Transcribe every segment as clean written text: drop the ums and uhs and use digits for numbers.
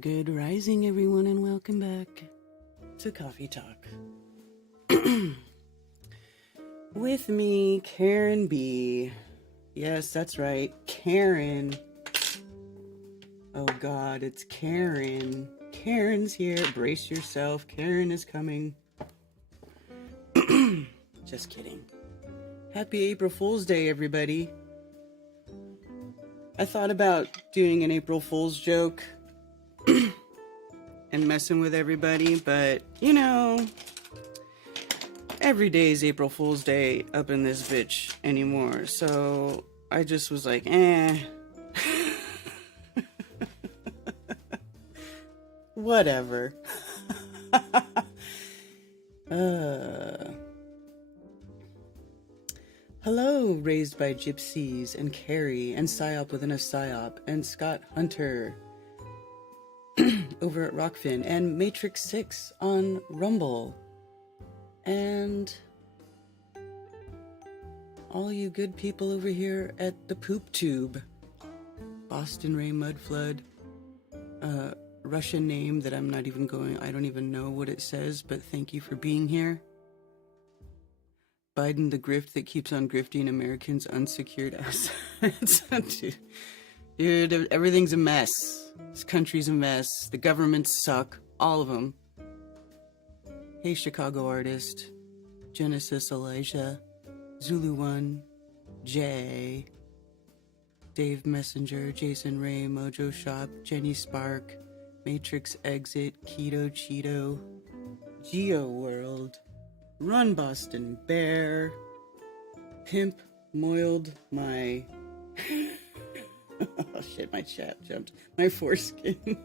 Good rising, everyone, and welcome back to Coffee Talk. With me, Karen B. Yes, that's right, Karen. Oh God, it's Karen. Karen's here. Brace yourself. Karen is coming. Just kidding. Happy April Fool's Day, everybody. I thought about doing an April Fool's joke and messing with everybody, but you know, every day is April Fool's Day up in this bitch anymore, so I just was like, whatever. Hello, Raised by Gypsies, and Carrie, and Psyop within a Psyop, and Scott Hunter over at Rockfin, and Matrix 6 on Rumble, and all you good people over here at the Poop Tube, Boston Ray Mudflood, Russian name that I'm not even going, I don't even know what it says, but thank you for being here. Biden the grift that keeps on grifting Americans unsecured assets. Dude, everything's a mess. This country's a mess. The governments suck. All of them. Hey, Chicago artist. Genesis Elijah. Zulu One. Jay. Dave Messenger. Jason Ray. Mojo Shop. Jenny Spark. Matrix Exit. Keto Cheeto. Geo World. Run Boston Bear. Pimp Moiled my... oh shit, my chat jumped. My foreskin.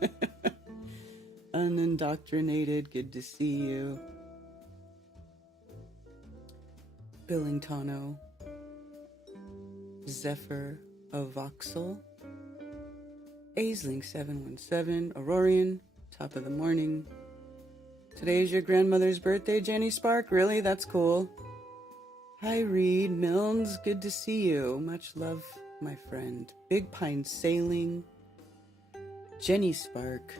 Unindoctrinated, good to see you. Billingtano. Zephyr of Voxel. Aisling 717. Aurorian. Top of the morning. Today is your grandmother's birthday, Jenny Spark? Really? That's cool. Hi, Reed Milnes. Good to see you. Much love, my friend. Big Pine Sailing. Jenny Spark.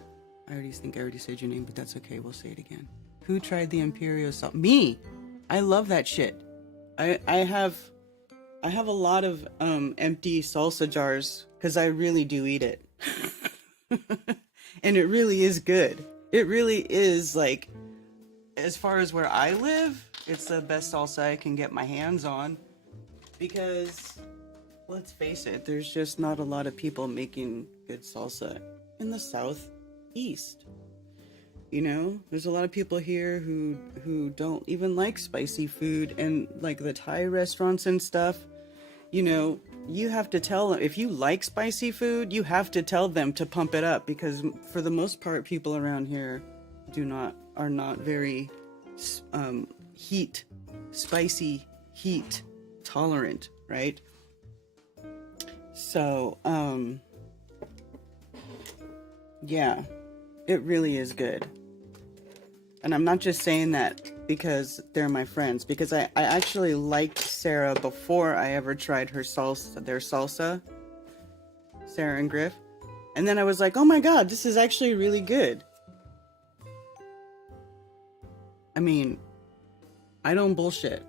I think I already said your name, but that's okay. We'll say it again. Who tried the Imperial salt? Me! I love that shit. I have a lot of empty salsa jars because I really do eat it. And it really is good. It really is, like, as far as where I live, it's the best salsa I can get my hands on. Because, let's face it, there's just not a lot of people making good salsa in the southeast. You know, there's a lot of people here who don't even like spicy food, and like the Thai restaurants and stuff, you know, you have to tell them, if you like spicy food, you have to tell them to pump it up, because for the most part, people around here are not very spicy heat tolerant, right? So, yeah, it really is good. And I'm not just saying that because they're my friends, because I actually liked Sarah before I ever tried their salsa, Sarah and Griff. And then I was like, oh my God, this is actually really good. I mean, I don't bullshit.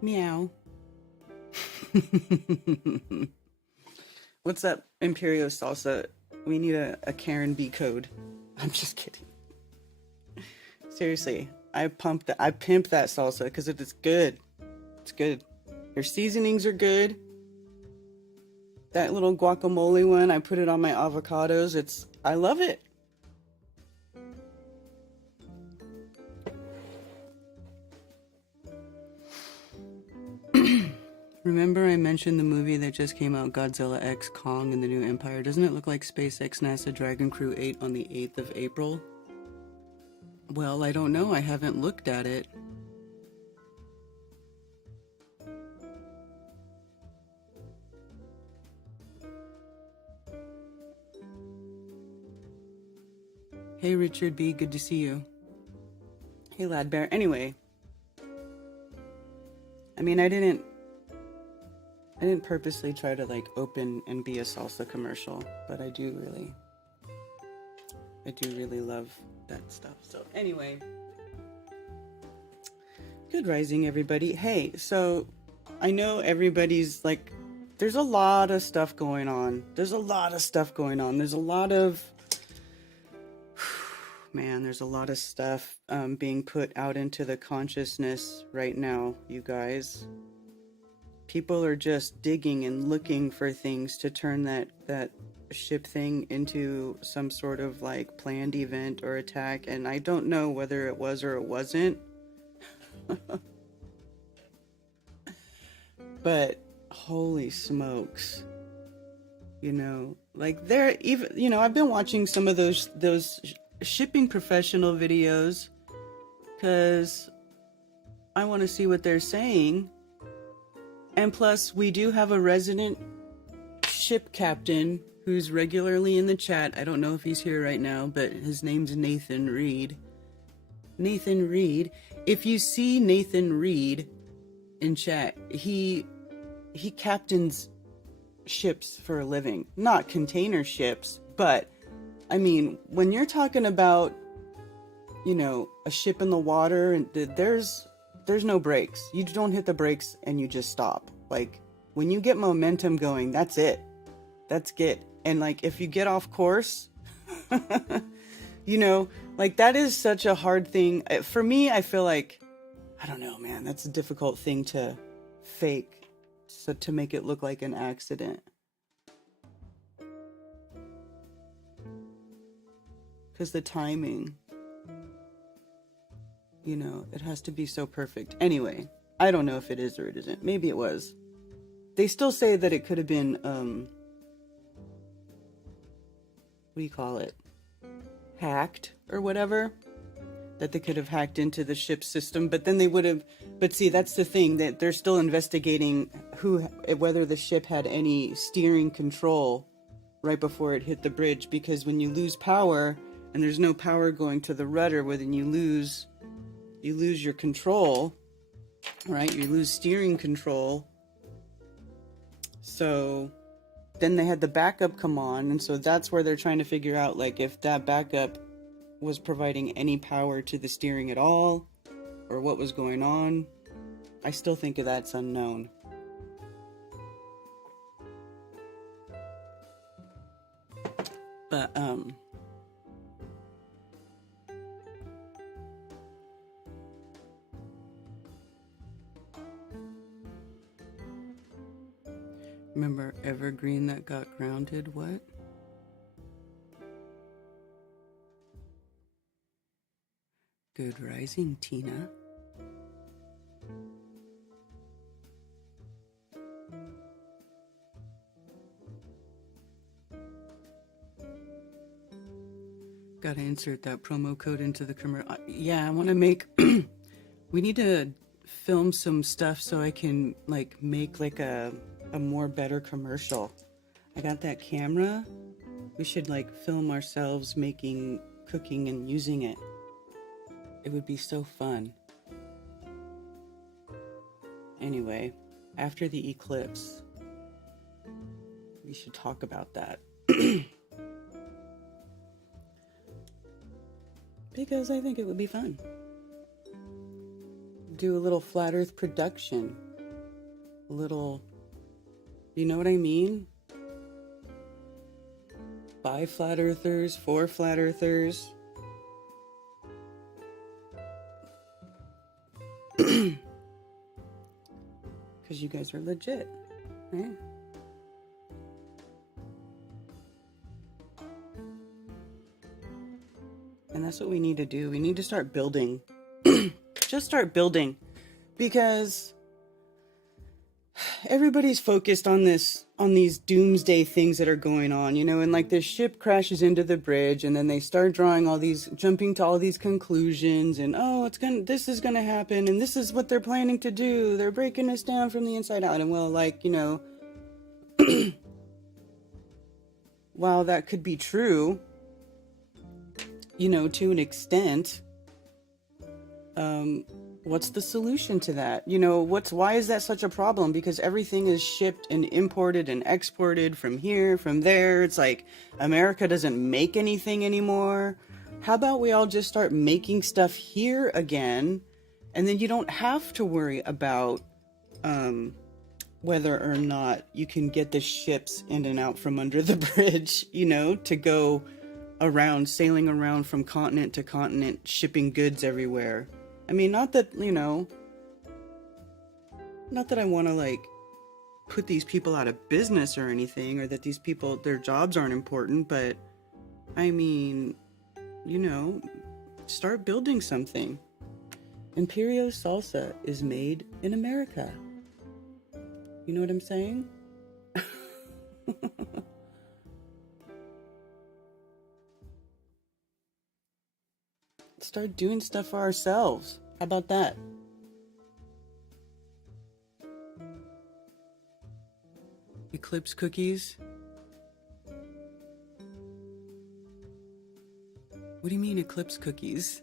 Meow. What's up, Imperial Salsa? We need a Karen B code. I'm just kidding. Seriously, I pimp that salsa because it is good. It's good. Their seasonings are good. That little guacamole one, I put it on my avocados. I love it. Remember I mentioned the movie that just came out, Godzilla X Kong and the New Empire? Doesn't it look like SpaceX NASA Dragon Crew 8 on the 8th of April? Well, I don't know. I haven't looked at it. Hey, Richard B. Good to see you. Hey, Lad Bear. Anyway, mean, I didn't purposely try to like open and be a salsa commercial, but I do really love that stuff. So anyway, good rising, everybody. Hey, so I know everybody's like, there's a lot of stuff going on. There's a lot of stuff, man, there's a lot of stuff being put out into the consciousness right now, you guys. People are just digging and looking for things to turn that ship thing into some sort of like planned event or attack, and I don't know whether it was or it wasn't. But holy smokes, you know, like they're even, you know, I've been watching some of those shipping professional videos because I want to see what they're saying. And plus, we do have a resident ship captain who's regularly in the chat. I don't know if he's here right now, but his name's Nathan Reed. Nathan Reed. If you see Nathan Reed in chat, he captains ships for a living. Not container ships, but I mean, when you're talking about, you know, a ship in the water, and there's no brakes. You don't hit the brakes and you just stop. Like, when you get momentum going, that's it. That's it. And like, if you get off course, you know, like that is such a hard thing. For me, I feel like, I don't know, man, that's a difficult thing to fake, so to make it look like an accident. Because the timing, you know, it has to be so perfect. Anyway, I don't know if it is or it isn't. Maybe it was. They still say that it could have been, what do you call it? Hacked or whatever. That they could have hacked into the ship system, but then they would have, but see, that's the thing, that they're still investigating whether the ship had any steering control right before it hit the bridge, because when you lose power, and there's no power going to the rudder, well, then you lose your control, right? You lose steering control. So then they had the backup come on, and so that's where they're trying to figure out, like, if that backup was providing any power to the steering at all, or what was going on. I still think that's unknown. But, remember Evergreen that got grounded? What? Good rising, Tina. Gotta insert that promo code into the commercial. Yeah, I want to make... we need to film some stuff so I can, like, make, like, a more better commercial. I got that camera. We should, like, film ourselves making, cooking, and using it. It would be so fun. Anyway, after the eclipse, we should talk about that. Because I think it would be fun. Do a little flat earth production. A little, you know what I mean? By flat earthers, for flat earthers. Because you guys are legit, right? And that's what we need to do. We need to start building. Just start building. Because everybody's focused on these doomsday things that are going on, you know, and like this ship crashes into the bridge, and then they start jumping to all these conclusions, and this is gonna happen, and this is what they're planning to do. They're breaking us down from the inside out. And well, like, you know, while that could be true, you know, to an extent, What's the solution to that? You know, why is that such a problem? Because everything is shipped and imported and exported from here, from there. It's like America doesn't make anything anymore. How about we all just start making stuff here again, and then you don't have to worry about whether or not you can get the ships in and out from under the bridge, you know, to go around, sailing around from continent to continent, shipping goods everywhere. I mean, not that, you know, not that I want to, like, put these people out of business or anything, or that these people, their jobs aren't important, but, I mean, you know, start building something. Imperio salsa is made in America. You know what I'm saying? Start doing stuff for ourselves. How about that? Eclipse cookies? What do you mean Eclipse cookies?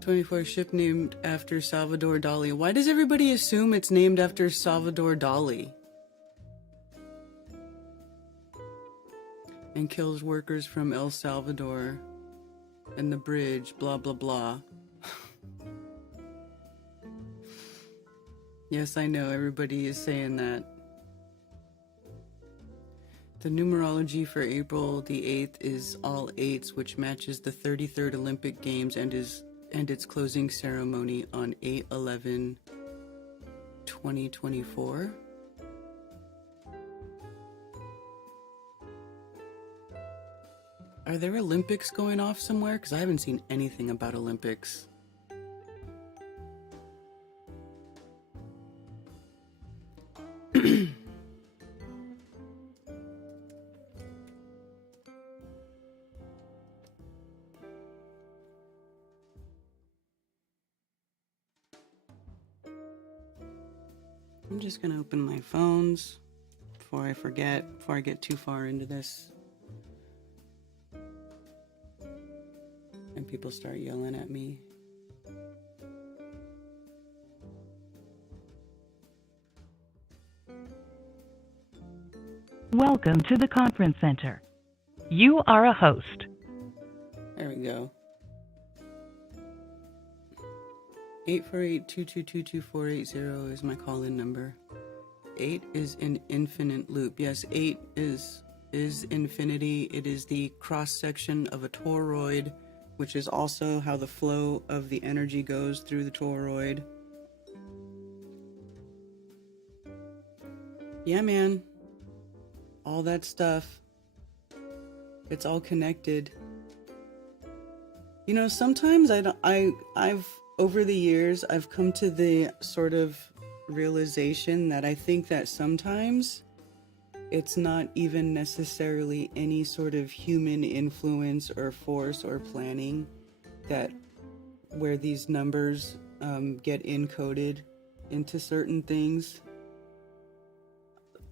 24 ship named after Salvador Dali. Why does everybody assume it's named after Salvador Dali? And kills workers from El Salvador and the bridge, blah, blah, blah. Yes, I know, everybody is saying that. The numerology for April the 8th is all eights, which matches the 33rd Olympic Games and its closing ceremony on 8/11/2024. Are there Olympics going off somewhere? Because I haven't seen anything about Olympics. I'm just going to open my phones before I forget, before I get too far into this. And people start yelling at me. Welcome to the conference center. You are a host. There we go. 848-222-2480 is my call-in number. 8 is an infinite loop. Yes, 8 is infinity. It is the cross-section of a toroid, which is also how the flow of the energy goes through the toroid. Yeah, man. All that stuff. It's all connected. You know, sometimes I've over the years, I've come to the sort of realization that I think that sometimes it's not even necessarily any sort of human influence or force or planning that where these numbers get encoded into certain things.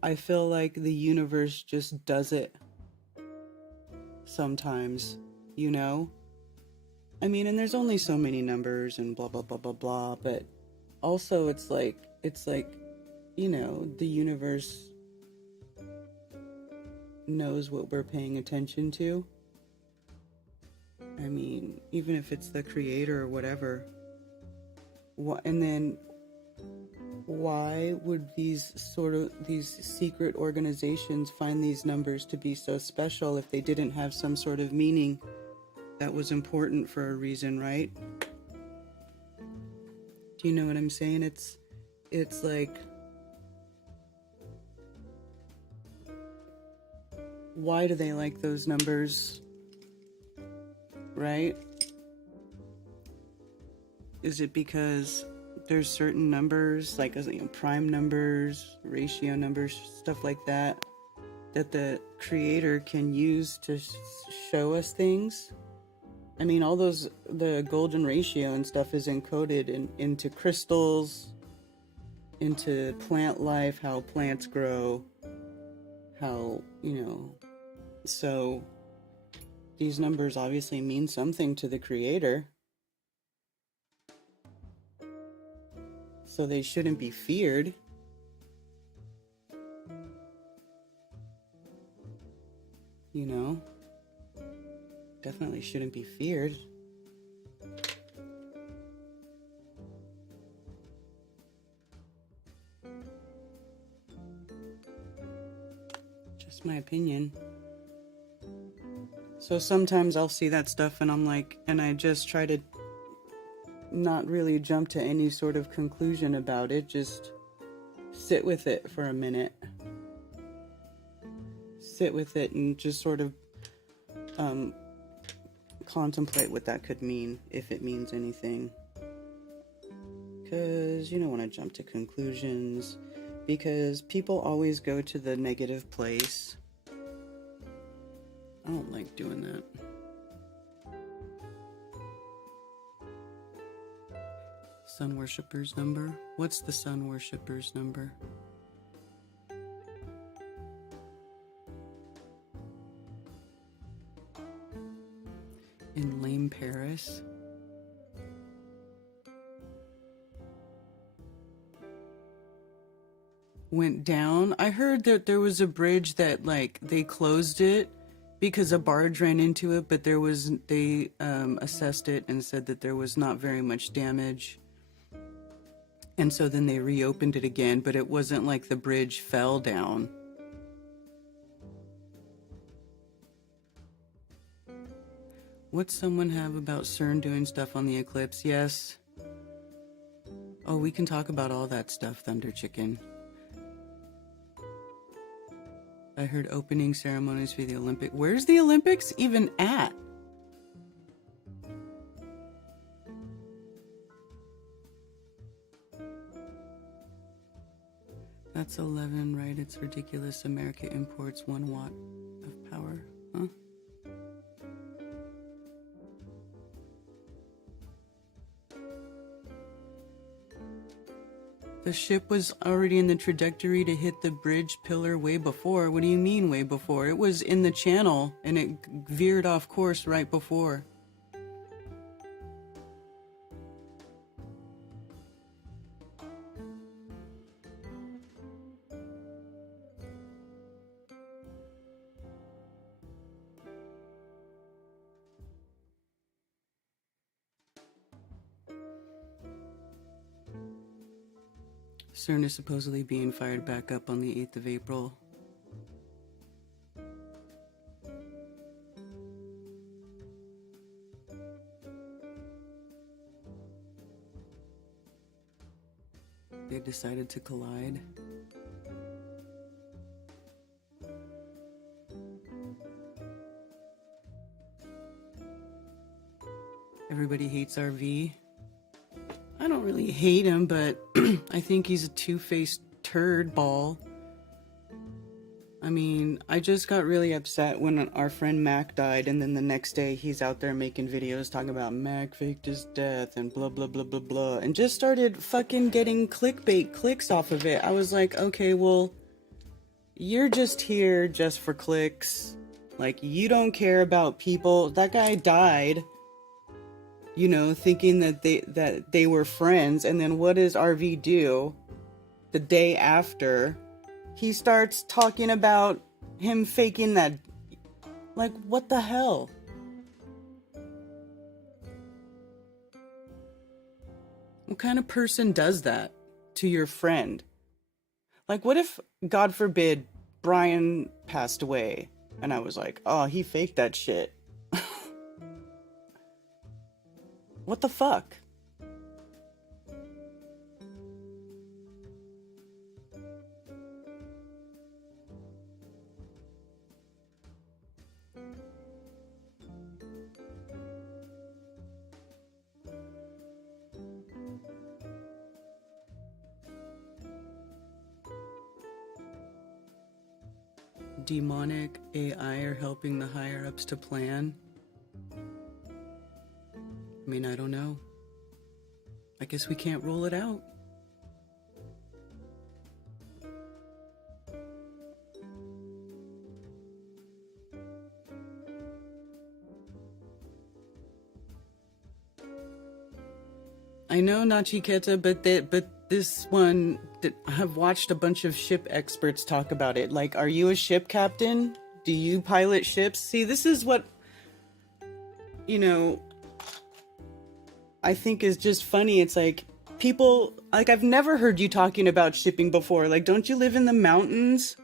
I feel like the universe just does it sometimes, you know? I mean, and there's only so many numbers and blah, blah, blah, blah, blah, but also it's like, you know, the universe knows what we're paying attention to. I mean, even if it's the creator or whatever. And then why would these secret organizations find these numbers to be so special if they didn't have some sort of meaning that was important for a reason, right? Do you know what I'm saying? It's like, why do they like those numbers, right? Is it because there's certain numbers, like, you know, prime numbers, ratio numbers, stuff like that, that the creator can use to show us things? I mean, all those, the golden ratio and stuff is encoded into crystals, into plant life, how plants grow, how, you know, so, These numbers obviously mean something to the creator. So they shouldn't be feared. You know? Definitely shouldn't be feared. Just my opinion. So sometimes I'll see that stuff and I'm like, and I just try to not really jump to any sort of conclusion about it. Just sit with it for a minute. Sit with it and just sort of contemplate what that could mean, if it means anything. Because you don't want to jump to conclusions, because people always go to the negative place. I don't like doing that. Sun worshippers number? What's the sun worshippers number? In lame Paris. Went down. I heard that there was a bridge that like they closed it because a barge ran into it, but they assessed it and said that there was not very much damage. And so then they reopened it again, but it wasn't like the bridge fell down. What's someone have about CERN doing stuff on the eclipse? Yes. Oh, we can talk about all that stuff, Thunder Chicken. I heard opening ceremonies for the Olympic. Where's the Olympics even at? That's 11, right? It's ridiculous. America imports 1 watt of power. Huh? The ship was already in the trajectory to hit the bridge pillar way before. What do you mean way before? It was in the channel and it veered off course right before. CERN is supposedly being fired back up on the 8th of April. They decided to collide. Everybody hates RV. I don't really hate him, but I think he's a two-faced turd ball. I mean, I just got really upset when our friend Mac died, and then the next day he's out there making videos talking about Mac faked his death and blah blah blah blah blah, and just started fucking getting clickbait clicks off of it. I was like, okay, well, you're just here just for clicks. Like, you don't care about people. That guy died, you know, thinking that they were friends, and then what does RV do the day after? He starts talking about him faking that. Like, what the hell? What kind of person does that to your friend? Like, what if, God forbid, Brian passed away and I was like, oh, he faked that shit. What the fuck? Demonic AI are helping the higher-ups to plan? I mean, I don't know. I guess we can't rule it out. I know Nachiketa, but this one, I've watched a bunch of ship experts talk about it. Like, are you a ship captain? Do you pilot ships? See, this is what, you know, I think is just funny. It's like, people, like, I've never heard you talking about shipping before. Like, don't you live in the mountains?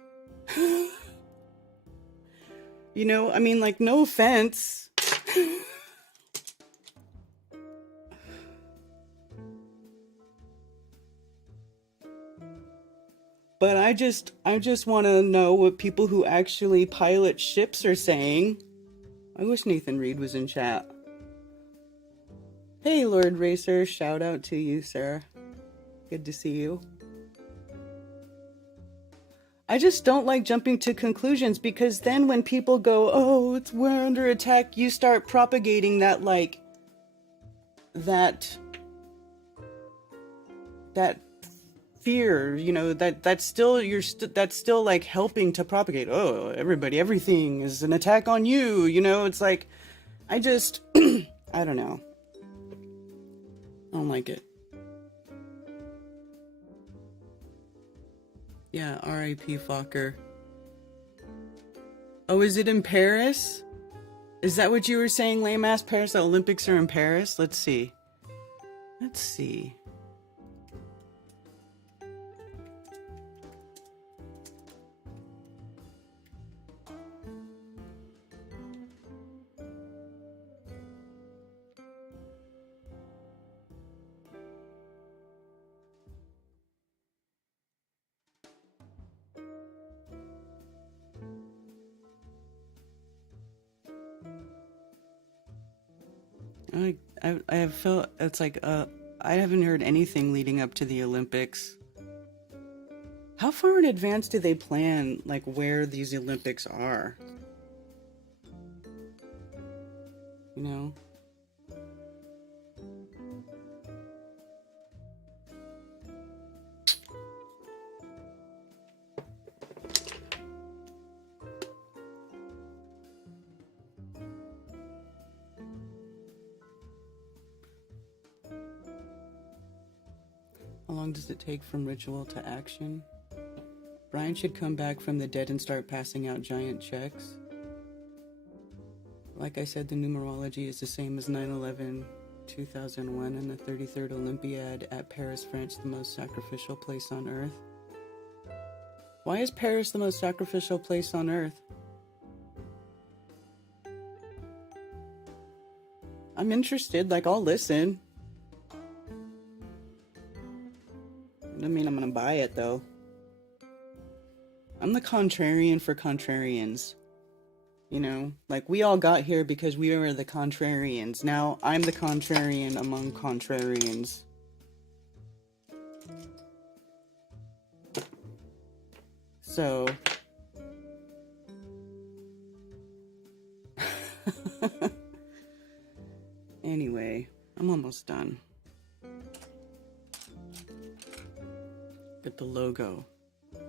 You know, I mean, like, no offense. But I just want to know what people who actually pilot ships are saying. I wish Nathan Reed was in chat. Hey, Lord Racer, shout out to you, sir. Good to see you. I just don't like jumping to conclusions, because then when people go, oh, we're under attack, you start propagating that, like, that fear, you know, that's still like helping to propagate, oh, everything is an attack on you, you know. It's like, I just I don't know, I don't like it. Yeah, R.I.P. Fokker. Oh, is it in Paris? Is that what you were saying, lame ass Paris? The Olympics are in Paris? Let's see. I feel it's like I haven't heard anything leading up to the Olympics. How far in advance do they plan, like, where these Olympics are? You know? How long does it take from ritual to action? Brian should come back from the dead and start passing out giant checks. Like I said, the numerology is the same as 9/11, 2001, and the 33rd Olympiad at Paris, France, the most sacrificial place on Earth. Why is Paris the most sacrificial place on Earth? I'm interested, like, I'll listen. Doesn't mean I'm gonna buy it, though. I'm the contrarian for contrarians. You know? Like, we all got here because we were the contrarians. Now, I'm the contrarian among contrarians. So... Anyway, I'm almost done. Get the logo.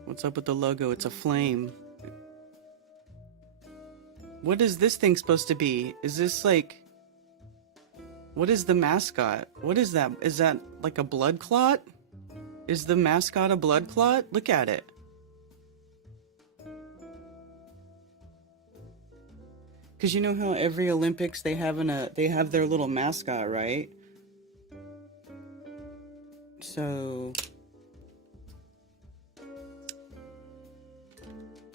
What's up with the logo? It's a flame. What is this thing supposed to be? Is this like... What is the mascot? What is that? Is that like a blood clot? Is the mascot a blood clot? Look at it. Because you know how every Olympics they have their little mascot, right? So...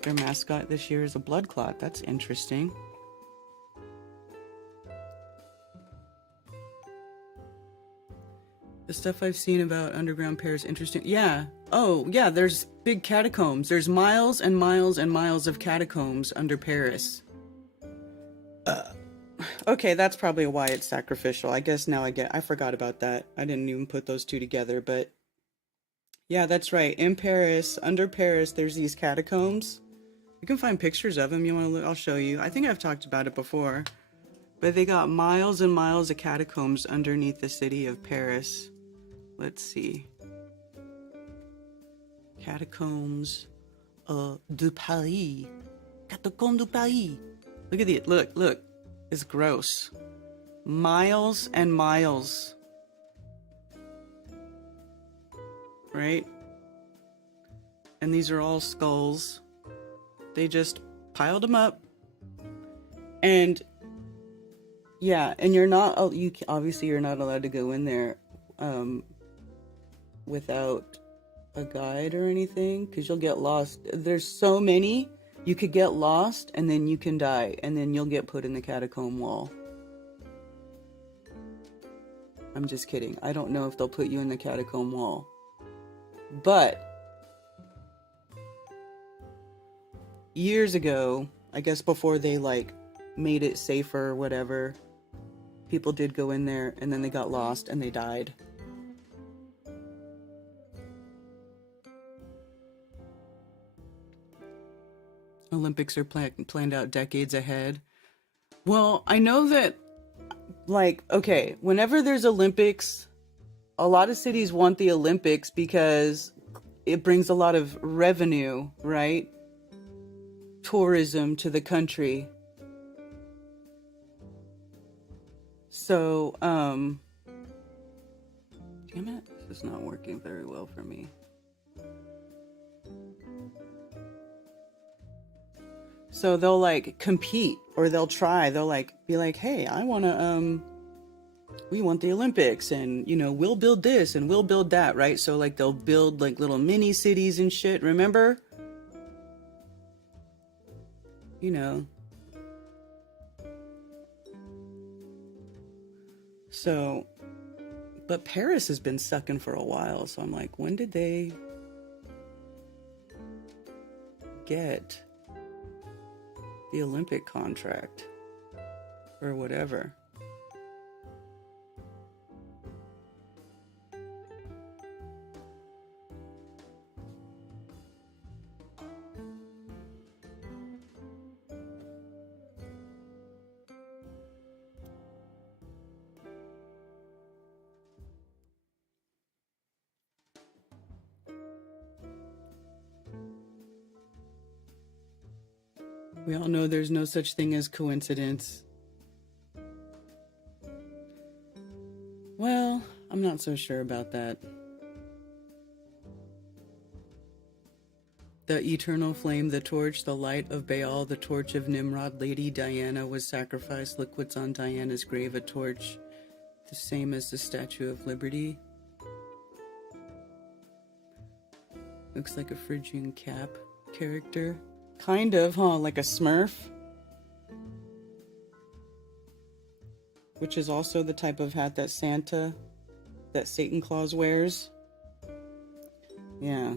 Their mascot this year is a blood clot. That's interesting. The stuff I've seen about underground Paris, interesting. Yeah. Oh, yeah, there's big catacombs. There's miles and miles and miles of catacombs under Paris. Okay, that's probably why it's sacrificial. I guess now I forgot about that. I didn't even put those two together, but... Yeah, that's right. In Paris, under Paris, there's these catacombs. You can find pictures of them. You want to look? I'll show you. I think I've talked about it before. But they got miles and miles of catacombs underneath the city of Paris. Let's see. Catacombs de Paris. Catacombs de Paris. Look at it. Look. It's gross. Miles and miles. right? And these are all skulls. They just piled them up. And yeah, and you're not obviously you're not allowed to go in there without a guide or anything, because you'll get lost. There's so many, you could get lost and then you can die, and then you'll get put in the catacomb wall. I'm just kidding. I don't know if they'll put you in the catacomb wall. But years ago, I guess before they like made it safer or whatever, people did go in there and then they got lost and they died. Olympics are planned out decades ahead. Well, I know that, like, okay, whenever there's Olympics, a lot of cities want the Olympics because it brings a lot of revenue, right? Tourism to the country. So, damn it, this is not working very well for me. So they'll like compete, or they'll like be like, hey, we want the Olympics, and you know, we'll build this and we'll build that, right? So like they'll build like little mini cities and shit, remember? You know. So, but Paris has been sucking for a while, so I'm like, when did they get the Olympic contract or whatever? We all know there's no such thing as coincidence. Well, I'm not so sure about that. The eternal flame, the torch, the light of Baal, the torch of Nimrod, Lady Diana was sacrificed, liquids on Diana's grave, a torch, the same as the Statue of Liberty. Looks like a Phrygian cap character. Kind of, huh? Like a Smurf. Which is also the type of hat that Satan Claus wears. Yeah.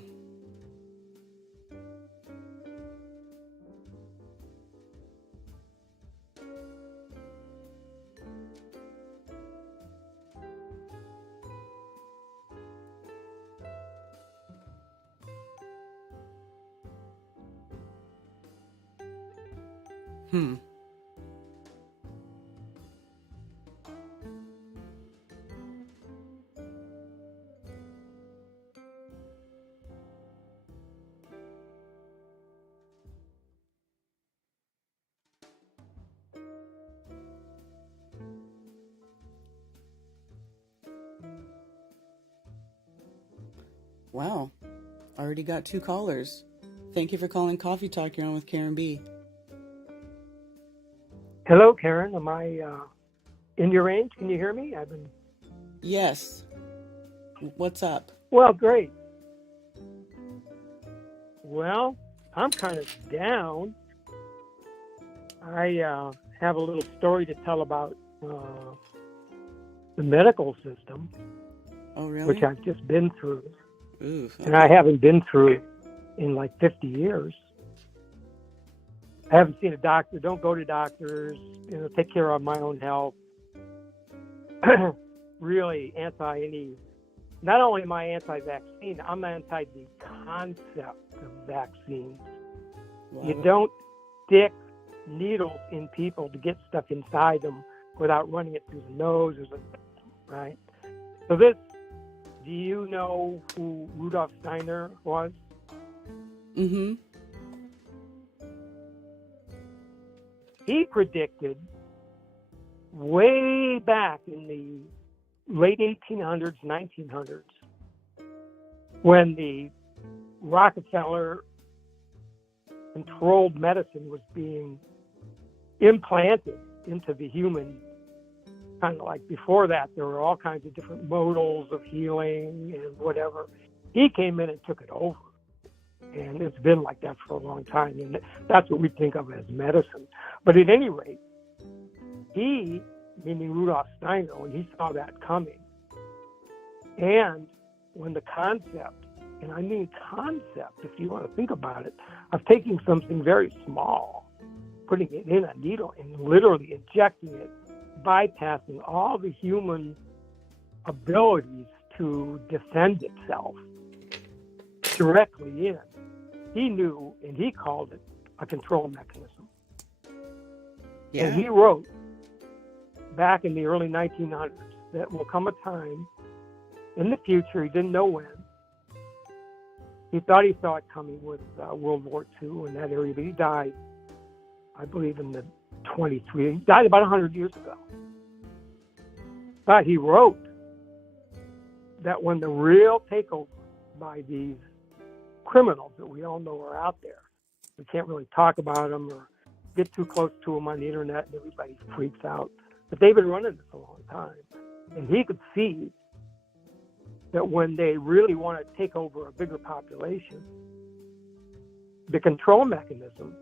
Wow. Already got 2 callers. Thank you for calling Coffee Talk. You're on with Karen B. Hello, Karen. Am I in your range? Can you hear me? Yes. What's up? Well, great. Well, I'm kind of down. I have a little story to tell about the medical system. Oh, really? Which I've just been through. Oof, okay. And I haven't been through it in like 50 years. I haven't seen a doctor. Don't go to doctors. You know, take care of my own health. Really not only am I anti-vaccine, I'm anti the concept of vaccines. Wow. You don't stick needles in people to get stuff inside them without running it through the nose or something, right? So do you know who Rudolf Steiner was? Mm-hmm. He predicted way back in the late 1800s, 1900s, when the Rockefeller controlled medicine was being implanted into the human, kind of like before that, there were all kinds of different modals of healing and whatever. He came in and took it over. And it's been like that for a long time. And that's what we think of as medicine. But at any rate, he, meaning Rudolf Steiner, when he saw that coming, and when the concept, and I mean concept, if you want to think about it, of taking something very small, putting it in a needle and literally injecting it, bypassing all the human abilities to defend itself directly in, he knew, and he called it a control mechanism. Yeah. And he wrote back in the early 1900s that will come a time in the future, he didn't know when. He thought he saw it coming with World War II in that area, but he died, I believe, in the 23. He died about 100 years ago. But he wrote that when the real takeover by these criminals that we all know are out there, we can't really talk about them or get too close to them on the internet, and everybody freaks out. But they've been running this a long time. And he could see that when they really want to take over a bigger population, the control mechanism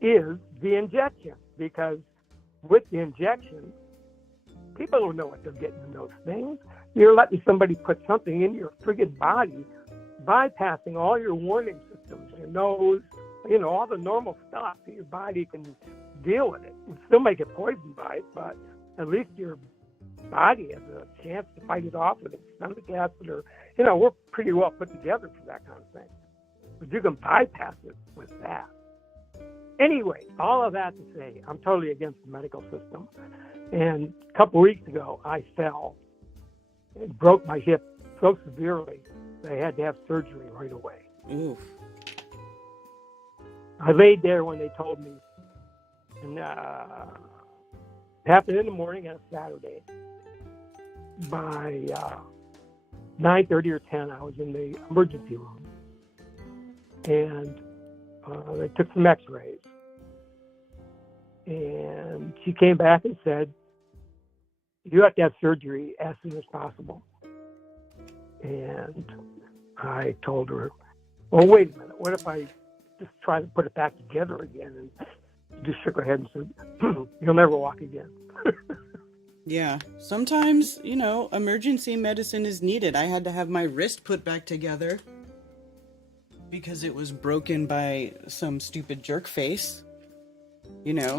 is the injection. Because with the injection, people don't know what they're getting in those things. You're letting somebody put something in your friggin' body, bypassing all your warning systems, your nose, all the normal stuff that your body can deal with it. You still may get poisoned by it, but at least your body has a chance to fight it off with its stomach acid, or, we're pretty well put together for that kind of thing. But you can bypass it with that. Anyway, all of that to say, I'm totally against the medical system. And a couple weeks ago, I fell and broke my hip so severely that I had to have surgery right away. Oof. I laid there when they told me, and it happened in the morning on a Saturday. By 9:30 or 10, I was in the emergency room, and they took some x-rays, and she came back and said, you have to have surgery as soon as possible. And I told her, well, wait a minute, what if I just try to put it back together again? And she just shook her head and said, you'll never walk again. Yeah, sometimes, emergency medicine is needed. I had to have my wrist put back together because it was broken by some stupid jerk face, and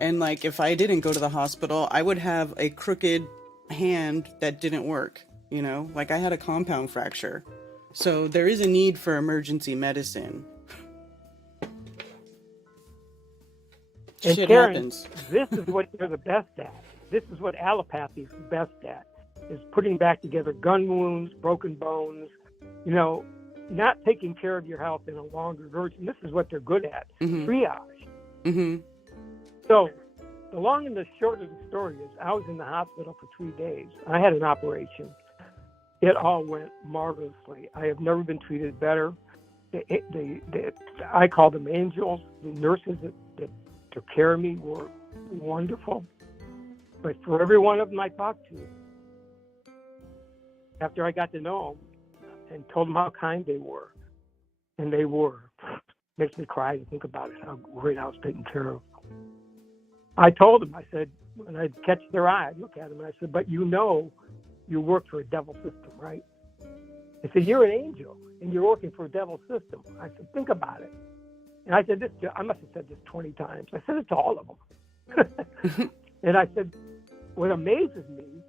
if I didn't go to the hospital, I would have a crooked hand that didn't work, I had a compound fracture. So there is a need for emergency medicine. And Shit Karen, happens. This is what they're the best at. This is what allopathy is the best at, is putting back together gun wounds, broken bones, not taking care of your health in a longer version. This is what they're good at, triage. Mm-hmm. So the long and the short of the story is I was in the hospital for 3 days. I had an operation. It all went marvelously. I have never been treated better. I call them angels. The nurses that took care of me were wonderful. But for every one of them I talked to, after I got to know them and told them how kind they were, and they were, makes me cry to think about it, how great I was taken care of. I told them, I said, when I'd catch their eye, I'd look at them and I said, but you work for a devil system, right? They said, you're an angel and you're working for a devil system. I said, think about it. And I said this, I must have said this 20 times. I said it to all of them. And I said, what amazes me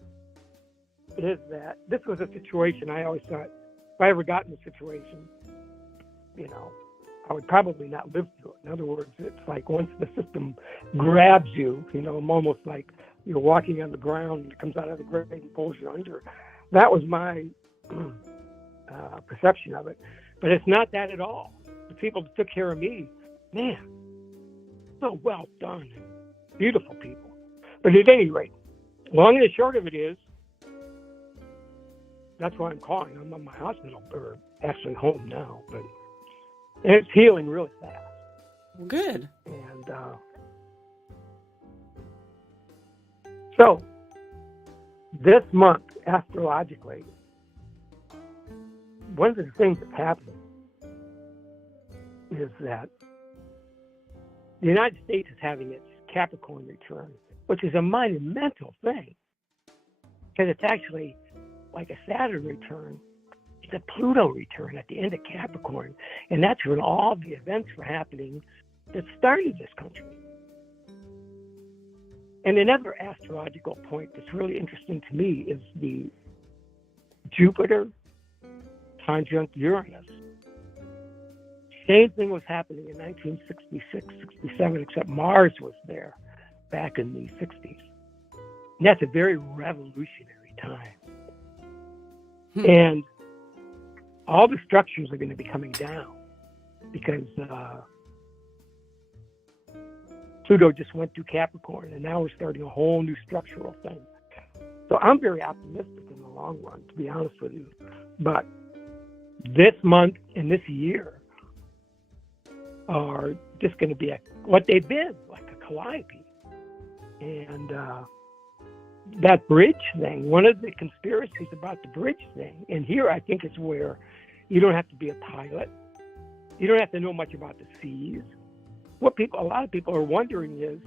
is that this was a situation I always thought, if I ever got in a situation, I would probably not live through it. In other words, it's like once the system grabs you, almost like you're walking on the ground and it comes out of the grave and pulls you under. That was my perception of it. But it's not that at all. The people that took care of me, man, so well done. Beautiful people. But at any rate, long and the short of it is, That's why I'm calling. I'm at my hospital, or actually home now, but and it's healing really fast. Well, good. And so this month, astrologically, one of the things that's happening is that the United States is having its Capricorn return, which is a monumental thing, because it's actually like a Saturn return. It's a Pluto return at the end of Capricorn, and that's when all the events were happening that started this country. And another astrological point that's really interesting to me is the Jupiter conjunct Uranus. Same thing was happening in 1966, 67, except Mars was there back in the 60s. And that's a very revolutionary time. And all the structures are going to be coming down because Pluto just went through Capricorn, and now we're starting a whole new structural thing. So I'm very optimistic in the long run, to be honest with you. But this month and this year are just going to be what they've been, like a calliope. And that bridge thing, one of the conspiracies about the bridge thing, and here I think is where you don't have to be a pilot. You don't have to know much about the seas. A lot of people are wondering is,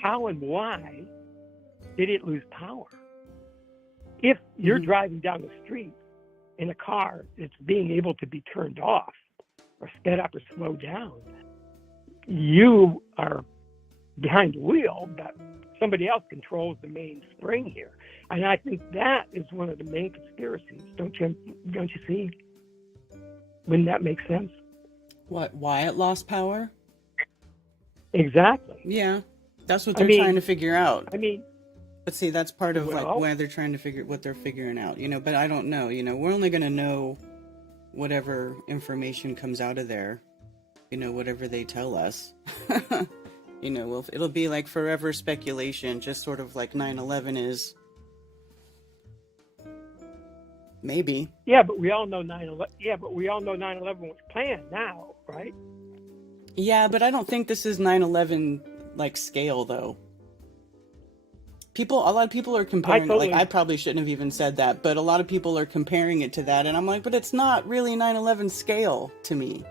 how and why did it lose power? If you're driving down the street in a car, it's being able to be turned off or sped up or slowed down. You are behind the wheel, but somebody else controls the main spring here. And I think that is one of the main conspiracies. Don't you see? Wouldn't that make sense? What? Why it lost power? Exactly. Yeah, that's what they're trying to figure out. I mean, but see, that's part of like why they're trying to figure what they're figuring out. But I don't know. We're only going to know whatever information comes out of there. Whatever they tell us. It'll be like forever speculation, just sort of like 9/11 is. Maybe. Yeah, but we all know 9/11. Yeah, but we all know 9/11 was planned now, right? Yeah, but I don't think this is 9/11 like scale though. A lot of people are comparing. I probably shouldn't have even said that, but a lot of people are comparing it to that, and I'm like, but it's not really 9/11 scale to me.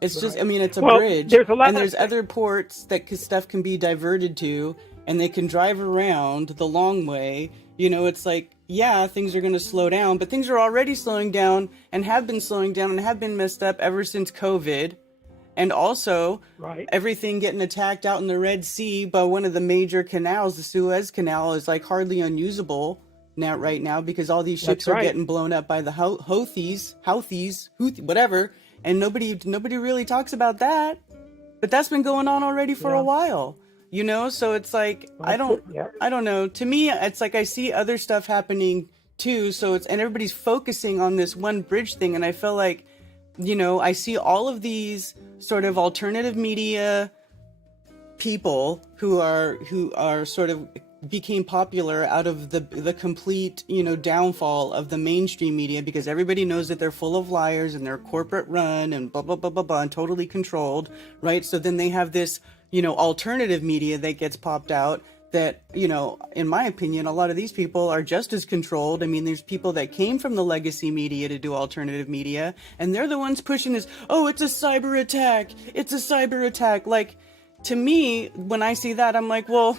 It's just, it's a bridge, and there's other ports that stuff can be diverted to, and they can drive around the long way. It's like, yeah, things are going to slow down, but things are already slowing down and have been slowing down and have been messed up ever since COVID. And also, everything getting attacked out in the Red Sea by one of the major canals, the Suez Canal, is like hardly unusable right now because all these ships are getting blown up by the Houthis, whatever. And nobody really talks about that. But that's been going on already for a while, So it's like, I don't know. To me, it's like I see other stuff happening too. So and everybody's focusing on this one bridge thing. And I feel like, I see all of these sort of alternative media people who are sort of became popular out of the complete, downfall of the mainstream media, because everybody knows that they're full of liars and they're corporate run and blah, blah, blah, blah, blah, and totally controlled, right? So then they have this, alternative media that gets popped out that, in my opinion, a lot of these people are just as controlled. I mean, there's people that came from the legacy media to do alternative media, and they're the ones pushing this, oh, it's a cyber attack. It's a cyber attack. Like, to me, when I see that, I'm like, well,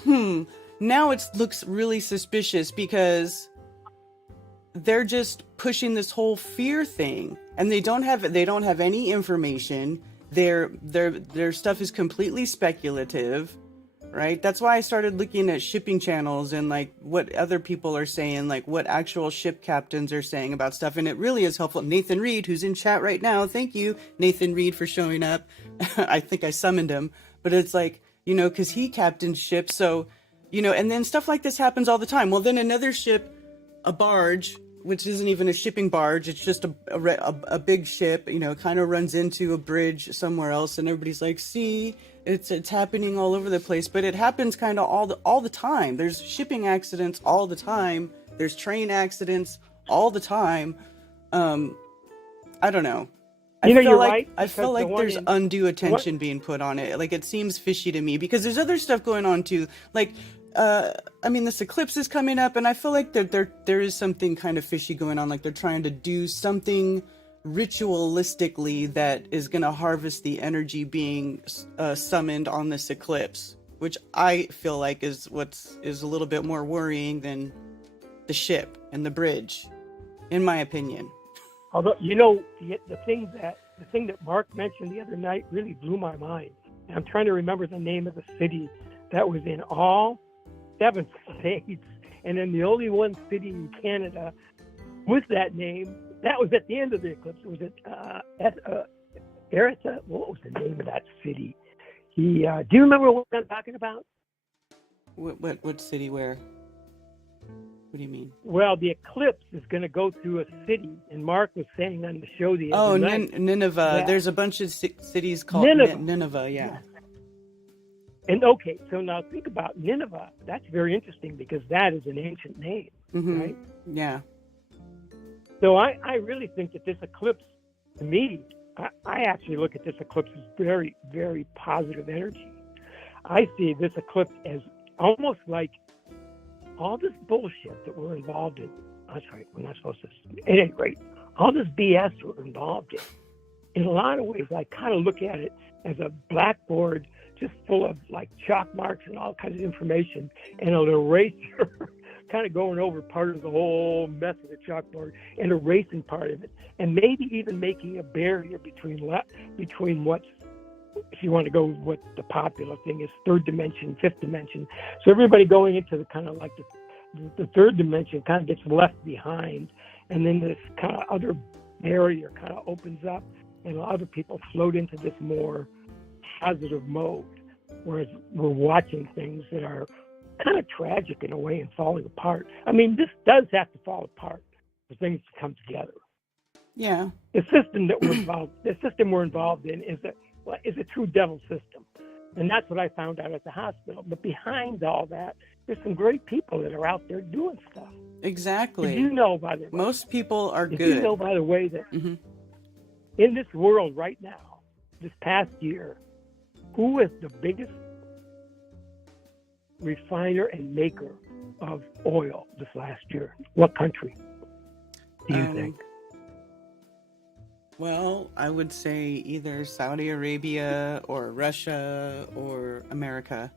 now it looks really suspicious because they're just pushing this whole fear thing, and they don't have any information. Their stuff is completely speculative, right? That's why I started looking at shipping channels and like what other people are saying, like what actual ship captains are saying about stuff, and it really is helpful. Nathan Reed, who's in chat right now, thank you, Nathan Reed, for showing up. I think I summoned him, but it's like, because he captains ships, so. And then stuff like this happens all the time. Well, then another ship, a barge, which isn't even a shipping barge, it's just a big ship, kind of runs into a bridge somewhere else, and everybody's like, see, it's happening all over the place. But it happens kind of all the time. There's shipping accidents all the time. There's train accidents all the time. I don't know. You're right. I feel like there's undue attention being put on it. Like, it seems fishy to me because there's other stuff going on too. Like, I mean, this eclipse is coming up, and I feel like there is something kind of fishy going on. Like, they're trying to do something ritualistically that is going to harvest the energy being summoned on this eclipse, which I feel like is a little bit more worrying than the ship and the bridge, in my opinion. Although, the thing that Mark mentioned the other night really blew my mind. And I'm trying to remember the name of the city that was in all 7 states, and then the only one city in Canada with that name. That was at the end of the eclipse. Was it Erita? What was the name of that city? Do you remember what I'm talking about? What city? Where? What do you mean? Well, the eclipse is going to go through a city, and Mark was saying on the show the other night. Nineveh. Yeah. There's a bunch of cities called Nineveh. Yeah. And okay, so now think about Nineveh. That's very interesting because that is an ancient name, right? Yeah. So I really think that this eclipse, to me, I actually look at this eclipse as very, very positive energy. I see this eclipse as almost like all this bullshit that we're involved in. That's right, we're not supposed to. At any rate, all this BS we're involved in a lot of ways, I kind of look at it as a blackboard just full of like chalk marks and all kinds of information, and an eraser kind of going over part of the whole mess of the chalkboard and erasing part of it, and maybe even making a barrier between what's, if you want to go with what the popular thing is, third dimension, fifth dimension. So everybody going into the kind of like the third dimension kind of gets left behind, and then this kind of other barrier kind of opens up, and other people float into this more positive mode, whereas we're watching things that are kind of tragic in a way and falling apart. I mean, this does have to fall apart for things to come together. Yeah. The system we're involved in is a true devil system, and that's what I found out at the hospital. But behind all that, there's some great people that are out there doing stuff. Exactly. Did you know, by the way, most people are did good. You know, by the way, that in this world right now, this past year, who is the biggest refiner and maker of oil this last year? What country do you think? Well, I would say either Saudi Arabia or Russia or America.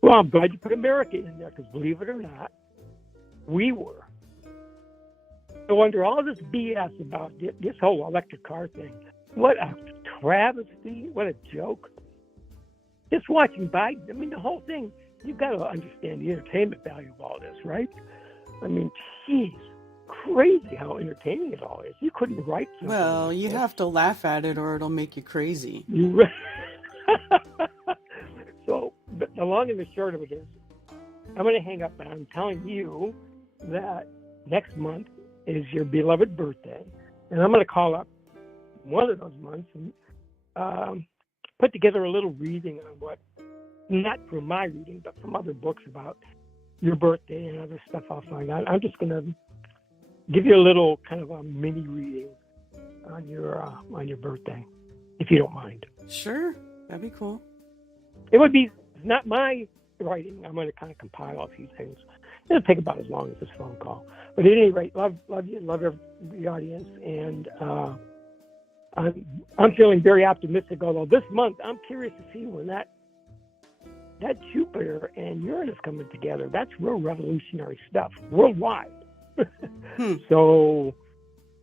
Well, I'm glad you put America in there, because believe it or not, we were. So under all this BS about this whole electric car thing, what a travesty, what a joke. Just watching Biden, I mean, the whole thing, you've got to understand the entertainment value of all this, right? I mean, geez, crazy how entertaining it all is. You couldn't write something. Well, you have to laugh at it or it'll make you crazy. So, but the long and the short of it is, I'm going to hang up, and I'm telling you that next month is your beloved birthday, and I'm going to call up one of those months and put together a little reading on what, not from my reading, but from other books about your birthday and other stuff I'll find out. I'm just going to give you a little kind of a mini reading on your birthday, if you don't mind. Sure, that'd be cool. It would be not my writing. I'm going to kind of compile a few things. It'll take about as long as this phone call. But at any rate, love you, love the audience, and I'm feeling very optimistic. Although this month, I'm curious to see when that Jupiter and Uranus coming together. That's real revolutionary stuff worldwide. So,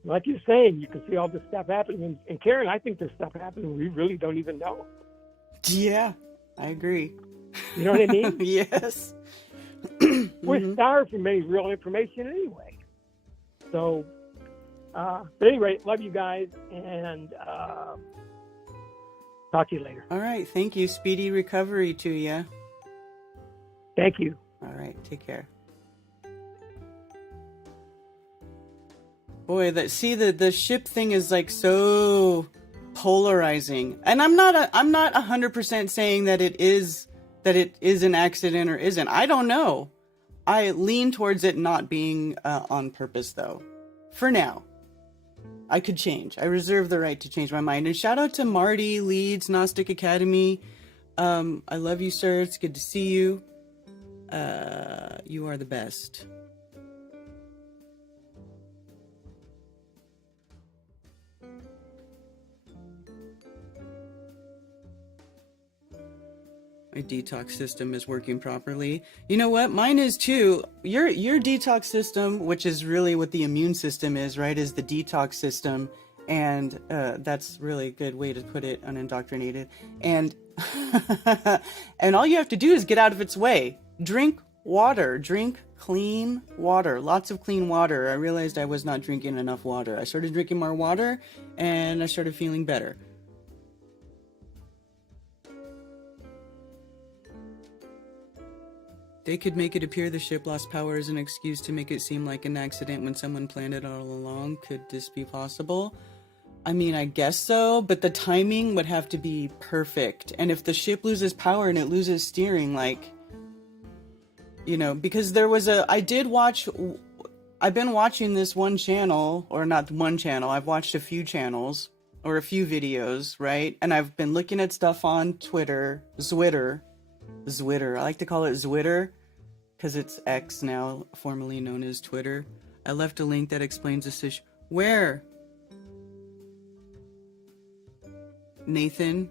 like you're saying, you can see all this stuff happening. And Karen, I think there's stuff happening we really don't even know. Yeah, I agree. You know what I mean? Yes. We're starved from any real information anyway. So, but anyway, love you guys, and talk to you later. All right. Thank you. Speedy recovery to you. Thank you. All right. Take care. Boy, the ship thing is like so polarizing, and I'm not 100% saying that it is an accident or isn't. I don't know. I lean towards it not being on purpose, though. For now. I could change. I reserve the right to change my mind. And shout out to Marty, Leeds, Gnostic Academy. I love you, sir. It's good to see you. You are the best. My detox system is working properly. You know what? Mine is too. Your detox system, which is really what the immune system is, right? Is the detox system, and that's really a good way to put it, unindoctrinated. And and all you have to do is get out of its way. Drink water. Drink clean water. Lots of clean water. I realized I was not drinking enough water. I started drinking more water, and I started feeling better. They could make it appear the ship lost power as an excuse to make it seem like an accident when someone planned it all along. Could this be possible? I mean, I guess so, but the timing would have to be perfect. And if the ship loses power and it loses steering, like, you know, because I've been watching this one channel, or not one channel, I've watched a few channels, or a few videos, right? And I've been looking at stuff on Twitter, Zwitter. I like to call it Zwitter because it's X now, formerly known as Twitter. I left a link that explains this issue. Where? Nathan?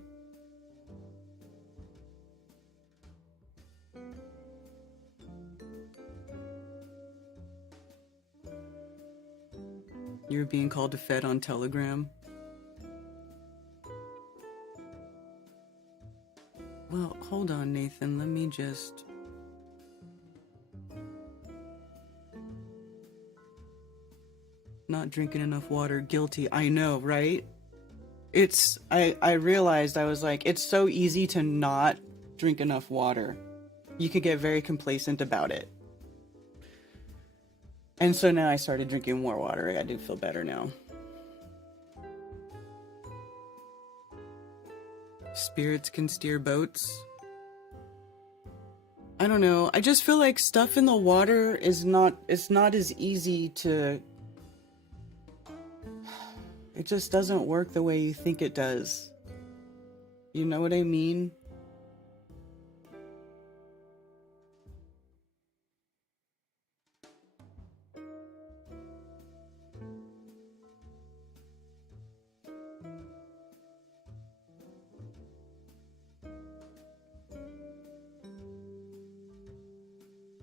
You're being called to Fed on Telegram? Well, hold on, Nathan. Let me just... Not drinking enough water. Guilty. I know, right? I realized, I was like, it's so easy to not drink enough water. You could get very complacent about it. And so now I started drinking more water. I do feel better now. Spirits can steer boats. I don't know. I just feel like stuff in the water is not as easy to... It just doesn't work the way you think it does. You know what I mean?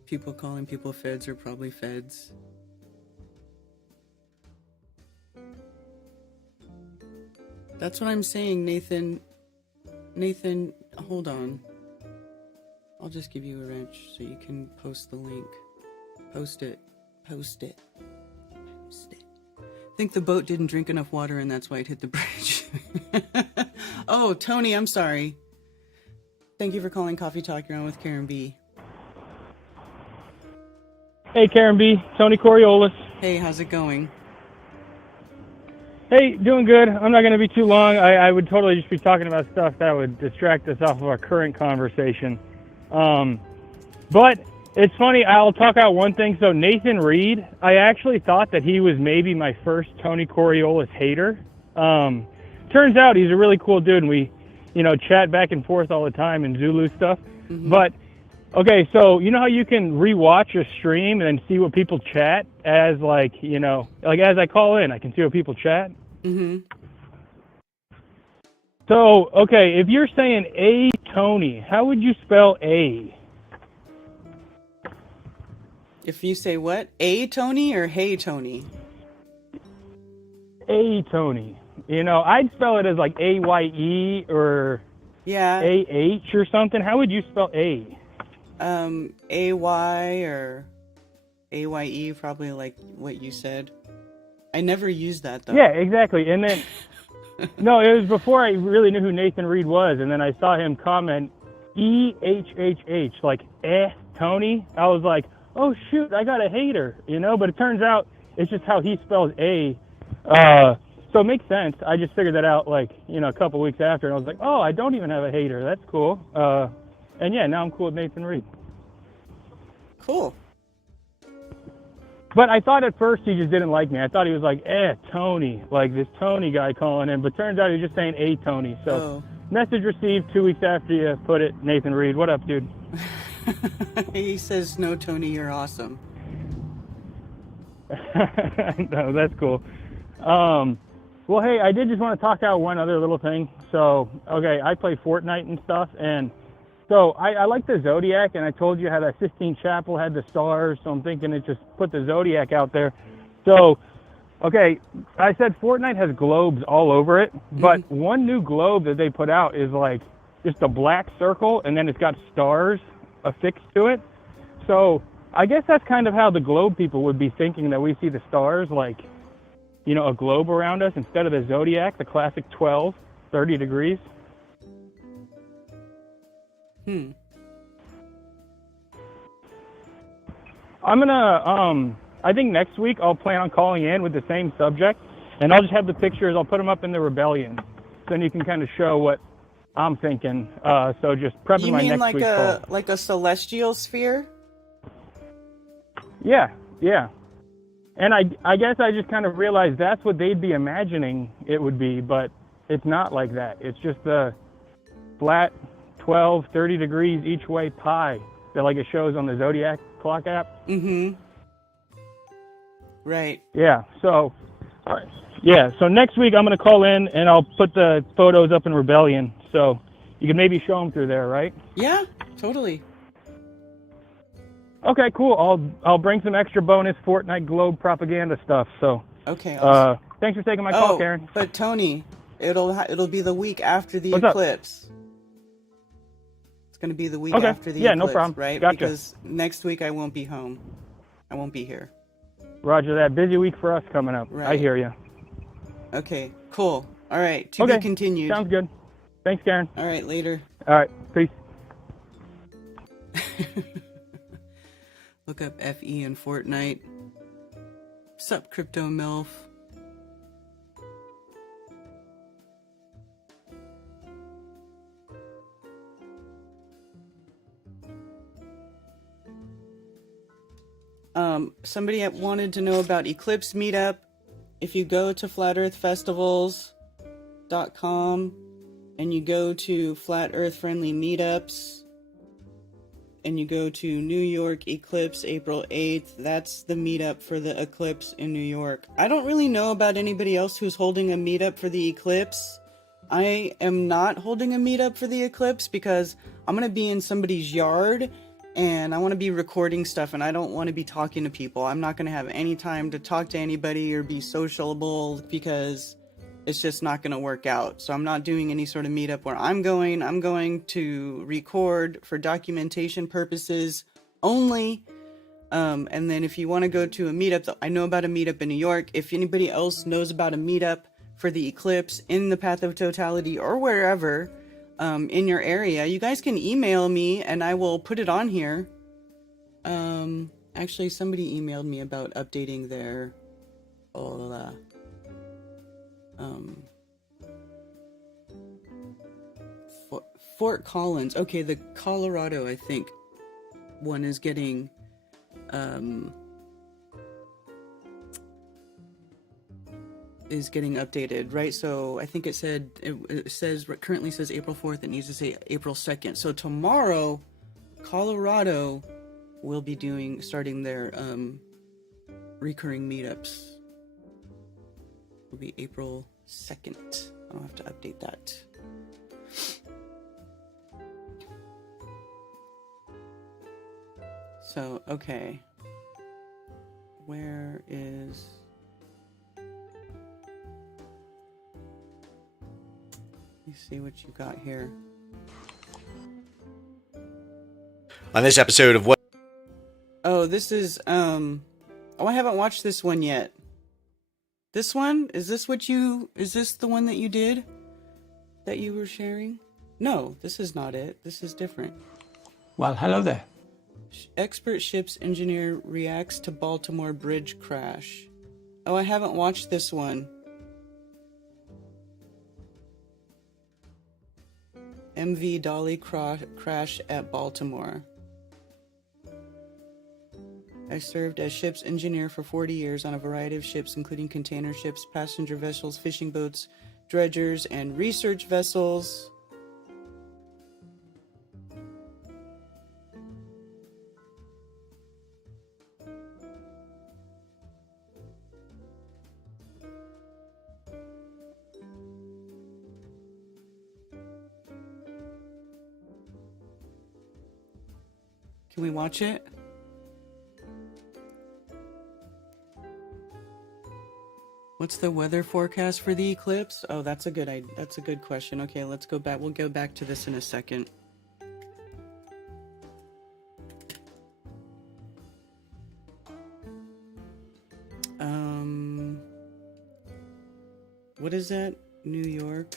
People calling people feds are probably feds. That's what I'm saying, Nathan. Nathan, hold on. I'll just give you a wrench so you can post the link. Post it. Post it. Post it. I think the boat didn't drink enough water and that's why it hit the bridge. Oh, Tony, I'm sorry. Thank you for calling Coffee Talk. You're on with Karen B. Hey, Karen B. Tony Coriolis. Hey, how's it going? Hey, doing good. I'm not going to be too long. I would totally just be talking about stuff that would distract us off of our current conversation. But it's funny, I'll talk out one thing. So Nathan Reed, I actually thought that he was maybe my first Tony Coriolis hater. Turns out he's a really cool dude, and we, chat back and forth all the time in Zulu stuff. Mm-hmm. But okay, so you know how you can rewatch a stream and then see what people chat as as I call in, I can see what people chat? Mm-hmm. So, okay, if you're saying A Tony, how would you spell A? If you say what? A Tony or Hey Tony? A Tony. I'd spell it as like A-Y-E or A-H or something. How would you spell A? A-Y or A-Y-E, probably like what you said. I never used that, though. Yeah, exactly. And then, no, it was before I really knew who Nathan Reed was, and then I saw him comment E-H-H-H, like, Tony. I was like, oh, shoot, I got a hater, But it turns out it's just how he spells A. So it makes sense. I just figured that out, a couple weeks after, and I was like, oh, I don't even have a hater. That's cool. And yeah, now I'm cool with Nathan Reed. Cool. But I thought at first he just didn't like me. I thought he was like, Tony, like this Tony guy calling in. But turns out he was just saying, Tony. So, message received 2 weeks after you put it. Nathan Reed, what up, dude? He says, no, Tony, you're awesome. No, that's cool. Well, hey, I did just want to talk out one other little thing. So, okay, I play Fortnite and stuff, and so I like the Zodiac, and I told you how that Sistine Chapel had the stars, so I'm thinking it just put the Zodiac out there. So, okay, I said Fortnite has globes all over it, but one new globe that they put out is like just a black circle, and then it's got stars affixed to it. So I guess that's kind of how the globe people would be thinking, that we see the stars like, you know, a globe around us instead of the Zodiac, the classic 12, 30 degrees. I'm gonna, I think next week I'll plan on calling in with the same subject, and I'll just have the pictures, I'll put them up in the Rebellion. Then you can kind of show what I'm thinking. So just prepping my next week's call. Like a celestial sphere? Yeah. And I guess I just kind of realized that's what they'd be imagining it would be, but it's not like that. It's just the flat 12, 30 degrees each way pie that like it shows on the Zodiac clock app. Right. Yeah. So, all right. Yeah. So next week I'm going to call in and I'll put the photos up in Rebellion. So you can maybe show them through there, right? Yeah, totally. Okay, cool. I'll bring some extra bonus Fortnite globe propaganda stuff. So okay. Awesome. Thanks for taking my call, Karen. But Tony, it'll be the week after the What's eclipse. Up? It's going to be the week after the eclipse. Yeah, no problem. Right? Gotcha. Because next week I won't be home. I won't be here. Roger that. Busy week for us coming up. Right. I hear you. Okay. Cool. All right. To be continued. Sounds good. Thanks, Karen. All right. Later. All right. Peace. Look up FE in Fortnite. Sup, Crypto MILF. Somebody wanted to know about Eclipse Meetup. If you go to flatearthfestivals.com and you go to Flat Earth Friendly Meetups, and you go to New York Eclipse April 8th, that's the meetup for the eclipse in New York. I don't really know about anybody else who's holding a meetup for the eclipse. I am not holding a meetup for the eclipse because I'm going to be in somebody's yard and I want to be recording stuff and I don't want to be talking to people. I'm not going to have any time to talk to anybody or be sociable because it's just not going to work out. So I'm not doing any sort of meetup where I'm going to record for documentation purposes only. And then if you want to go to a meetup, I know about a meetup in New York. If anybody else knows about a meetup for the eclipse in the Path of Totality or wherever in your area, you guys can email me and I will put it on here. Actually, somebody emailed me about updating their Fort Collins. Okay, the Colorado, I think, one is getting updated, right? So I think it currently says April 4th. It needs to say April 2nd. So tomorrow, Colorado will be starting their recurring meetups. Will be April 2nd. I'll have to update that. So, okay. Where is... Let me see what you got here. On this episode of What... Oh, this is, Oh, I haven't watched this one yet. This one? Is this the one that you did? That you were sharing? No, this is not it. This is different. Well, hello there. Expert ship's engineer reacts to Baltimore bridge crash. Oh, I haven't watched this one. MV Dolly crash at Baltimore. served as ship's engineer for 40 years on a variety of ships, including container ships, passenger vessels, fishing boats, dredgers, and research vessels. Can we watch it? What's the weather forecast for the eclipse? Oh, that's a good question. Okay, let's go back. We'll go back to this in a second. What is that? New York.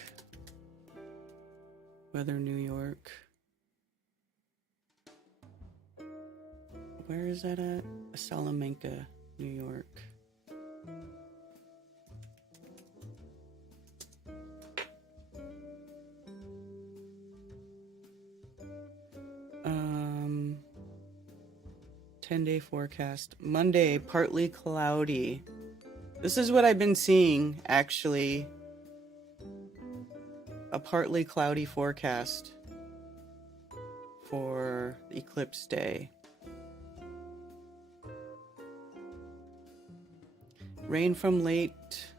Weather New York. Where is that at? Salamanca, New York. Um, 10-day forecast. Monday, partly cloudy. This is what I've been seeing, actually. A partly cloudy forecast for Eclipse Day. Rain from late.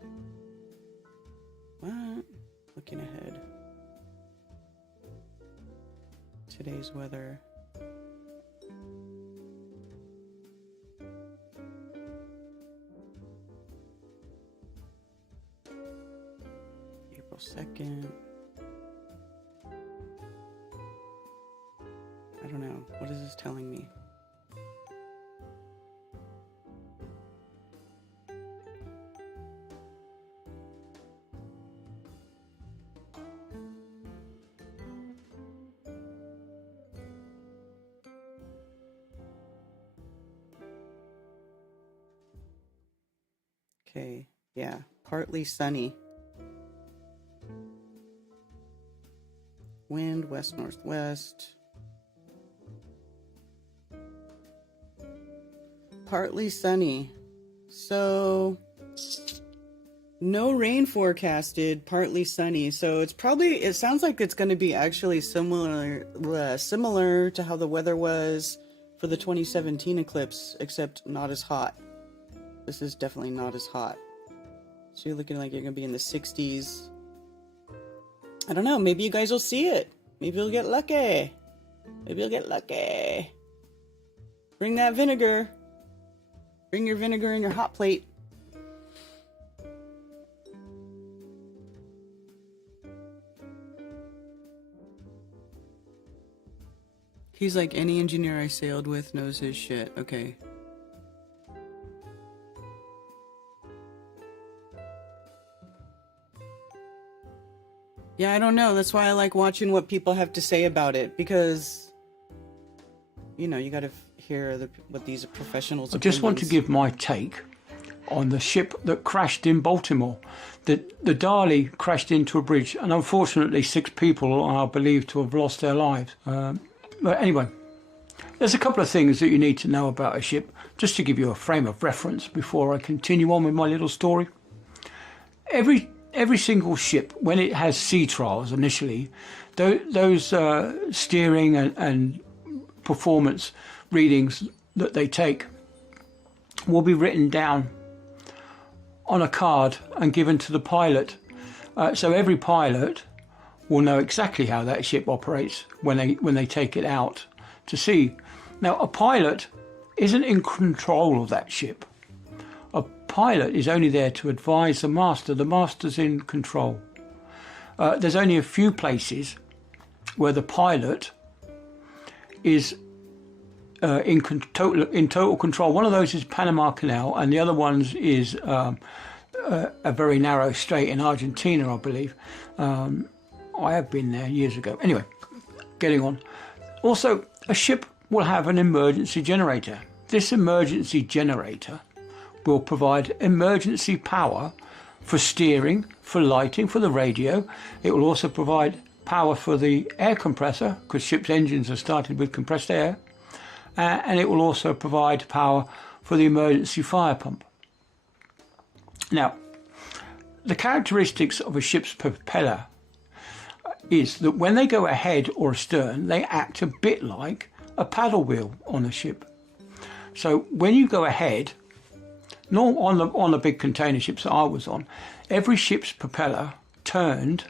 What? Looking ahead. Today's weather. April 2nd. I don't know. What is this telling me? Okay, yeah, partly sunny. Wind west-northwest. Partly sunny. So no rain forecasted, partly sunny. So it sounds like it's going to be actually similar to how the weather was for the 2017 eclipse, except not as hot. This is definitely not as hot. So you're looking like you're going to be in the 60s. I don't know. Maybe you guys will see it. Maybe you'll get lucky. Maybe you'll get lucky. Bring that vinegar. Bring your vinegar and your hot plate. He's like, any engineer I sailed with knows his shit. Okay. Yeah, I don't know. That's why I like watching what people have to say about it, because, you know, you got to hear what these professionals. I just want to give my take on the ship that crashed in Baltimore. The Dali crashed into a bridge, and unfortunately 6 people are believed to have lost their lives. But anyway, there's a couple of things that you need to know about a ship, just to give you a frame of reference before I continue on with my little story. Every single ship, when it has sea trials initially, those steering and performance readings that they take will be written down on a card and given to the pilot. So every pilot will know exactly how that ship operates when they take it out to sea. Now, a pilot isn't in control of that ship. A pilot is only there to advise the master. The master's in control. There's only a few places where the pilot is in total control. One of those is Panama Canal, and the other one is a very narrow strait in Argentina, I believe. I have been there years ago. Anyway, getting on. Also, a ship will have an emergency generator. This emergency generator will provide emergency power for steering, for lighting, for the radio. It will also provide power for the air compressor, because ships' engines are started with compressed air. And it will also provide power for the emergency fire pump. Now, the characteristics of a ship's propeller is that when they go ahead or astern, they act a bit like a paddle wheel on a ship. So when you go ahead, on the big container ships that I was on, every ship's propeller turned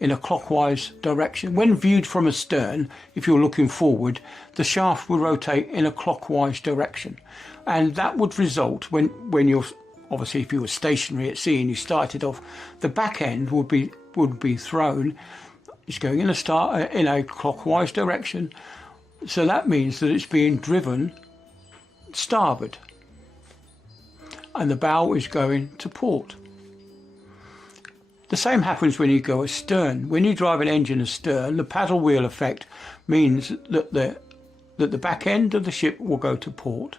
in a clockwise direction. When viewed from astern, if you're looking forward, the shaft would rotate in a clockwise direction. And that would result, when you're, obviously if you were stationary at sea and you started off, the back end would be thrown. It's going in a clockwise direction. So that means that it's being driven starboard. And the bow is going to port. The same happens when you go astern. When you drive an engine astern, the paddle wheel effect means that the back end of the ship will go to port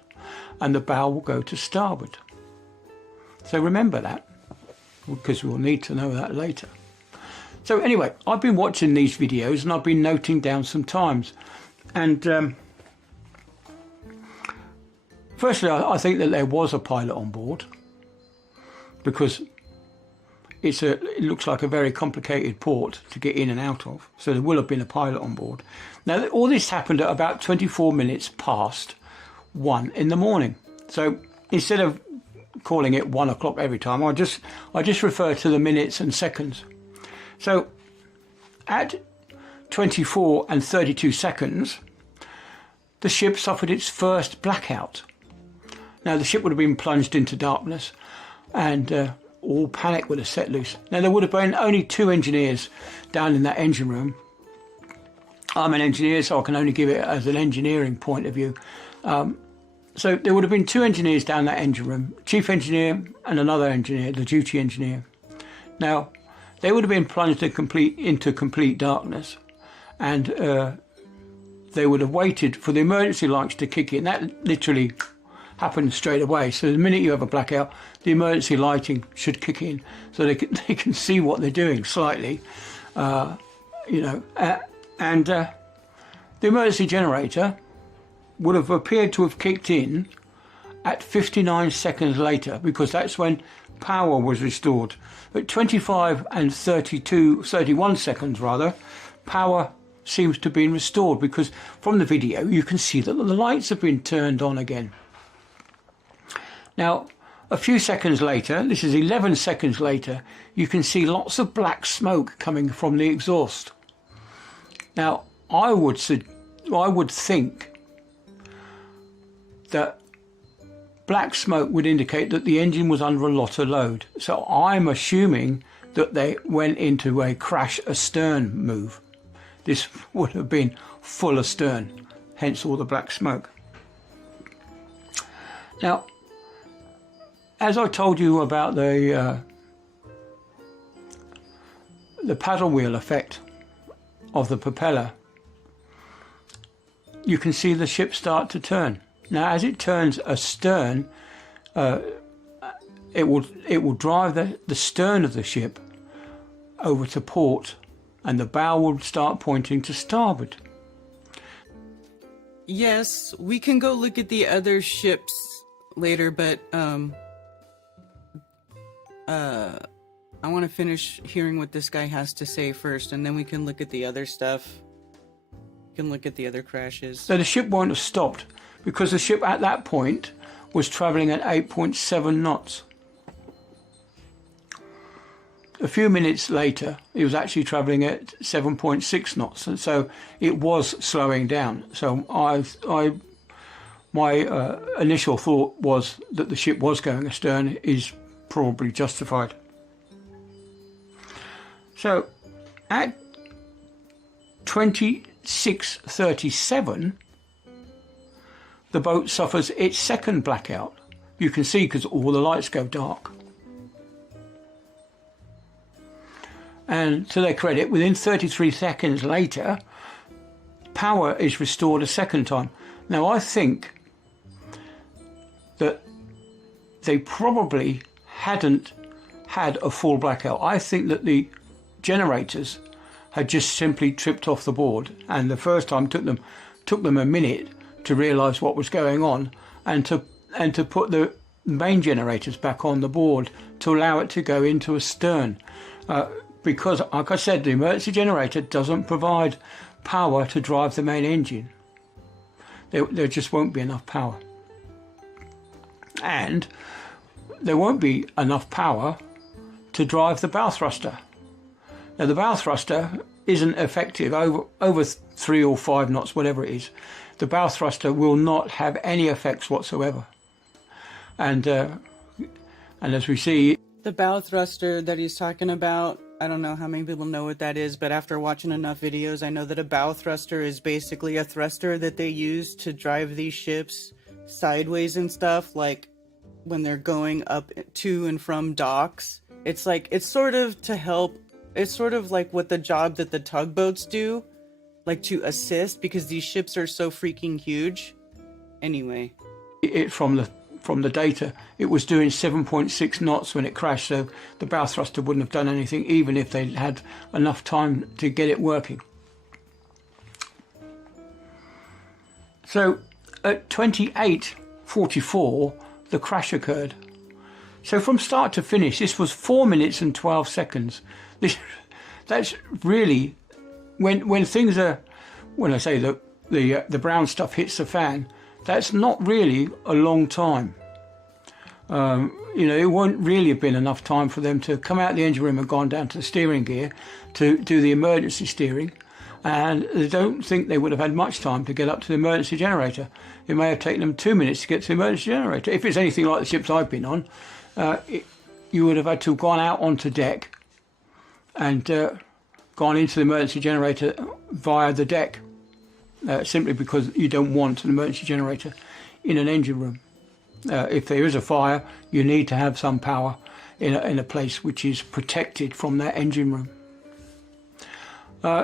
and the bow will go to starboard. So remember that, because we'll need to know that later. So anyway, I've been watching these videos and I've been noting down some times. And firstly, I think that there was a pilot on board, because it looks like a very complicated port to get in and out of. So there will have been a pilot on board. Now, all this happened at about 24 minutes past 1 in the morning. So instead of calling it 1 o'clock every time, I just refer to the minutes and seconds. So at 24 and 32 seconds, the ship suffered its first blackout. Now, the ship would have been plunged into darkness, and all panic would have set loose. Now, there would have been only 2 engineers down in that engine room. I'm an engineer, so I can only give it as an engineering point of view. So there would have been 2 engineers down that engine room, chief engineer and another engineer, the duty engineer. Now, they would have been plunged into complete darkness, and they would have waited for the emergency lights to kick in. That literally happened straight away. So the minute you have a blackout, the emergency lighting should kick in, so they can see what they're doing slightly, and the emergency generator would have appeared to have kicked in at 59 seconds later, because that's when power was restored. At 25 and 31 seconds rather, power seems to have been restored, because from the video you can see that the lights have been turned on again. Now, a few seconds later, this is 11 seconds later, you can see lots of black smoke coming from the exhaust. Now, I would think that black smoke would indicate that the engine was under a lot of load. So I'm assuming that they went into a crash astern move. This would have been full astern, hence all the black smoke. Now, as I told you about the paddle wheel effect of the propeller, you can see the ship start to turn. Now, as it turns astern, it will drive the stern of the ship over to port, and the bow will start pointing to starboard. Yes, we can go look at the other ships later, but I want to finish hearing what this guy has to say first, and then we can look at the other stuff. We can look at the other crashes. So the ship won't have stopped, because the ship at that point was travelling at 8.7 knots. A few minutes later, it was actually travelling at 7.6 knots, and so it was slowing down. So my initial thought was that the ship was going astern is probably justified. So at 26:37, the boat suffers its second blackout. You can see because all the lights go dark. And to their credit, within 33 seconds later, power is restored a second time. Now, I think that they probably hadn't had a full blackout. I think that the generators had just simply tripped off the board, and the first time took them a minute to realise what was going on, and and to put the main generators back on the board to allow it to go into a stern. Because, like I said, the emergency generator doesn't provide power to drive the main engine. There just won't be enough power. And there won't be enough power to drive the bow thruster. Now, the bow thruster isn't effective over 3 or 5 knots, whatever it is. The bow thruster will not have any effects whatsoever. And as we see, The bow thruster that he's talking about, I don't know how many people know what that is, but after watching enough videos, I know that a bow thruster is basically a thruster that they use to drive these ships sideways and stuff, like when they're going up to and from docks. It's sort of to help, it's sort of like what the job that the tugboats do, like to assist, because these ships are so freaking huge. Anyway. From the data, it was doing 7.6 knots when it crashed, so the bow thruster wouldn't have done anything even if they had enough time to get it working. So at 28:44 the crash occurred. So from start to finish this was 4 minutes and 12 seconds. That's really when things are, when I say that the brown stuff hits the fan, that's not really a long time. It won't really have been enough time for them to come out the engine room and gone down to the steering gear to do the emergency steering. And I don't think they would have had much time to get up to the emergency generator. It may have taken them 2 minutes to get to the emergency generator. If it's anything like the ships I've been on, you would have had to have gone out onto deck and gone into the emergency generator via the deck. Simply because you don't want an emergency generator in an engine room. If there is a fire, you need to have some power in a place which is protected from that engine room. My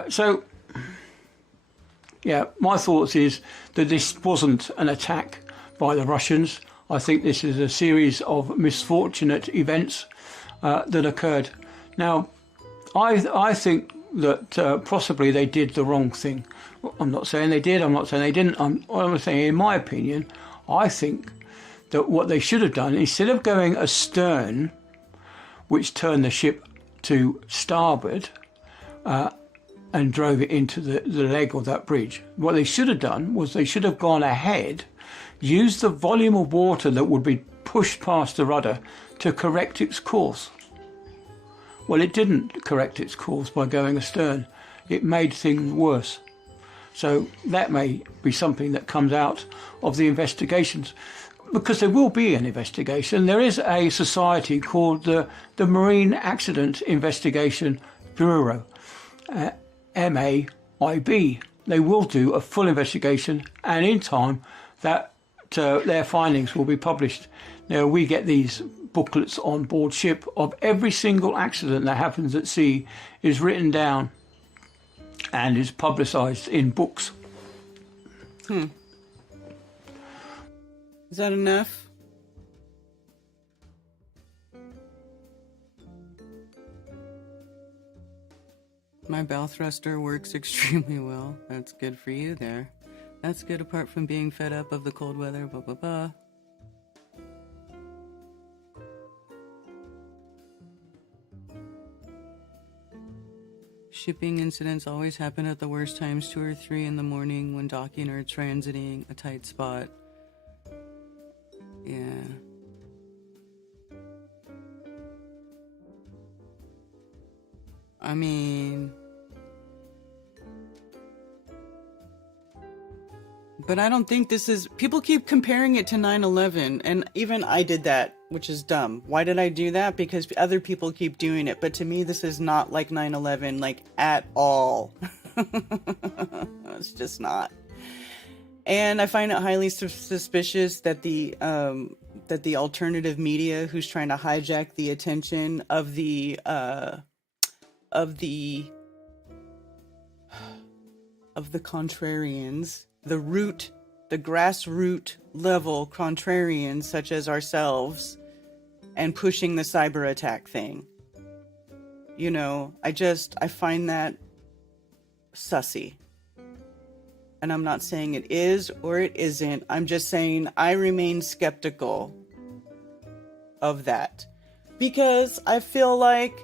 thoughts is that this wasn't an attack by the Russians. I think this is a series of misfortunate events that occurred. Now, I think that possibly they did the wrong thing. I'm not saying they did, I'm not saying they didn't. I'm saying, in my opinion, I think that what they should have done, instead of going astern, which turned the ship to starboard and drove it into the leg of that bridge, what they should have done was they should have gone ahead, used the volume of water that would be pushed past the rudder to correct its course. Well, it didn't correct its course by going astern. It made things worse. So that may be something that comes out of the investigations, because there will be an investigation. There is a society called the Marine Accident Investigation Bureau, MAIB. They will do a full investigation, and in time that their findings will be published. Now, we get these booklets on board ship of every single accident that happens at sea is written down and is publicised in books. Is that enough? My bow thruster works extremely well. That's good for you there. That's good apart from being fed up of the cold weather, blah blah blah. Shipping incidents always happen at the worst times, 2 or 3 in the morning when docking or transiting a tight spot. Yeah. I mean... But I don't think this is... People keep comparing it to 9/11, and even I did that, which is dumb. Why did I do that? Because other people keep doing it, but to me this is not like 9/11, like, at all. It's just not. And I find it highly suspicious that the alternative media, who's trying to hijack the attention of the contrarians, the grassroots level contrarians such as ourselves, and pushing the cyber attack thing. I find that sussy. And I'm not saying it is or it isn't. I'm just saying I remain skeptical of that. Because I feel like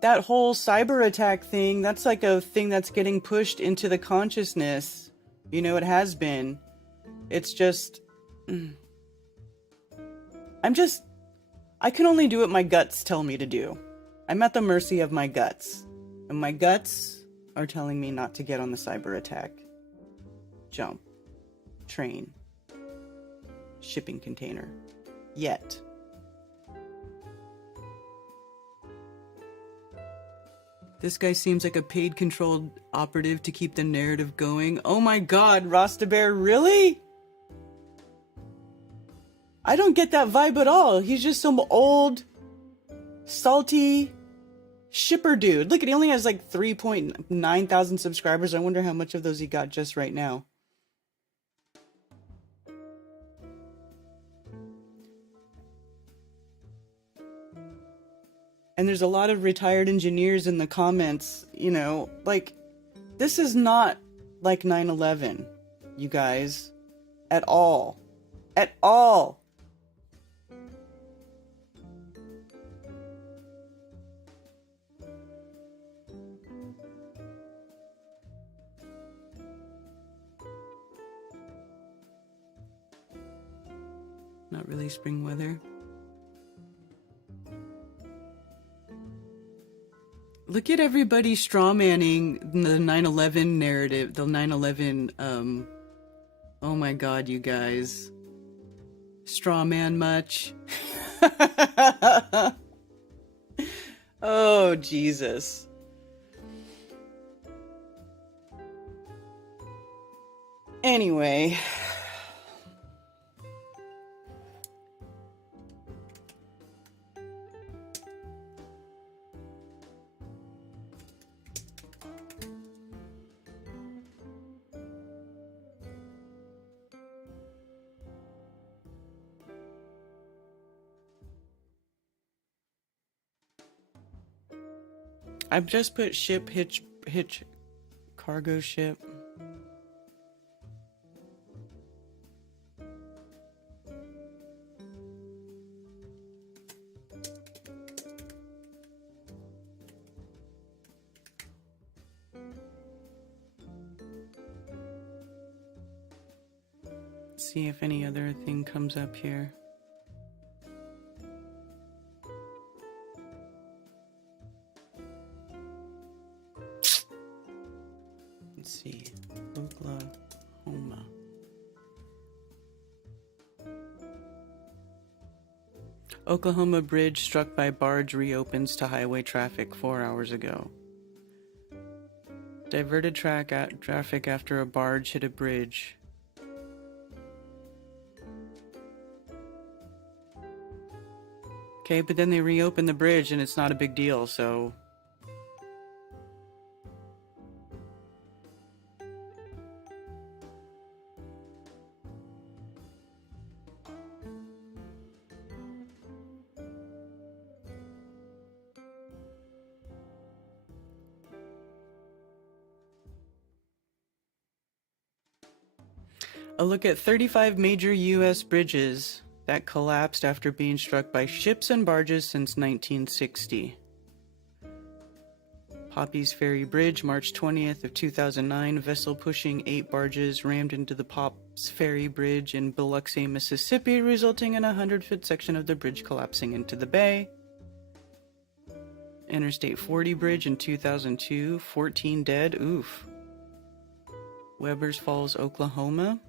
that whole cyber attack thing, that's like a thing that's getting pushed into the consciousness. You know, it has been. It's just... I can only do what my guts tell me to do. I'm at the mercy of my guts. And my guts are telling me not to get on the cyber attack. Jump. Train. Shipping container. Yet. This guy seems like a paid controlled operative to keep the narrative going. Oh my god, Rasta Bear, really? I don't get that vibe at all. He's just some old, salty shipper dude. Look, he only has like 3.9 thousand subscribers. I wonder how much of those he got just right now. And there's a lot of retired engineers in the comments, you know, like, this is not like 9/11, you guys, at all. At all. Not really spring weather. Look at everybody strawmanning the 9/11 narrative, the 9/11, oh my god, you guys. Strawman much? Oh, Jesus. Anyway. I've just put ship hitch cargo ship. See if any other thing comes up here. Let's see, Oklahoma. Oklahoma bridge struck by barge reopens to highway traffic 4 hours ago. Diverted traffic after a barge hit a bridge. Okay, but then they reopen the bridge and it's not a big deal, so... A look at 35 major U.S. bridges that collapsed after being struck by ships and barges since 1960. Poppy's Ferry Bridge, March 20th of 2009. Vessel pushing 8 barges rammed into the Pops Ferry Bridge in Biloxi, Mississippi, resulting in a 100-foot section of the bridge collapsing into the bay. Interstate 40 Bridge in 2002. 14 dead. Oof. Webbers Falls, Oklahoma.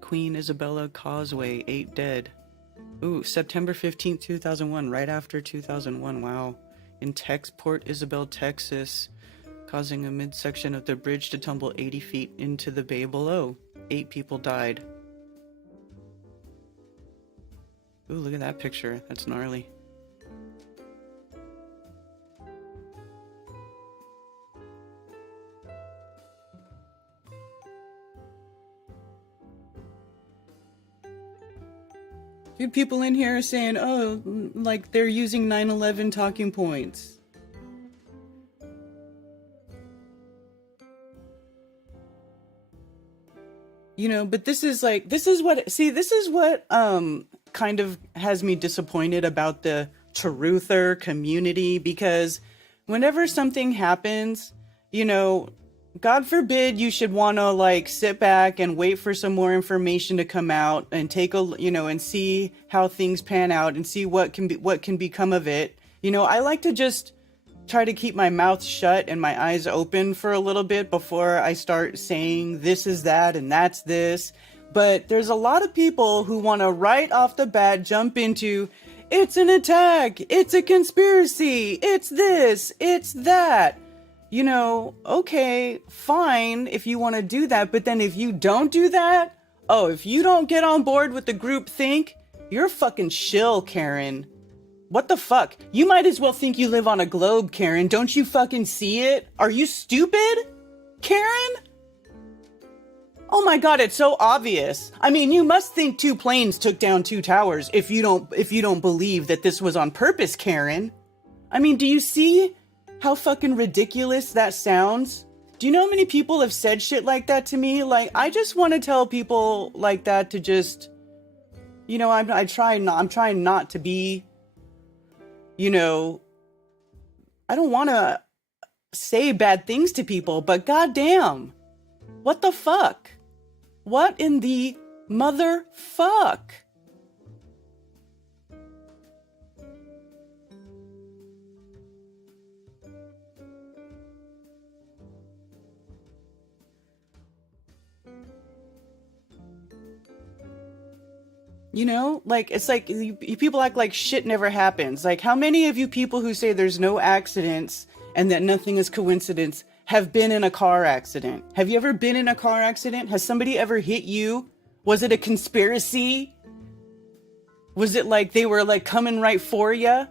Queen Isabella Causeway, 8 dead. Ooh, September 15th, 2001, right after 2001, wow. In Port Isabel, Texas, causing a midsection of the bridge to tumble 80 feet into the bay below. 8 people died. Ooh, look at that picture. That's gnarly. Dude, people in here are saying, oh, like they're using 9/11 talking points. You know, but this is what kind of has me disappointed about the truther community, because whenever something happens, you know, God forbid you should want to like sit back and wait for some more information to come out and take a, you know, and see how things pan out and see what can become of it. You know, I like to just try to keep my mouth shut and my eyes open for a little bit before I start saying this is that and that's this. But there's a lot of people who want to right off the bat jump into, it's an attack, it's a conspiracy, it's this, it's that. You know, okay, fine if you want to do that, but then if you don't do that, oh, if you don't get on board with the group think, you're a fucking shill, Karen. What the fuck? You might as well think you live on a globe, Karen. Don't you fucking see it? Are you stupid, Karen? Oh my god, it's so obvious. I mean, you must think 2 planes took down 2 towers if you don't believe that this was on purpose, Karen. I mean, do you see how fucking ridiculous that sounds? Do you know how many people have said shit like that to me? Like, I just want to tell people like that to just, you know, I'm trying not to be, you know, I don't want to say bad things to people, but goddamn, what the fuck? What in the motherfuck? You know, like, it's like you people act like shit never happens. Like, how many of you people who say there's no accidents and that nothing is coincidence have been in a car accident? Have you ever been in a car accident? Has somebody ever hit you? Was it a conspiracy? Was it like they were like coming right for you?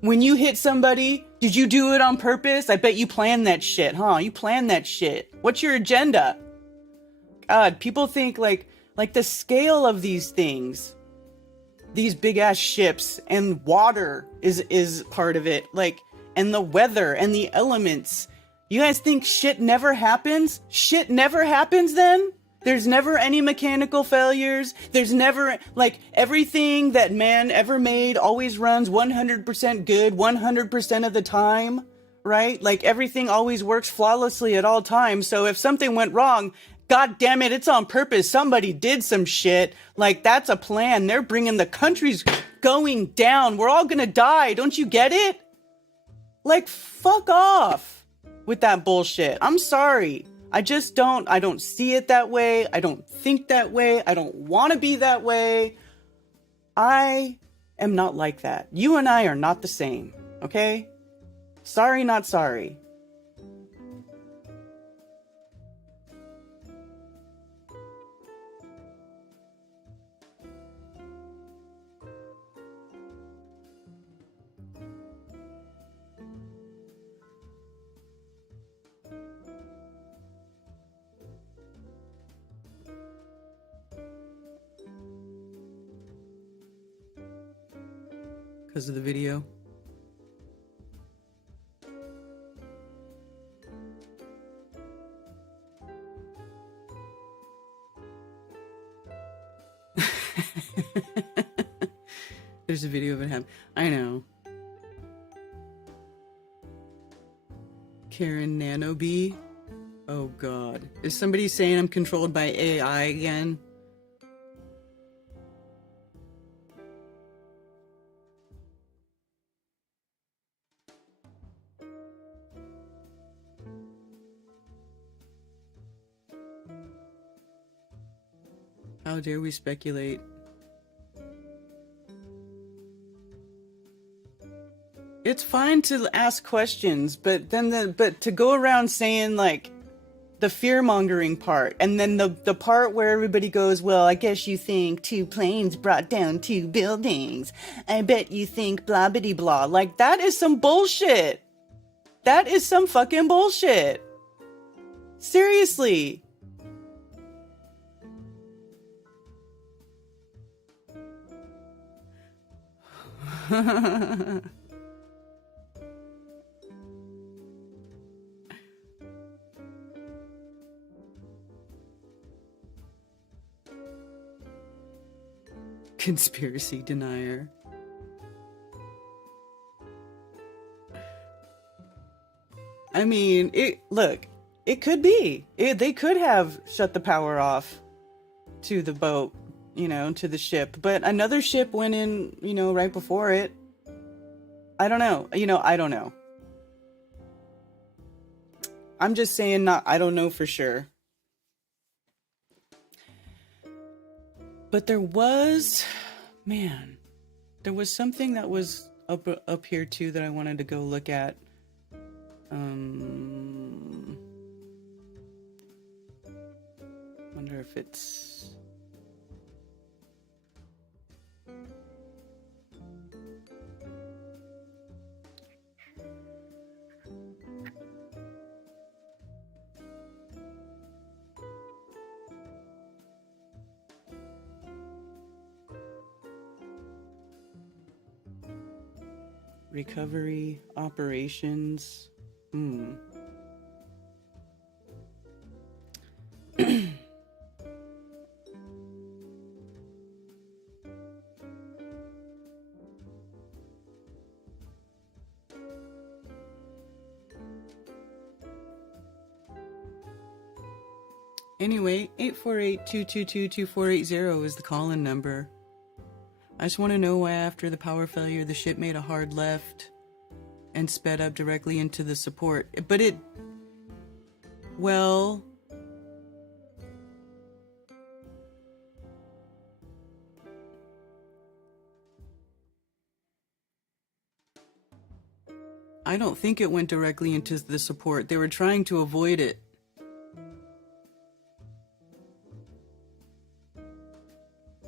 When you hit somebody, did you do it on purpose? I bet you planned that shit, huh? You planned that shit. What's your agenda? God, people think like the scale of these things, these big ass ships, and water is part of it, like, and the weather and the elements. You guys think shit never happens? Shit never happens then? There's never any mechanical failures. There's never, like, everything that man ever made always runs 100% good 100% of the time, right? Like, everything always works flawlessly at all times. So if something went wrong, God damn it, it's on purpose. Somebody did some shit. Like, that's a plan. They're bringing the country's going down. We're all gonna die. Don't you get it? Like, fuck off with that bullshit. I'm sorry. I don't see it that way. I don't think that way. I don't want to be that way. I am not like that. You and I are not the same, okay? Sorry, not sorry. Because of the video. There's a video of it happening. I know. Karen Nano B. Oh god. Is somebody saying I'm controlled by AI again? How dare we speculate? It's fine to ask questions, but then but to go around saying like the fear-mongering part, and then the part where everybody goes, well, I guess you think 2 planes brought down 2 buildings. I bet you think blah bitty blah. Like, that is some bullshit. That is some fucking bullshit. Seriously. conspiracy denier. I mean, it could be. They could have shut the power off to the boat, to the ship. But another ship went in, right before it. I don't know. I don't know. I'm just saying, I don't know for sure. But there was something that was up here too that I wanted to go look at. Wonder if it's recovery operations. Anyway, 848-222-2480 is the call-in number. I just want to know why after the power failure the ship made a hard left and sped up directly into the support. But I don't think it went directly into the support. They were trying to avoid it.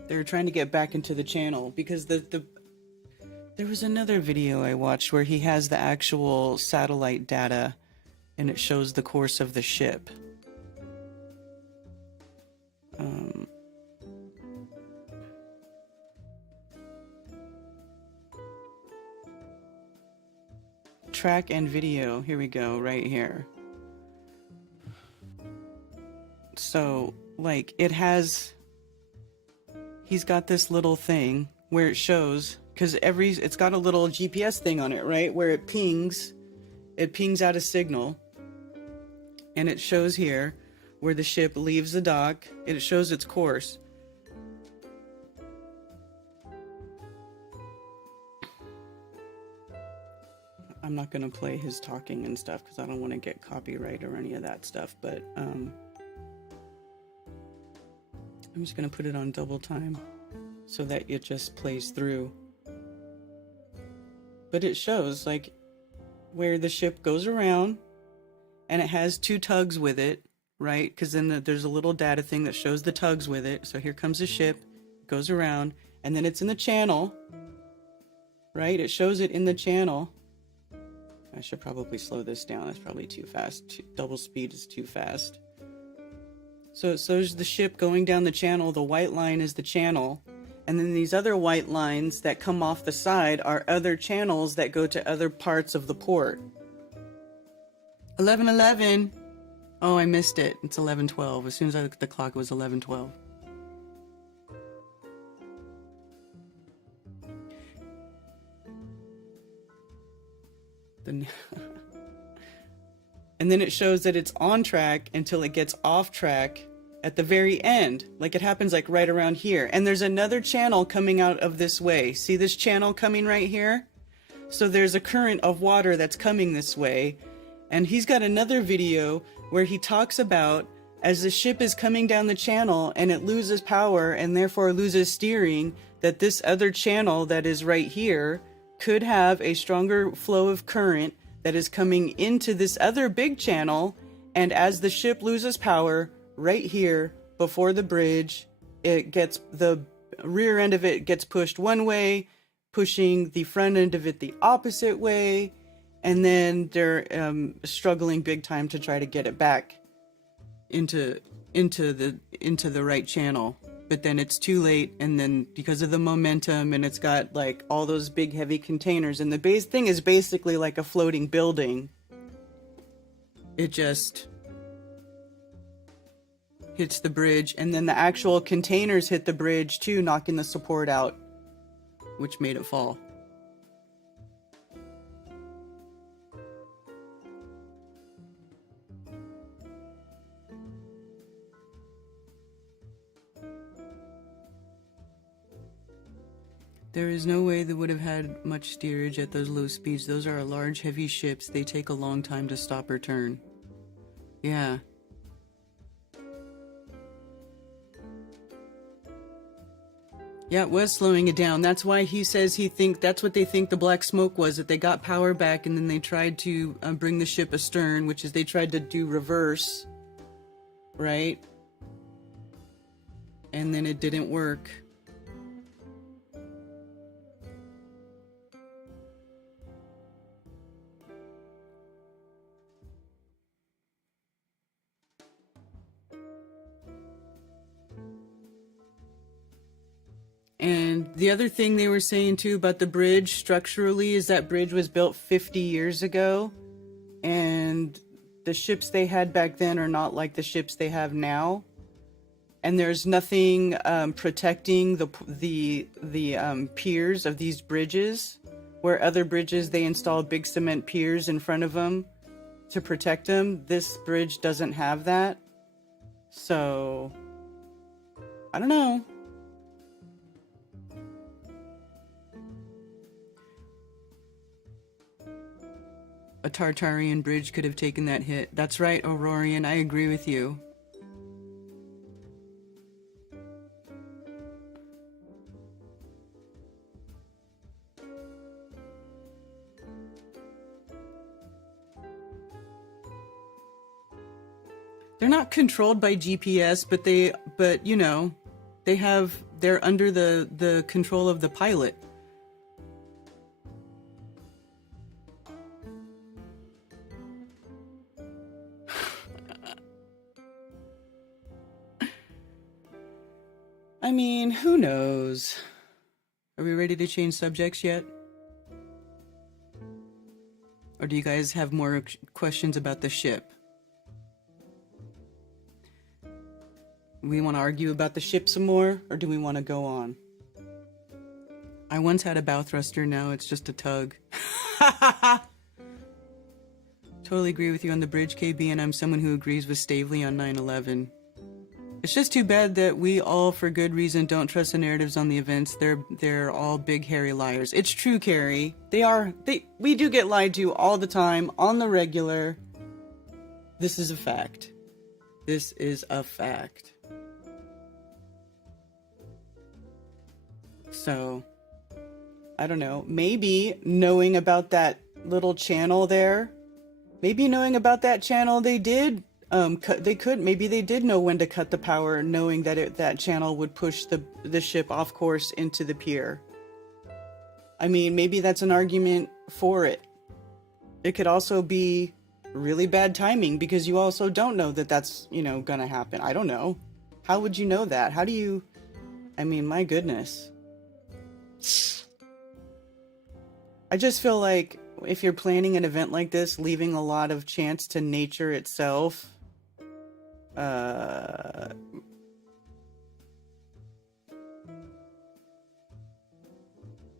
They were trying to get back into the channel because there was another video I watched where he has the actual satellite data and it shows the course of the ship. Track and video. Here we go, right here. So, he's got this little thing where it shows, because it's got a little GPS thing on it, right? Where it pings out a signal, and it shows here where the ship leaves the dock, and it shows its course. I'm not going to play his talking and stuff because I don't want to get copyright or any of that stuff, but I'm just going to put it on double time so that it just plays through. But it shows where the ship goes around and it has two tugs with it, right? Because then there's a little data thing that shows the tugs with it. So here comes the ship, goes around, and then it's in the channel, right? It shows it in the channel. I should probably slow this down. That's probably too fast. Double speed is too fast. So is the ship going down the channel. The white line is the channel. And then these other white lines that come off the side are other channels that go to other parts of the port. 11:11. Oh, I missed it. It's 11:12. As soon as I looked at the clock, it was 11:12. And then it shows that it's on track until it gets off track at the very end. It happens right around here. And there's another channel coming out of this way. See this channel coming right here? So there's a current of water that's coming this way. And he's got another video where he talks about as the ship is coming down the channel and it loses power and therefore loses steering, that this other channel that is right here could have a stronger flow of current that is coming into this other big channel, and as the ship loses power right here before the bridge, the rear end of it gets pushed one way, pushing the front end of it the opposite way, and then they're struggling big time to try to get it back into the right channel. But then it's too late, and then because of the momentum, and it's got all those big heavy containers, and the base thing is basically like a floating building. It just hits the bridge, and then the actual containers hit the bridge too, knocking the support out, which made it fall. There is no way they would have had much steerage at those low speeds. Those are large, heavy ships. They take a long time to stop or turn. Yeah. Yeah, it was slowing it down. That's why he says that's what they think the black smoke was, that they got power back and then they tried to bring the ship astern, which is they tried to do reverse, right? And then it didn't work. And the other thing they were saying too about the bridge structurally is that bridge was built 50 years ago, and the ships they had back then are not like the ships they have now. And there's nothing protecting the piers of these bridges, where other bridges they install big cement piers in front of them to protect them. This bridge doesn't have that. So I don't know. A Tartarian bridge could have taken that hit. That's right, Aurorian. I agree with you. They're not controlled by GPS, but you know, they're under the control of the pilot. I mean, who knows? Are we ready to change subjects yet? Or do you guys have more questions about the ship? We want to argue about the ship some more, or do we want to go on? I once had a bow thruster, now it's just a tug. Totally agree with you on the bridge, KB, and I'm someone who agrees with Stavely on 9/11. It's just too bad that we all, for good reason, don't trust the narratives on the events. They're all big, hairy liars. It's true, Carrie. We do get lied to all the time, on the regular. This is a fact. This is a fact. So, I don't know. Maybe knowing about that little channel there, they did maybe they did know when to cut the power, knowing that that channel would push the ship off course into the pier. I mean, maybe that's an argument for it. It could also be really bad timing, because you also don't know that that's, gonna happen. I don't know. How would you know that? I mean, my goodness. I just feel like if you're planning an event like this, leaving a lot of chance to nature itself,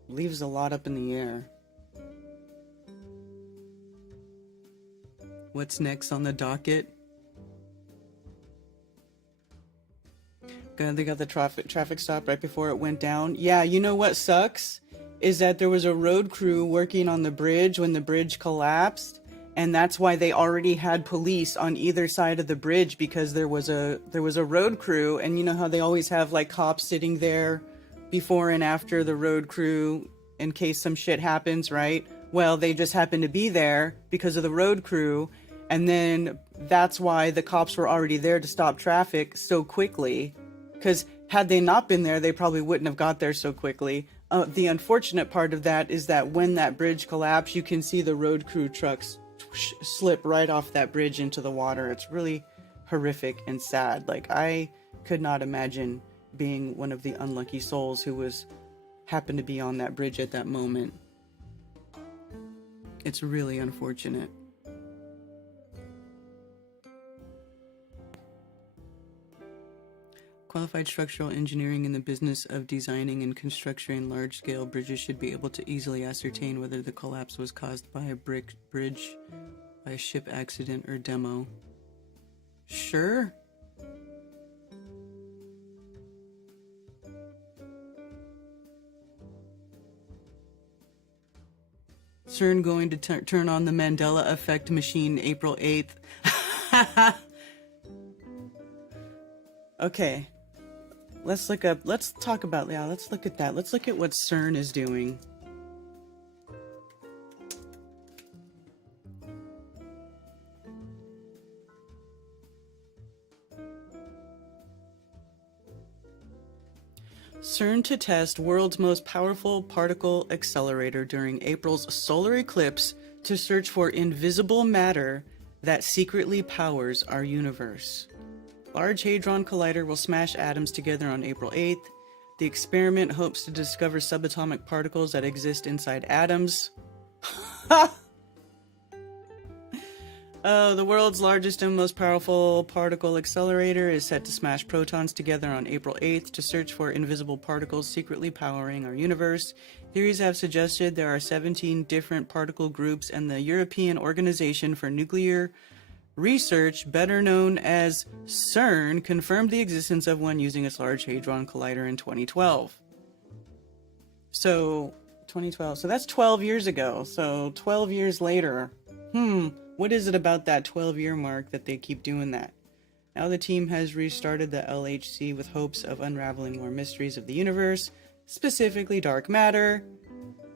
leaves a lot up in the air. What's next on the docket? They got the traffic stop right before it went down. Yeah, you know what sucks? Is that there was a road crew working on the bridge when the bridge collapsed, and that's why they already had police on either side of the bridge, because there was a road crew, and you know how they always have like cops sitting there before and after the road crew in case some shit happens, right? Well, they just happened to be there because of the road crew, and then that's why the cops were already there to stop traffic so quickly, because had they not been there, they probably wouldn't have got there so quickly. The unfortunate part of that is that when that bridge collapsed, you can see the road crew trucks slip right off that bridge into the water. It's really horrific and sad. Like, I could not imagine being one of the unlucky souls who happened to be on that bridge at that moment. It's really unfortunate. qualified structural engineering in the business of designing and constructing large-scale bridges should be able to easily ascertain whether the collapse was caused by a bridge, by a ship accident, or demo. Sure. CERN going to turn on the Mandela effect machine April 8th. Okay. Let's look at that. Let's look at what CERN is doing. CERN to test world's most powerful particle accelerator during April's solar eclipse to search for invisible matter that secretly powers our universe. Large Hadron Collider will smash atoms together on April 8th. The experiment hopes to discover subatomic particles that exist inside atoms. The world's largest and most powerful particle accelerator is set to smash protons together on April 8th to search for invisible particles secretly powering our universe. Theories have suggested there are 17 different particle groups, and the European Organization for Nuclear Research, better known as CERN, confirmed the existence of one using its Large Hadron Collider in 2012. So, 2012. So that's 12 years ago. So 12 years later. What is it about that 12-year mark that they keep doing that? Now the team has restarted the LHC with hopes of unraveling more mysteries of the universe, specifically dark matter.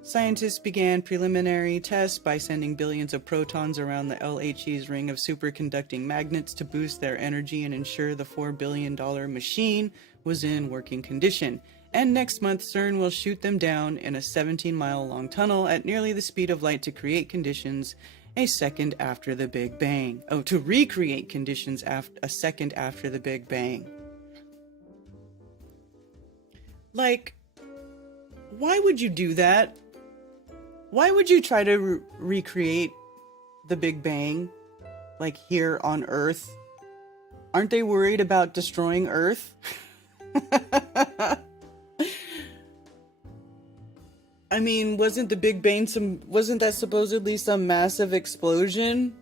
Scientists began preliminary tests by sending billions of protons around the LHC's ring of superconducting magnets to boost their energy and ensure the $4 billion machine was in working condition. And next month, CERN will shoot them down in a 17-mile-long tunnel at nearly the speed of light to create conditions a second after the Big Bang. Oh, to recreate conditions a second after the Big Bang. Like, why would you do that? Why would you try to recreate the Big Bang, like here on Earth? Aren't they worried about destroying Earth? I mean, wasn't the Big Bang wasn't that supposedly some massive explosion?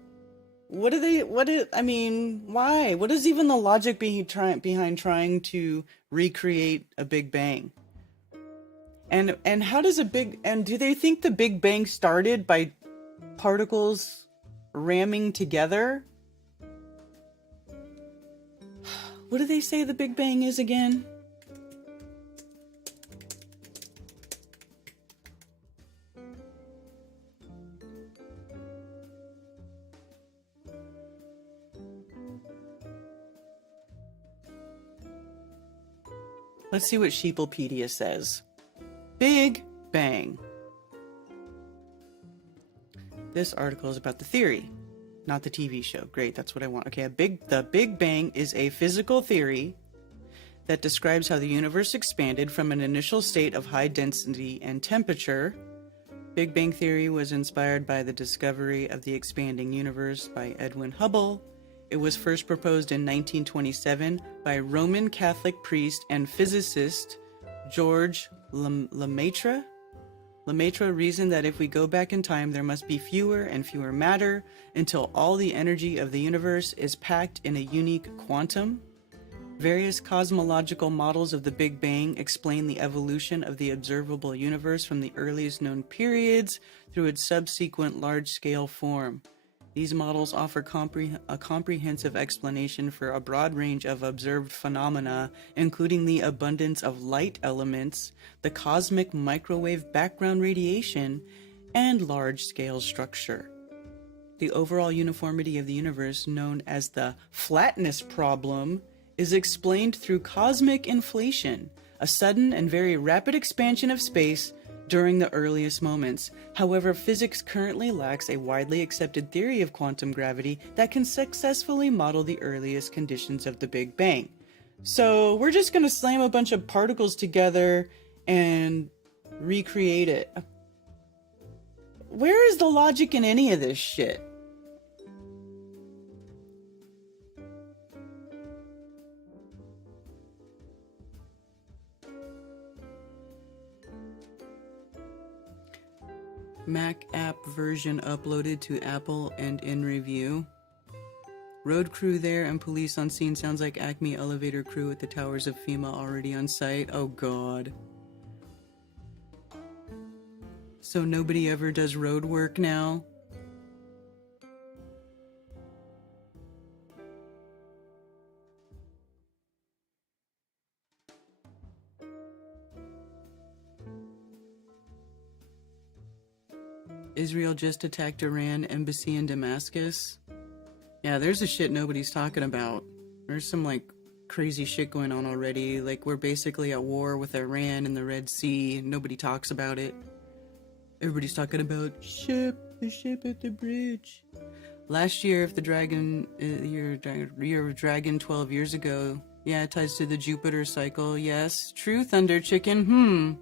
Why? What is even the logic behind trying to recreate a Big Bang? And how does do they think the Big Bang started by particles ramming together? What do they say the Big Bang is again? Let's see what Sheeplepedia says. Big Bang. This article is about the theory, not the TV show. Great, that's what I want. Okay, the Big Bang is a physical theory that describes how the universe expanded from an initial state of high density and temperature. Big Bang theory was inspired by the discovery of the expanding universe by Edwin Hubble. It was first proposed in 1927 by Roman Catholic priest and physicist George Lemaitre. Lemaitre reasoned that if we go back in time, there must be fewer and fewer matter until all the energy of the universe is packed in a unique quantum. Various cosmological models of the Big Bang explain the evolution of the observable universe from the earliest known periods through its subsequent large-scale form. These models offer a comprehensive explanation for a broad range of observed phenomena, including the abundance of light elements, the cosmic microwave background radiation, and large-scale structure. The overall uniformity of the universe, known as the flatness problem, is explained through cosmic inflation, a sudden and very rapid expansion of space during the earliest moments. However, physics currently lacks a widely accepted theory of quantum gravity that can successfully model the earliest conditions of the Big Bang. So we're just going to slam a bunch of particles together and recreate it. Where is the logic in any of this shit? version uploaded to Apple and in review. Road crew there and police on scene. Sounds like Acme elevator crew at the towers of FEMA already on site. Oh god. So nobody ever does road work now? Israel just attacked Iran embassy in Damascus. Yeah, there's a shit nobody's talking about. There's some, like, crazy shit going on already. Like, we're basically at war with Iran in the Red Sea. Nobody talks about it. Everybody's talking about the ship at the bridge. Last year, if the dragon, year of dragon 12 years ago. Yeah, it ties to the Jupiter cycle. Yes. True, Thunder Chicken.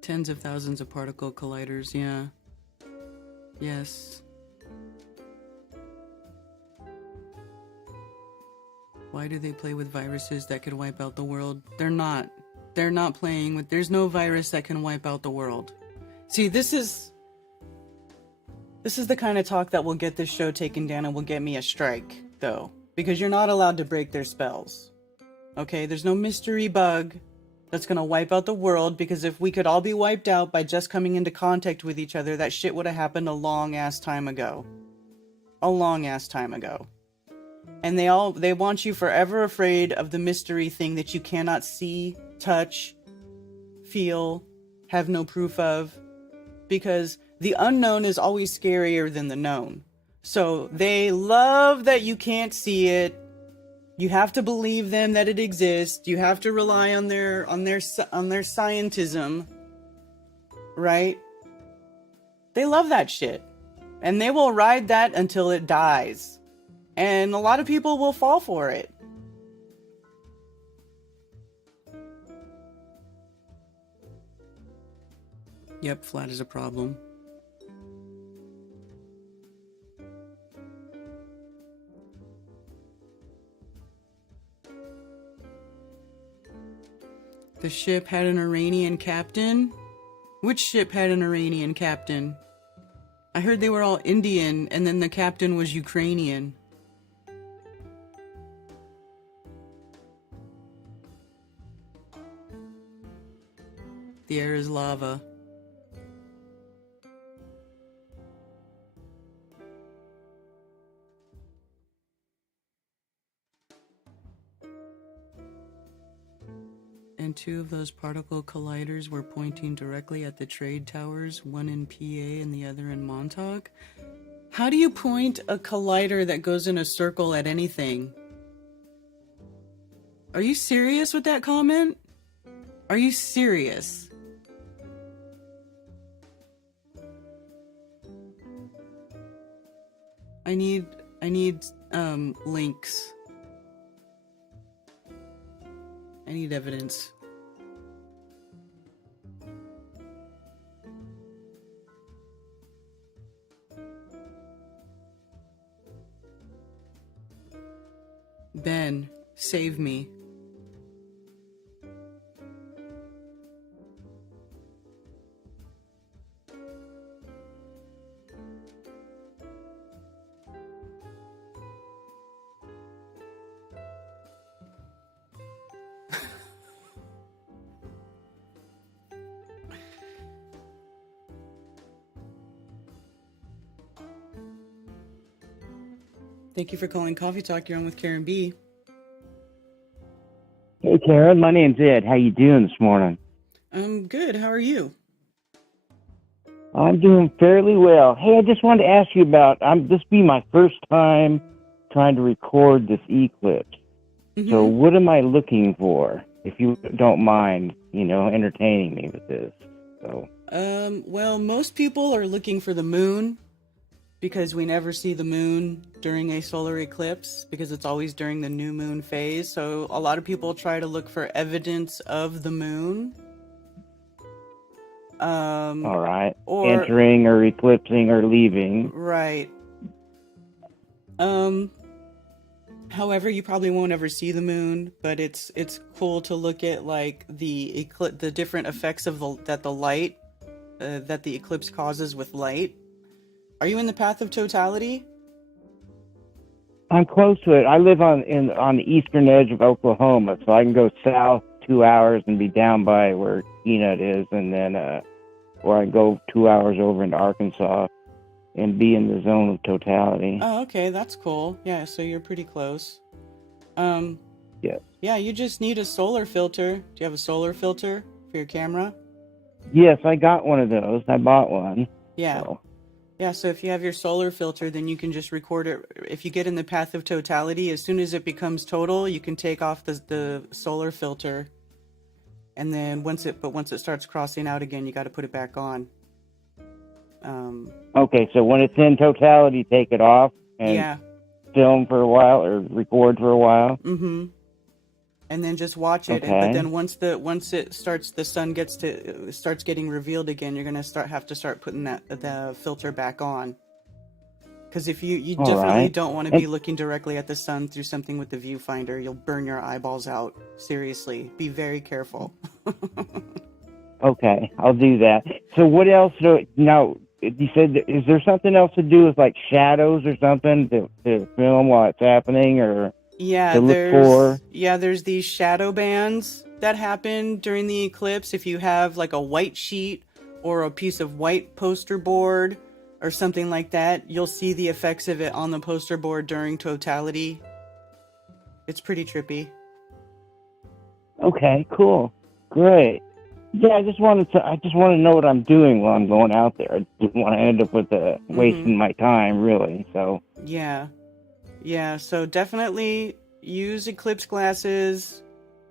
Tens of thousands of particle colliders, yeah. Yes. Why do they play with viruses that could wipe out the world? They're not. They're not playing with... There's no virus that can wipe out the world. See, this is the kind of talk that will get this show taken down and will get me a strike, though. Because you're not allowed to break their spells. Okay? There's no mystery bug that's gonna wipe out the world, because if we could all be wiped out by just coming into contact with each other, that shit would have happened a long-ass time ago. A long-ass time ago. And they want you forever afraid of the mystery thing that you cannot see, touch, feel, have no proof of. Because the unknown is always scarier than the known. So they love that you can't see it. You have to believe them that it exists. You have to rely on their scientism, right? They love that shit, and they will ride that until it dies. And a lot of people will fall for it. Yep, flat is a problem. The ship had an Iranian captain? Which ship had an Iranian captain? I heard they were all Indian, and then the captain was Ukrainian. The air is lava. And two of those particle colliders were pointing directly at the trade towers, one in PA and the other in Montauk. How do you point a collider that goes in a circle at anything? Are you serious with that comment? Are you serious? I need links. I need evidence. Ben, save me. Thank you for calling Coffee Talk. You're on with Karen B. Hey, Karen. My name's Ed. How you doing this morning? I'm good. How are you? I'm doing fairly well. Hey, I just wanted to ask you about, this be my first time trying to record this eclipse. Mm-hmm. So what am I looking for? If you don't mind, entertaining me with this. So. Well, most people are looking for the moon, because we never see the moon during a solar eclipse, because it's always during the new moon phase. So a lot of people try to look for evidence of the moon. All right. Or Entering or eclipsing or leaving. right. However, you probably won't ever see the moon, but it's cool to look at like the different effects of the light that the eclipse causes with light. Are you in the path of totality? I'm close to it. I live on the eastern edge of Oklahoma, so I can go south 2 hours and be down by where Peanut is, and then or I can go 2 hours over into Arkansas and be in the zone of totality. Oh, okay, that's cool. Yeah, so you're pretty close. Yes. Yeah, you just need a solar filter. Do you have a solar filter for your camera? Yes, I got one of those. I bought one. Yeah. So. Yeah, so if you have your solar filter, then you can just record it. If you get in the path of totality, as soon as it becomes total, you can take off the solar filter. And then once it starts crossing out again, you got to put it back on. Okay, so when it's in totality, take it off and Yeah. film for a while or record for a while. Mm-hmm. And then just watch it. Okay. But then once it starts, the sun starts getting revealed again, you're gonna have to start putting the filter back on. Because if you All definitely right. don't want to be looking directly at the sun through something with the viewfinder, you'll burn your eyeballs out. Seriously, be very careful. Okay, I'll do that. So what else? Now, you said, is there something else to do with like shadows or something to film while it's happening, or Yeah, to look for? there's these shadow bands that happen during the eclipse. If you have like a white sheet or a piece of white poster board or something like that, you'll see the effects of it on the poster board during totality. It's pretty trippy. Okay, cool, great. Yeah, I just want to know what I'm doing while I'm going out there. I didn't want to end up with wasting my time, really. So Yeah. So definitely use eclipse glasses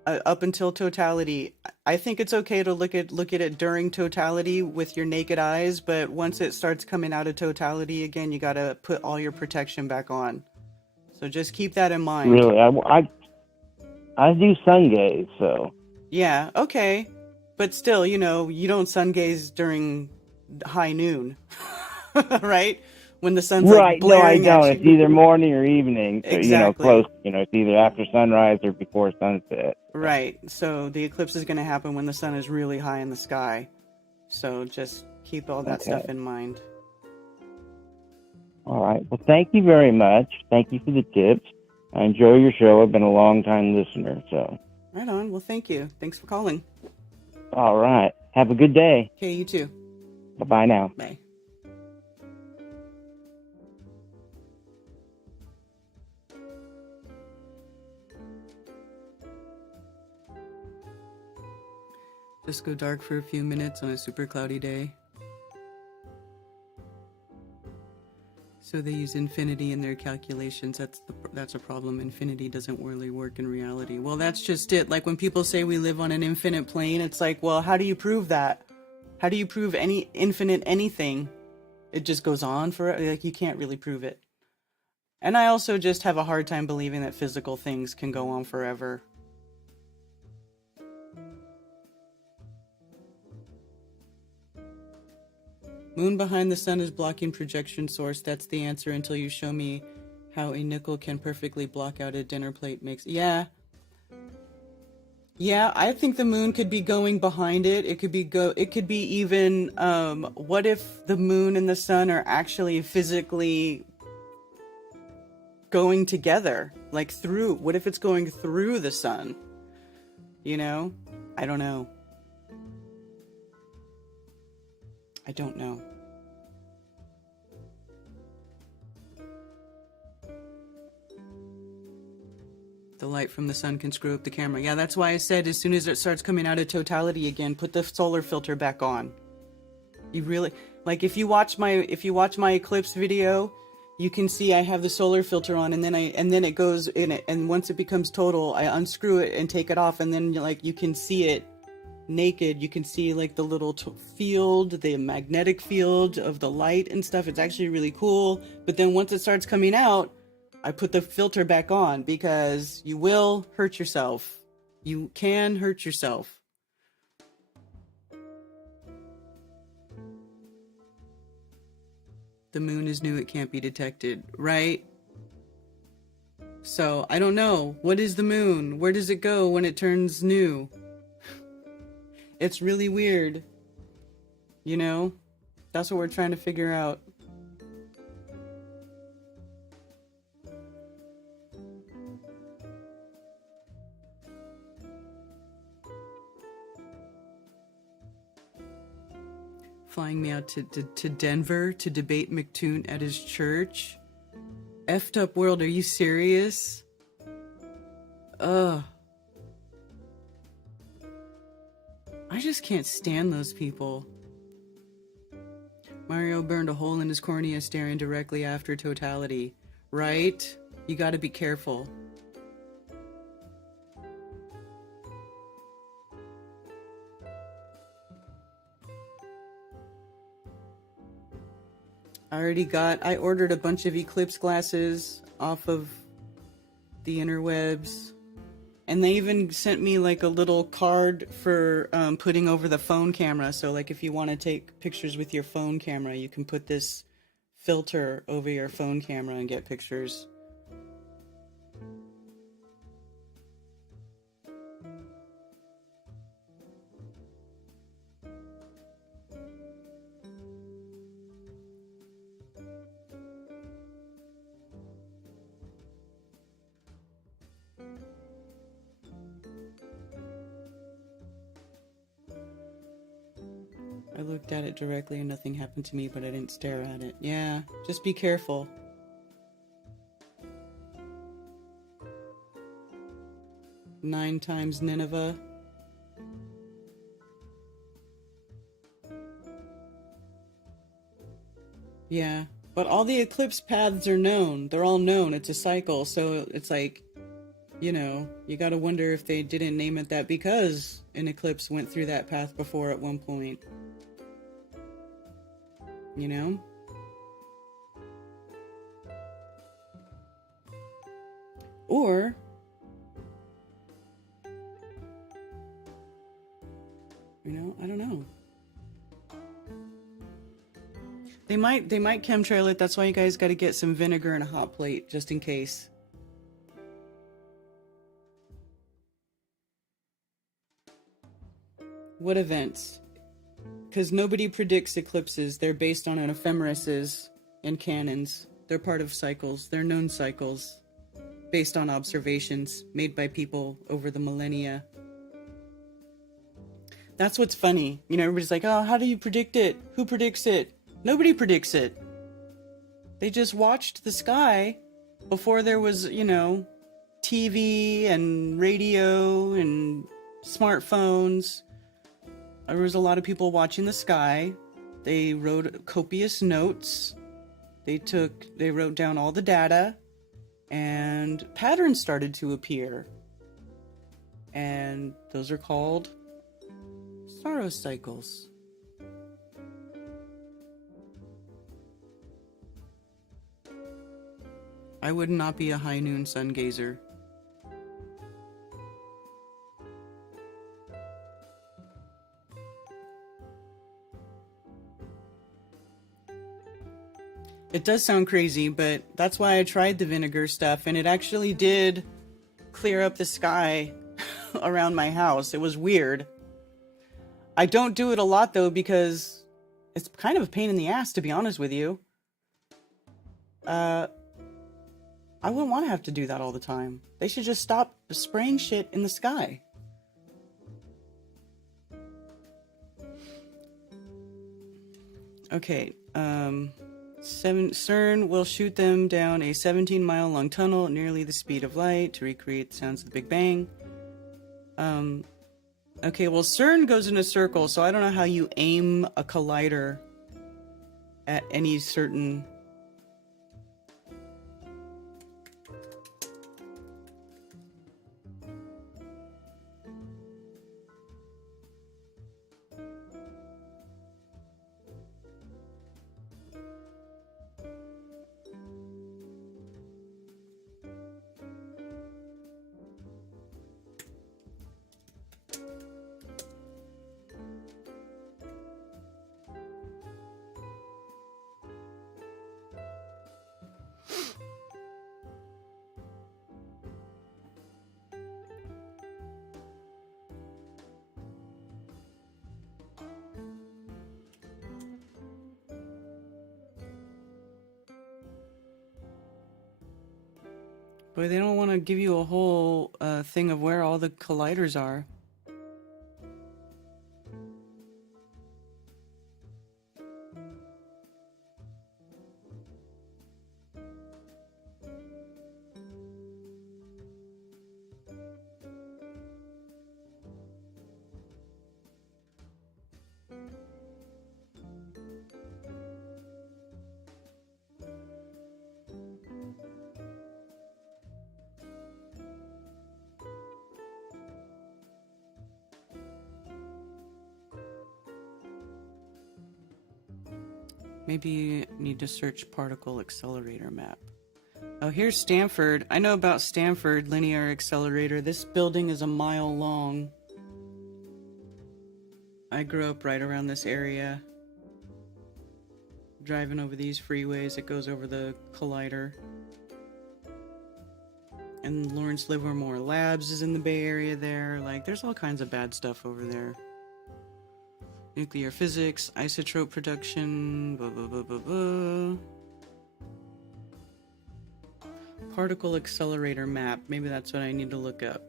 up until totality. I think it's okay to look at it during totality with your naked eyes, but once it starts coming out of totality again, you got to put all your protection back on. So just keep that in mind. really, I do sun gaze, so Yeah, okay. But still, you don't sun gaze during high noon, right? When the sun's right. like No, I blaring don't. at It's you. either morning or evening. So, Exactly. close. It's either after sunrise or before sunset. Right. So the eclipse is going to happen when the sun is really high in the sky. So just keep all that stuff in mind. All right. Well, thank you very much. Thank you for the tips. I enjoy your show. I've been a long-time listener, so. Right on. Well, thank you. Thanks for calling. All right. Have a good day. Okay, you too. Bye-bye now. Bye. Just go dark for a few minutes on a super cloudy day. So they use infinity in their calculations. That's a problem. Infinity doesn't really work in reality. Well, that's just it. Like when people say we live on an infinite plane, it's like, well, how do you prove that? How do you prove any infinite anything? It just goes on for, like, you can't really prove it. And I also just have a hard time believing that physical things can go on forever. Moon behind the sun is blocking projection source. That's the answer until you show me how a nickel can perfectly block out a dinner plate mix. Yeah, I think the moon could be going behind it. It could be even what if the moon and the sun are actually physically going together? Like what if it's going through the sun? I don't know. I don't know. The light from the sun can screw up the camera. Yeah, that's why I said as soon as it starts coming out of totality again, put the solar filter back on. You really, like, if you watch my eclipse video, you can see I have the solar filter on, and then it goes in it, and once it becomes total, I unscrew it and take it off, and then you can see it naked. You can see like the little field, the magnetic field of the light and stuff. It's actually really cool. But then once it starts coming out, I put the filter back on because you will hurt yourself. You can hurt yourself. The moon is new, it can't be detected, right? So, I don't know. What is the moon? Where does it go when it turns new? It's really weird. You know? That's what we're trying to figure out. Flying me out to Denver to debate McToon at his church. Effed up world, are you serious? Ugh. I just can't stand those people. Mario burned a hole in his cornea staring directly after totality. Right? You gotta be careful. I ordered a bunch of Eclipse glasses off of the interwebs. And they even sent me like a little card for putting over the phone camera. So like if you want to take pictures with your phone camera, you can put this filter over your phone camera and get pictures. I looked at it directly and nothing happened to me, but I didn't stare at it. Yeah, just be careful. Nine times Nineveh. Yeah, but all the eclipse paths are known. They're all known. It's a cycle, so it's like, you know, you gotta wonder if they didn't name it that because an eclipse went through that path before at one point. You know? Or you know, I don't know. They might chemtrail it. That's why you guys got to get some vinegar and a hot plate just in case. What events? Because nobody predicts eclipses. They're based on an ephemeruses and canons. They're part of cycles. They're known cycles based on observations made by people over the millennia. That's what's funny. You know, everybody's like, oh, how do you predict it? Who predicts it? Nobody predicts it. They just watched the sky before there was, you know, TV and radio and smartphones. There was a lot of people watching the sky. They wrote copious notes. They wrote down all the data, and patterns started to appear. And those are called sorrow cycles. I would not be a high noon sun gazer. It does sound crazy, but that's why I tried the vinegar stuff, and it actually did clear up the sky around my house. It was weird. I don't do it a lot, though, because it's kind of a pain in the ass, to be honest with you. I wouldn't want to have to do that all the time. They should just stop spraying shit in the sky. Okay, CERN will shoot them down a 17-mile-long tunnel at nearly the speed of light to recreate the sounds of the Big Bang. Okay, well, CERN goes in a circle, so I don't know how you aim a collider at any certain... Boy, they don't want to give you a whole thing of where all the colliders are. Maybe you need to search particle accelerator map. Oh, here's Stanford. I know about Stanford linear accelerator. This building is a mile long. I grew up right around this area. Driving over these freeways, it goes over the collider. And Lawrence Livermore Labs is in the Bay Area there. Like, there's all kinds of bad stuff over there. Nuclear physics, isotope production, blah, blah, blah, blah, blah. Particle accelerator map. Maybe that's what I need to look up.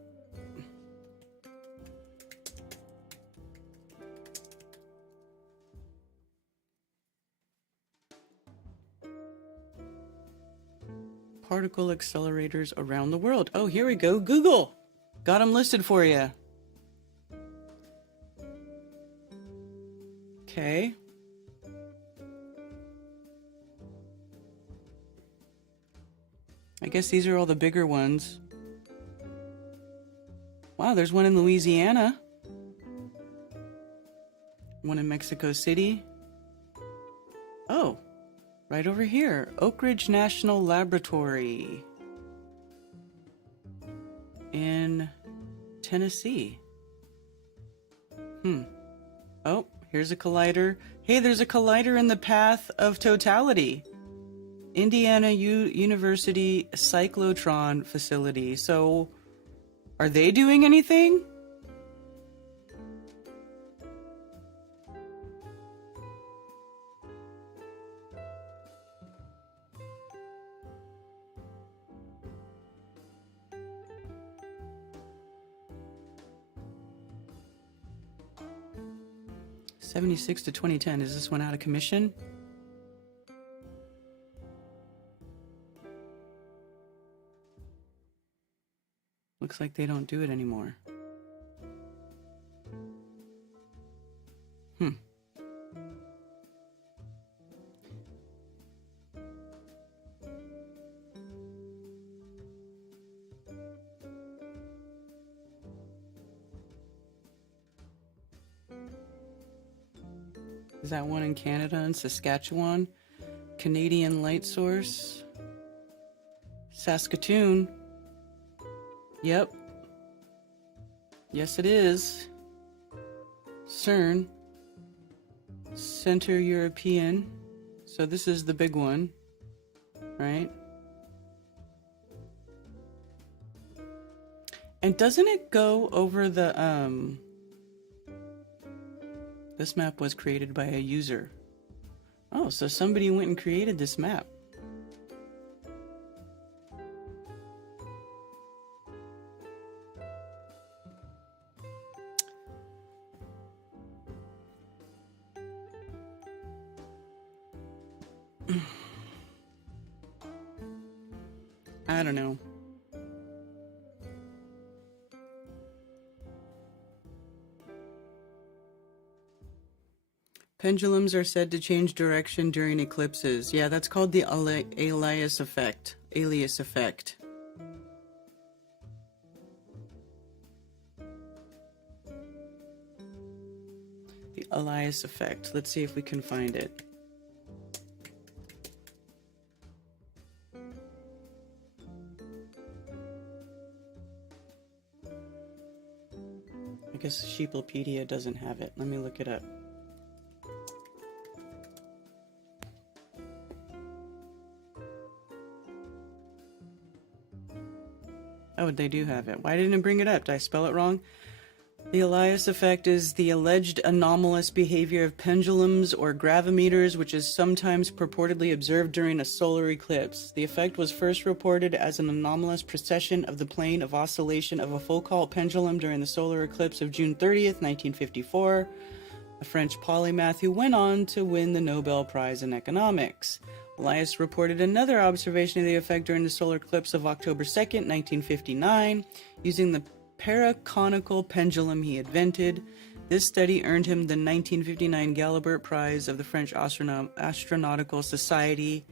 Particle accelerators around the world. Oh, here we go. Google. Got them listed for you. Okay. I guess these are all the bigger ones. Wow, there's one in Louisiana. One in Mexico City. Oh, right over here. Oak Ridge National Laboratory in Tennessee. Oh, here's a collider. Hey, there's a collider in the path of totality. Indiana University cyclotron facility. So, are they doing anything? '76 to 2010. Is this one out of commission? Looks like they don't do it anymore. Is that one in Canada and Saskatchewan? Canadian light source. Saskatoon. Yep. Yes, it is. CERN. Center European. So this is the big one, right? And doesn't it go over the, this map was created by a user. Oh, so somebody went and created this map. I don't know. Pendulums are said to change direction during eclipses. Yeah, that's called the alias effect. Alias effect. The alias effect. Let's see if we can find it. I guess Sheeplepedia doesn't have it. Let me look it up. Oh, they do have it. Why didn't it bring it up? Did I spell it wrong? The Elias effect is the alleged anomalous behavior of pendulums or gravimeters, which is sometimes purportedly observed during a solar eclipse. The effect was first reported as an anomalous precession of the plane of oscillation of a Foucault pendulum during the solar eclipse of June 30th, 1954, a French polymath who went on to win the Nobel Prize in Economics. Elias reported another observation of the effect during the solar eclipse of October 2nd, 1959, using the paraconical pendulum he invented. This study earned him the 1959 Galabert Prize of the French Astronautical Society,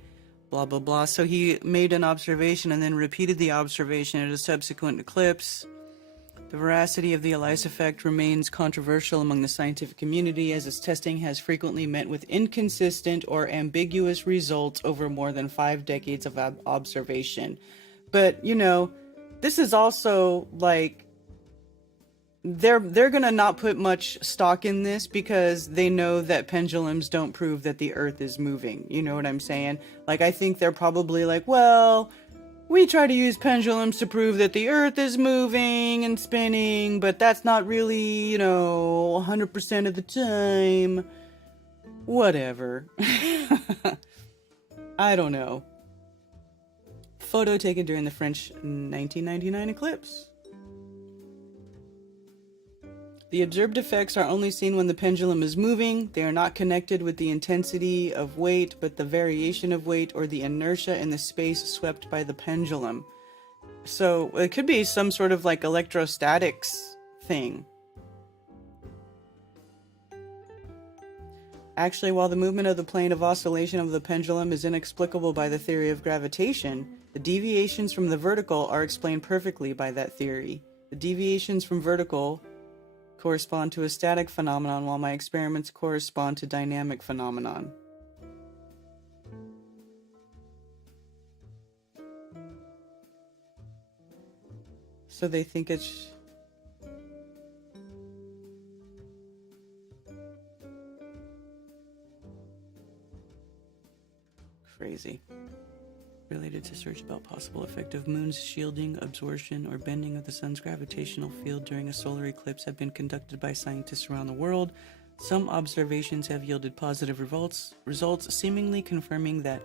blah, blah, blah. So he made an observation and then repeated the observation at a subsequent eclipse. The veracity of the Elias effect remains controversial among the scientific community, as its testing has frequently met with inconsistent or ambiguous results over more than 5 decades of observation. But, you know, this is also like, they're gonna not put much stock in this because they know that pendulums don't prove that the earth is moving. You know what I'm saying? Like, I think they're probably like, well, we try to use pendulums to prove that the earth is moving and spinning, but that's not really, you know, 100% of the time. Whatever. I don't know. Photo taken during the French 1999 eclipse. The observed effects are only seen when the pendulum is moving. They are not connected with the intensity of weight, but the variation of weight or the inertia in the space swept by the pendulum. So it could be some sort of like electrostatics thing. Actually, while the movement of the plane of oscillation of the pendulum is inexplicable by the theory of gravitation, the deviations from the vertical are explained perfectly by that theory. The deviations from vertical correspond to a static phenomenon, while my experiments correspond to dynamic phenomenon. So they think it's crazy. Related to search about possible effect of moon's shielding, absorption, or bending of the sun's gravitational field during a solar eclipse have been conducted by scientists around the world. Some observations have yielded positive results seemingly confirming that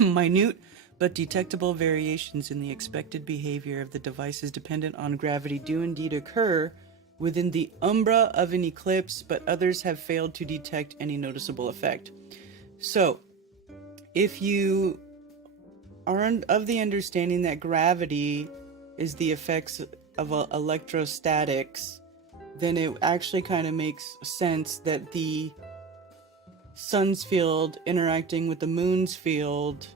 minute but detectable variations in the expected behavior of the devices dependent on gravity do indeed occur within the umbra of an eclipse, but others have failed to detect any noticeable effect. So, if you are of the understanding that gravity is the effects of electrostatics, then it actually kind of makes sense that the sun's field interacting with the moon's field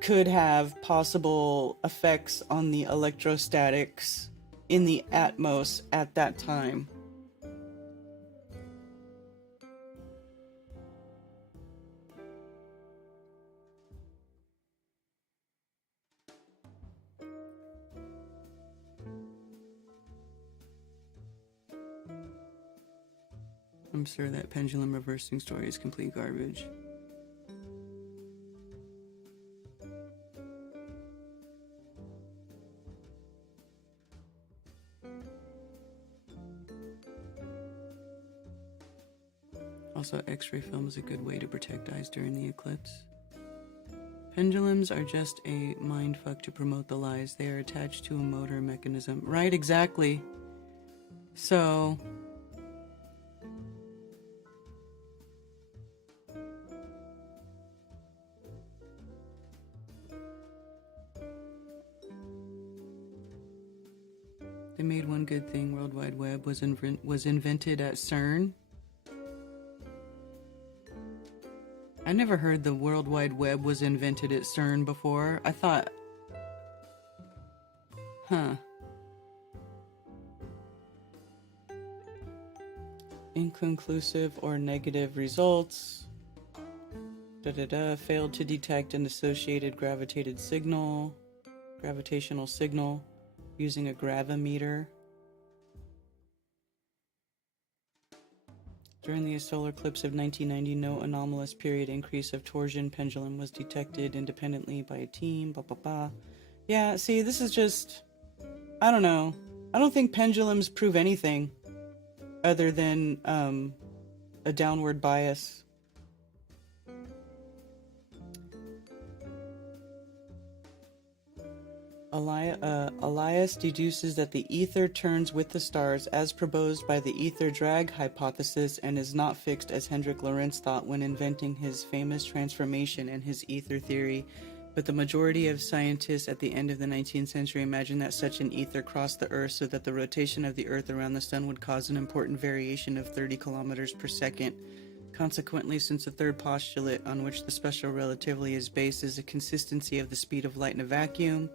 could have possible effects on the electrostatics in the atmos at that time. I'm sure that pendulum reversing story is complete garbage. Also, X-ray film is a good way to protect eyes during the eclipse. Pendulums are just a mindfuck to promote the lies. They are attached to a motor mechanism. Right, exactly. So they made one good thing. World Wide Web was invented at CERN. I never heard the World Wide Web was invented at CERN before. I thought, Inconclusive or negative results. Failed to detect an associated gravitational signal using a gravimeter. During the solar eclipse of 1990, no anomalous period increase of torsion pendulum was detected independently by a team, blah, blah, blah. Yeah, see, this is just, I don't know. I don't think pendulums prove anything other than a downward bias. Elias deduces that the ether turns with the stars as proposed by the ether drag hypothesis and is not fixed as Hendrik Lorentz thought when inventing his famous transformation and his ether theory, but the majority of scientists at the end of the 19th century imagined that such an ether crossed the Earth so that the rotation of the Earth around the Sun would cause an important variation of 30 kilometers per second. Consequently, since the third postulate on which the special relativity is based is the consistency of the speed of light in a vacuum,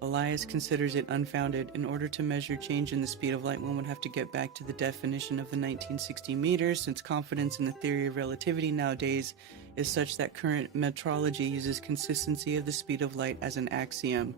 Elias considers it unfounded. In order to measure change in the speed of light, one would have to get back to the definition of the 1960 meters, since confidence in the theory of relativity nowadays is such that current metrology uses consistency of the speed of light as an axiom.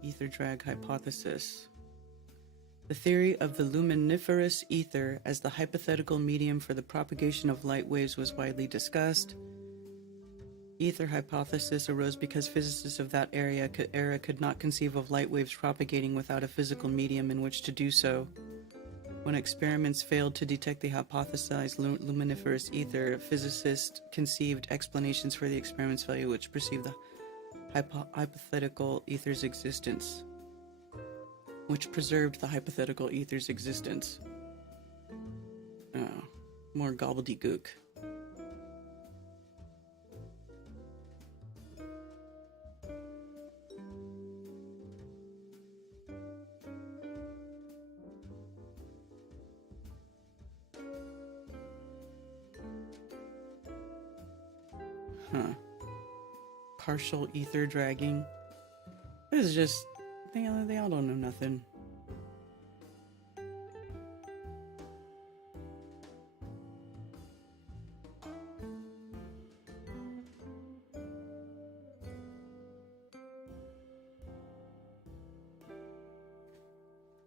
Ether drag hypothesis. The theory of the luminiferous ether as the hypothetical medium for the propagation of light waves was widely discussed. Ether hypothesis arose because physicists of that era could not conceive of light waves propagating without a physical medium in which to do so. When experiments failed to detect the hypothesized luminiferous ether, physicists conceived explanations for the experiment's failure which perceived the hypothetical ether's existence, which preserved the hypothetical ether's existence. Oh, more gobbledygook. Huh. Partial ether dragging. This is just, they all don't know nothing.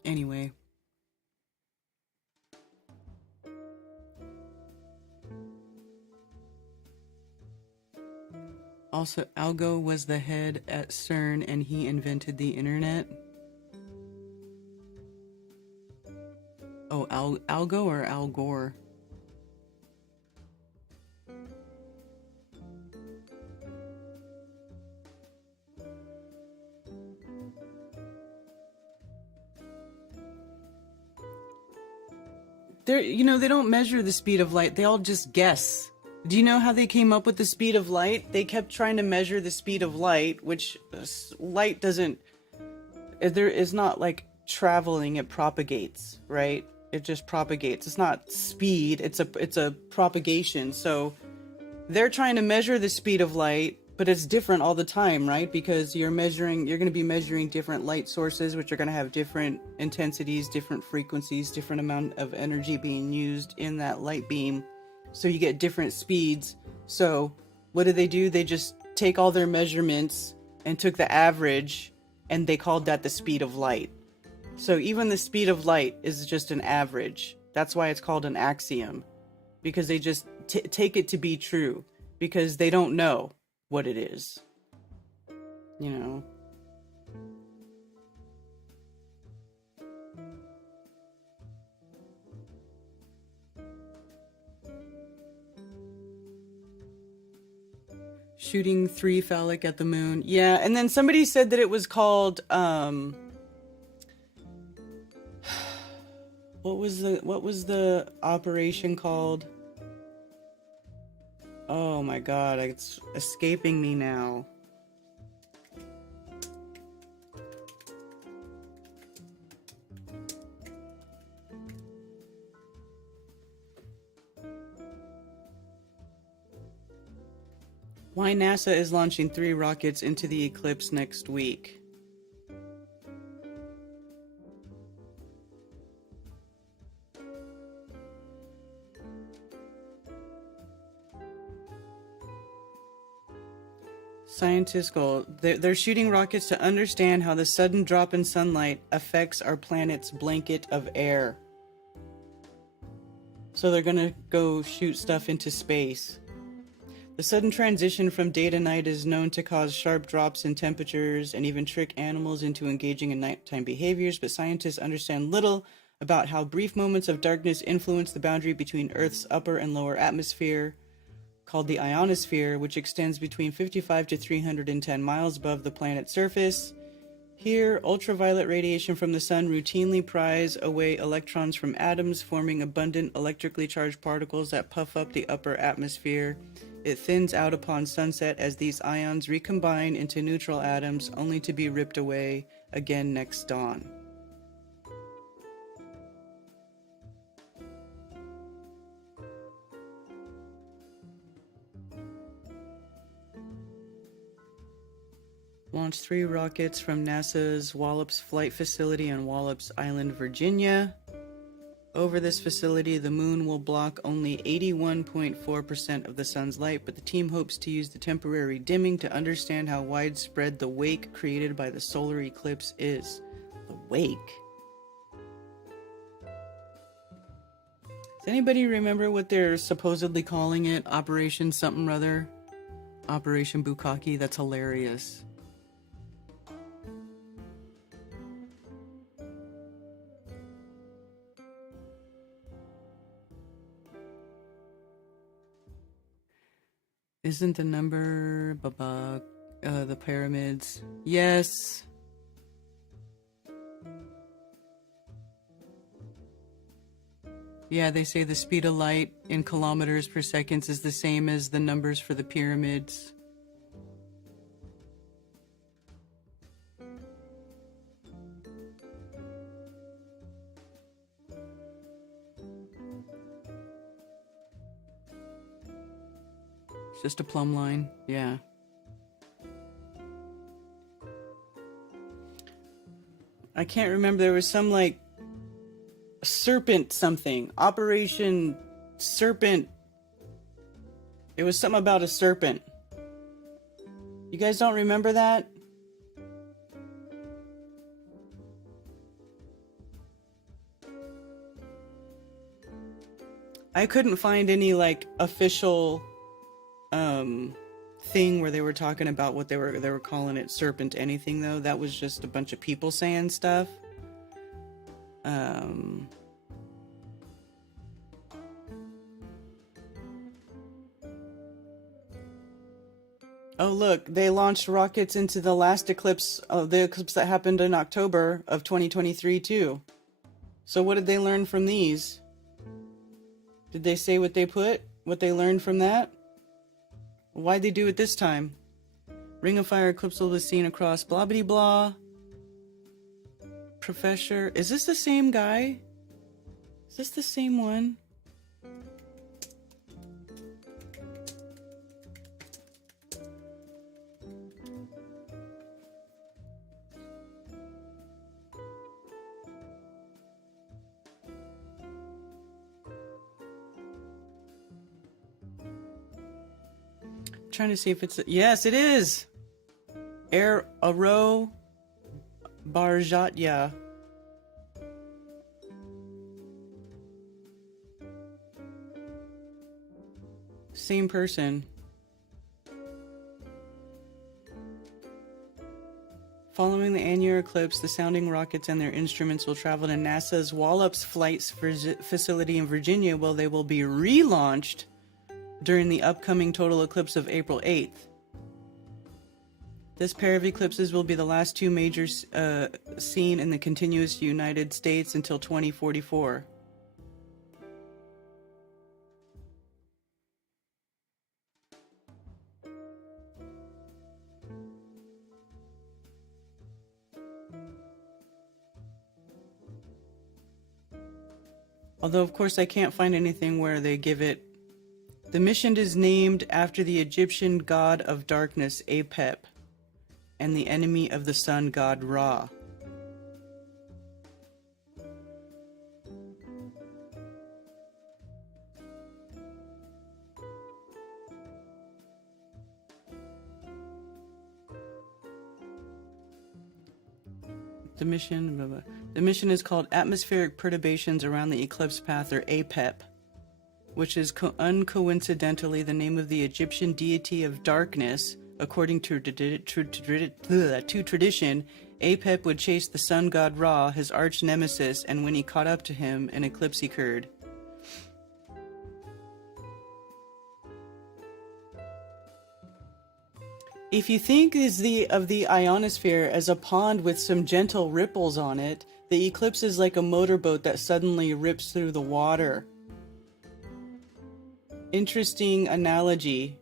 Anyway. Also, Algo was the head at CERN and he invented the internet. Oh, Algo or Al Gore? They don't measure the speed of light. They all just guess. Do you know how they came up with the speed of light? They kept trying to measure the speed of light, which light doesn't, there is not like traveling, it propagates, right? It just propagates. It's not speed, it's a propagation. So they're trying to measure the speed of light, but it's different all the time, right? Because you're going to be measuring different light sources, which are going to have different intensities, different frequencies, different amount of energy being used in that light beam. So you get different speeds. So what do? They just take all their measurements and took the average, and they called that the speed of light. So even the speed of light is just an average. That's why it's called an axiom, because they just take it to be true, because they don't know what it is. You know? Shooting 3 phallic at the moon. Yeah, and then somebody said that it was called, what was the operation called? Oh my god, it's escaping me now. Why NASA is launching 3 rockets into the Eclipse next week. Scientists go, they're shooting rockets to understand how the sudden drop in sunlight affects our planet's blanket of air. So they're gonna go shoot stuff into space. The sudden transition from day to night is known to cause sharp drops in temperatures and even trick animals into engaging in nighttime behaviors, but scientists understand little about how brief moments of darkness influence the boundary between Earth's upper and lower atmosphere, called the ionosphere, which extends between 55 to 310 miles above the planet's surface. Here, ultraviolet radiation from the sun routinely pries away electrons from atoms, forming abundant electrically charged particles that puff up the upper atmosphere. It thins out upon sunset as these ions recombine into neutral atoms, only to be ripped away again next dawn. Launched 3 rockets from NASA's Wallops Flight Facility on Wallops Island, Virginia. Over this facility, the moon will block only 81.4% of the sun's light, but the team hopes to use the temporary dimming to understand how widespread the wake created by the solar eclipse is. The wake? Does anybody remember what they're supposedly calling it? Operation something or other? Operation Bukkake? That's hilarious. Isn't the number the pyramids? Yes. Yeah, they say the speed of light in kilometers per second is the same as the numbers for the pyramids. Just a plumb line, yeah. I can't remember, there was some like serpent something. Operation Serpent. It was something about a serpent. You guys don't remember that? I couldn't find any like official thing where they were talking about what they were calling it serpent anything though. That was just a bunch of people saying stuff. Oh look, they launched rockets into the last eclipse, the eclipse that happened in October of 2023 too. So what did they learn from these? Did they say what they learned from that? Why'd they do it this time? Ring of Fire eclipse was seen across blah blah blah. Professor, is this the same guy? Is this the same one? Trying to see if it's yes, it is. Aro Barjatya. Same person. Following the annular eclipse, the sounding rockets and their instruments will travel to NASA's Wallops Flight Facility in Virginia, where they will be relaunched during the upcoming total eclipse of April 8th. This pair of eclipses will be the last two major seen in the continuous United States until 2044. Although, of course, I can't find anything where they give it. The mission is named after the Egyptian god of darkness, Apep, and the enemy of the sun god Ra. The mission, blah, blah. The mission is called Atmospheric Perturbations Around the Eclipse Path, or Apep, which is uncoincidentally the name of the Egyptian deity of darkness. According to tradition, Apep would chase the sun god Ra, his arch nemesis, and when he caught up to him, an eclipse occurred. If you think of the ionosphere as a pond with some gentle ripples on it, the eclipse is like a motorboat that suddenly rips through the water. Interesting analogy.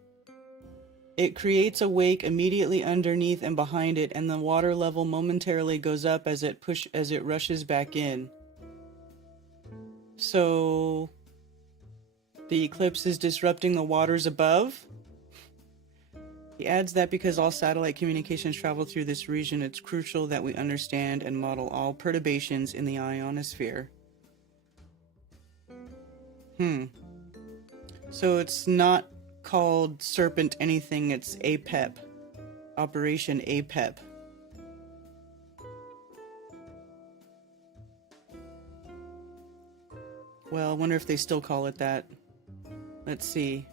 It creates a wake immediately underneath and behind it, and the water level momentarily goes up as it rushes back in. So the eclipse is disrupting the waters above. He adds that because all satellite communications travel through this region, it's crucial that we understand and model all perturbations in the ionosphere. So it's not called Serpent anything, it's Apep. Operation Apep. Well, I wonder if they still call it that. Let's see.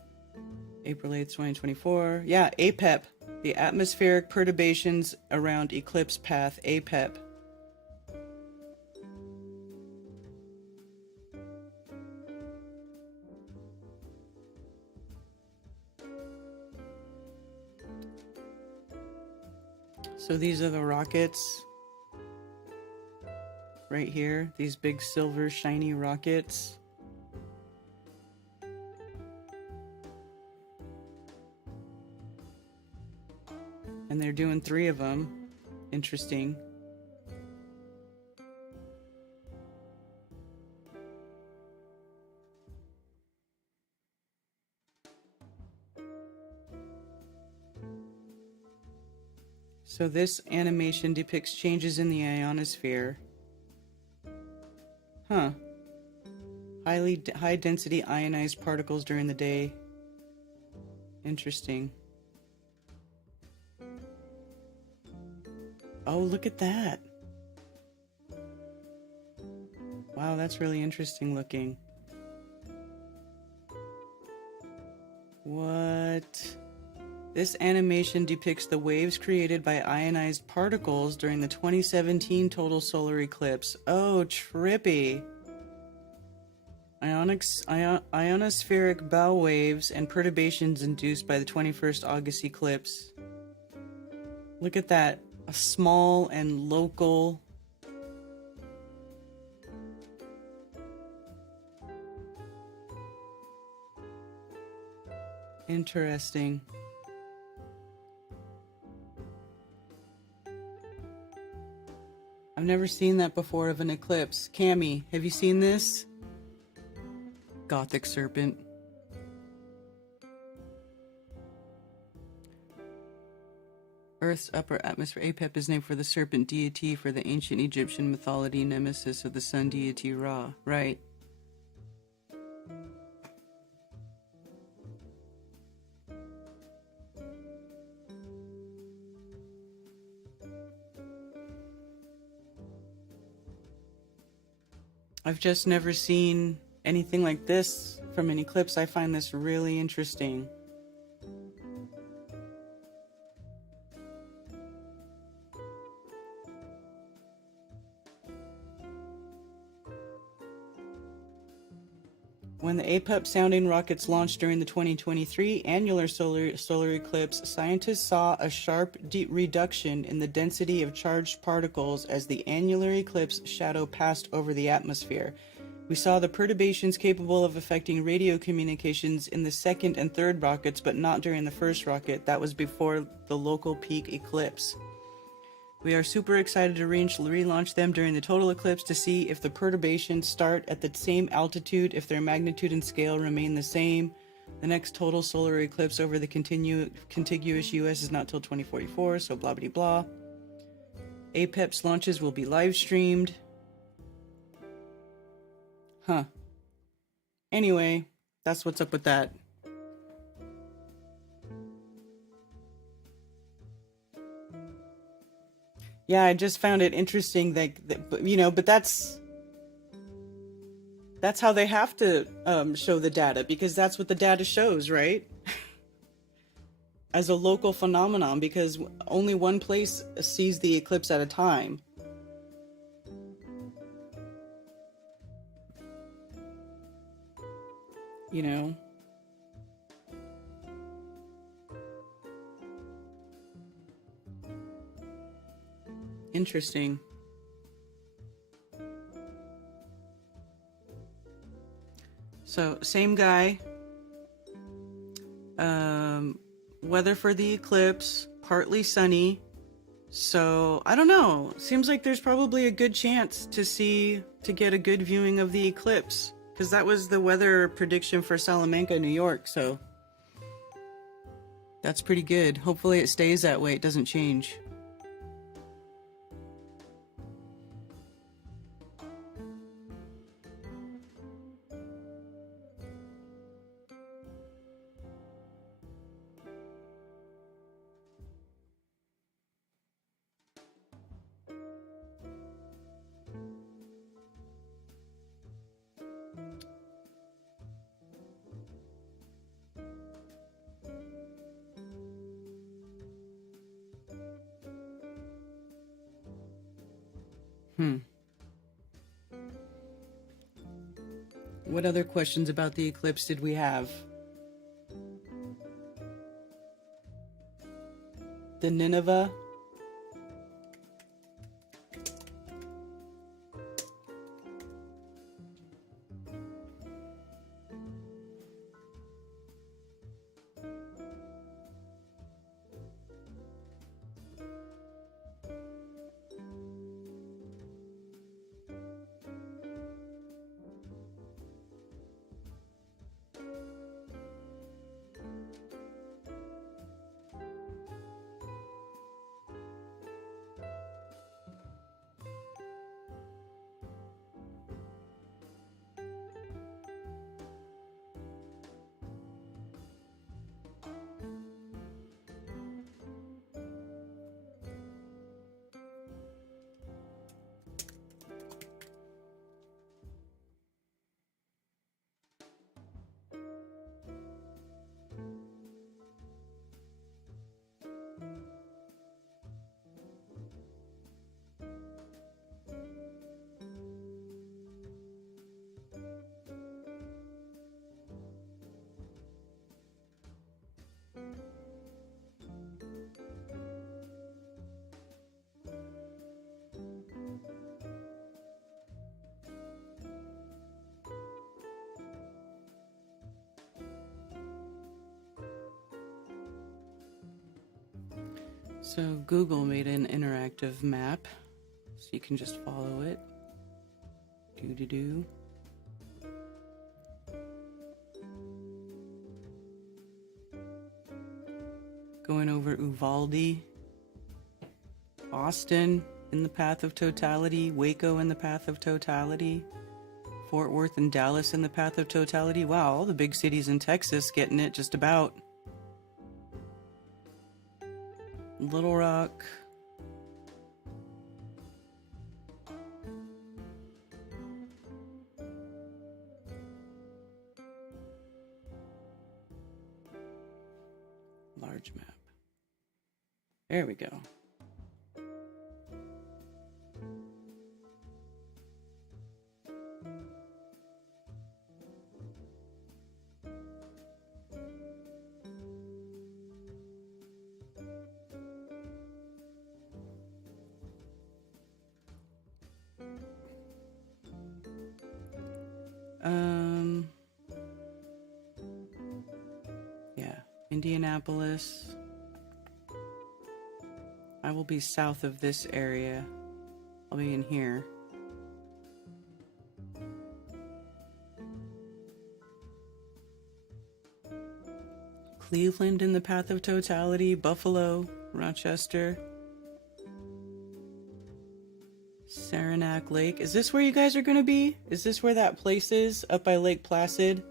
April 8th, 2024. Yeah, Apep. The Atmospheric Perturbations Around Eclipse Path, Apep. So these are the rockets. Right here. These big silver shiny rockets. And they're doing 3 of them. Interesting. So this animation depicts changes in the ionosphere. Huh. High density ionized particles during the day. Interesting. Oh, look at that. Wow, that's really interesting looking. What? This animation depicts the waves created by ionized particles during the 2017 total solar eclipse. Oh, trippy. Ionospheric bow waves and perturbations induced by the 21st August eclipse. Look at that. A small and local. Interesting. I've never seen that before of an eclipse. Cammy, have you seen this? Gothic serpent. Earth's upper atmosphere. Apep is named for the serpent deity for the ancient Egyptian mythology, nemesis of the sun deity Ra. Right. I've just never seen anything like this from an eclipse. I find this really interesting. When the Apep sounding rockets launched during the 2023 annular solar eclipse, scientists saw a sharp reduction in the density of charged particles as the annular eclipse shadow passed over the atmosphere. We saw the perturbations capable of affecting radio communications in the second and third rockets, but not during the first rocket. That was before the local peak eclipse. We are super excited to relaunch them during the total eclipse to see if the perturbations start at the same altitude, if their magnitude and scale remain the same. The next total solar eclipse over the contiguous US is not till 2044, so blah blah blah. Apep's launches will be live streamed. Huh. Anyway, that's what's up with that. Yeah, I just found it interesting but that's how they have to show the data, because that's what the data shows, right? As a local phenomenon, because only one place sees the eclipse at a time. You know? Interesting. So, same guy. Weather for the eclipse, partly sunny. So, I don't know. Seems like there's probably a good chance to get a good viewing of the eclipse. Because that was the weather prediction for Salamanca, New York. So, that's pretty good. Hopefully it stays that way. It doesn't change. What other questions about the eclipse did we have? The Nineveh? So Google made an interactive map, so you can just follow it. Do-do-do. Going over Uvalde, Austin in the path of totality, Waco in the path of totality, Fort Worth and Dallas in the path of totality. Wow, all the big cities in Texas getting it just about. Little Rock. Large map. There we go. Yeah, Indianapolis. I will be south of this area. I'll be in here. Cleveland in the path of totality, Buffalo, Rochester, Saranac Lake. Is this where you guys are going to be? Is this where that place is up by Lake Placid?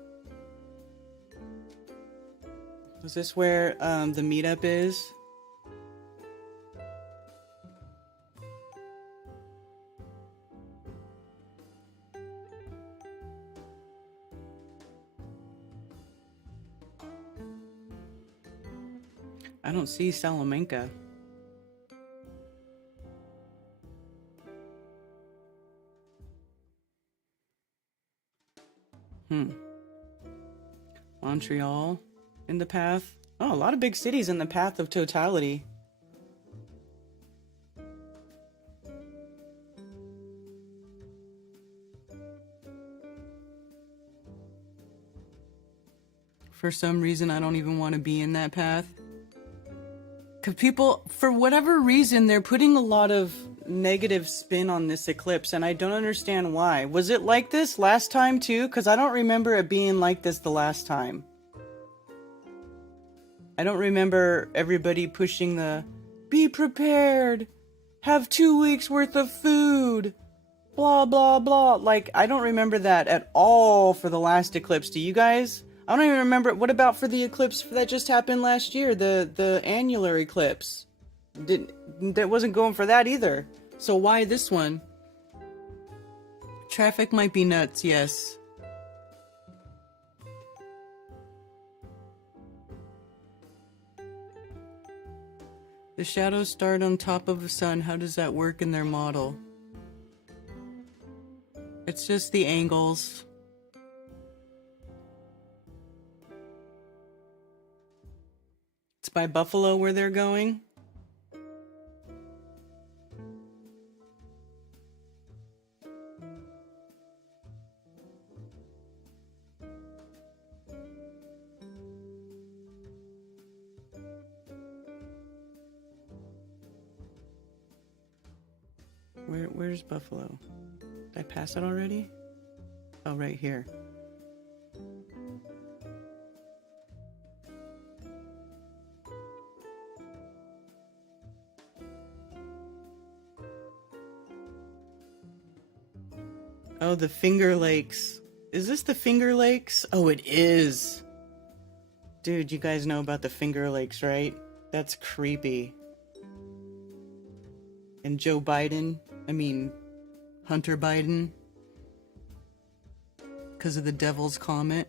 Is this where the meetup is? I don't see Salamanca. Montreal in the path. Oh, a lot of big cities in the path of totality. For some reason, I don't even want to be in that path. Because people, for whatever reason, they're putting a lot of negative spin on this eclipse, and I don't understand why. Was it like this last time too? Because I don't remember it being like this the last time. I don't remember everybody pushing the, be prepared, have 2 weeks worth of food, blah, blah, blah. Like, I don't remember that at all for the last eclipse. Do you guys? I don't even remember. What about for the eclipse that just happened last year? The annular eclipse. That wasn't going for that either. So why this one? Traffic might be nuts, yes. The shadows start on top of the sun. How does that work in their model? It's just the angles. It's by Buffalo where they're going. Where's Buffalo? Did I pass it already? Oh, right here. Oh, the Finger Lakes. Is this the Finger Lakes? Oh, it is. Dude, you guys know about the Finger Lakes, right? That's creepy. And Joe Biden, Hunter Biden, because of the Devil's Comet.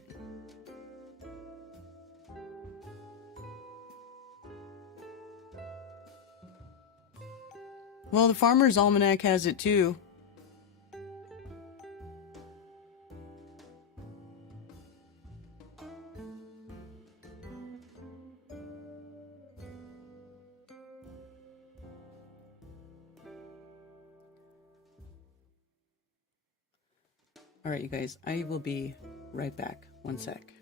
Well, the Farmer's Almanac has it too. All right, you guys, I will be right back. One sec.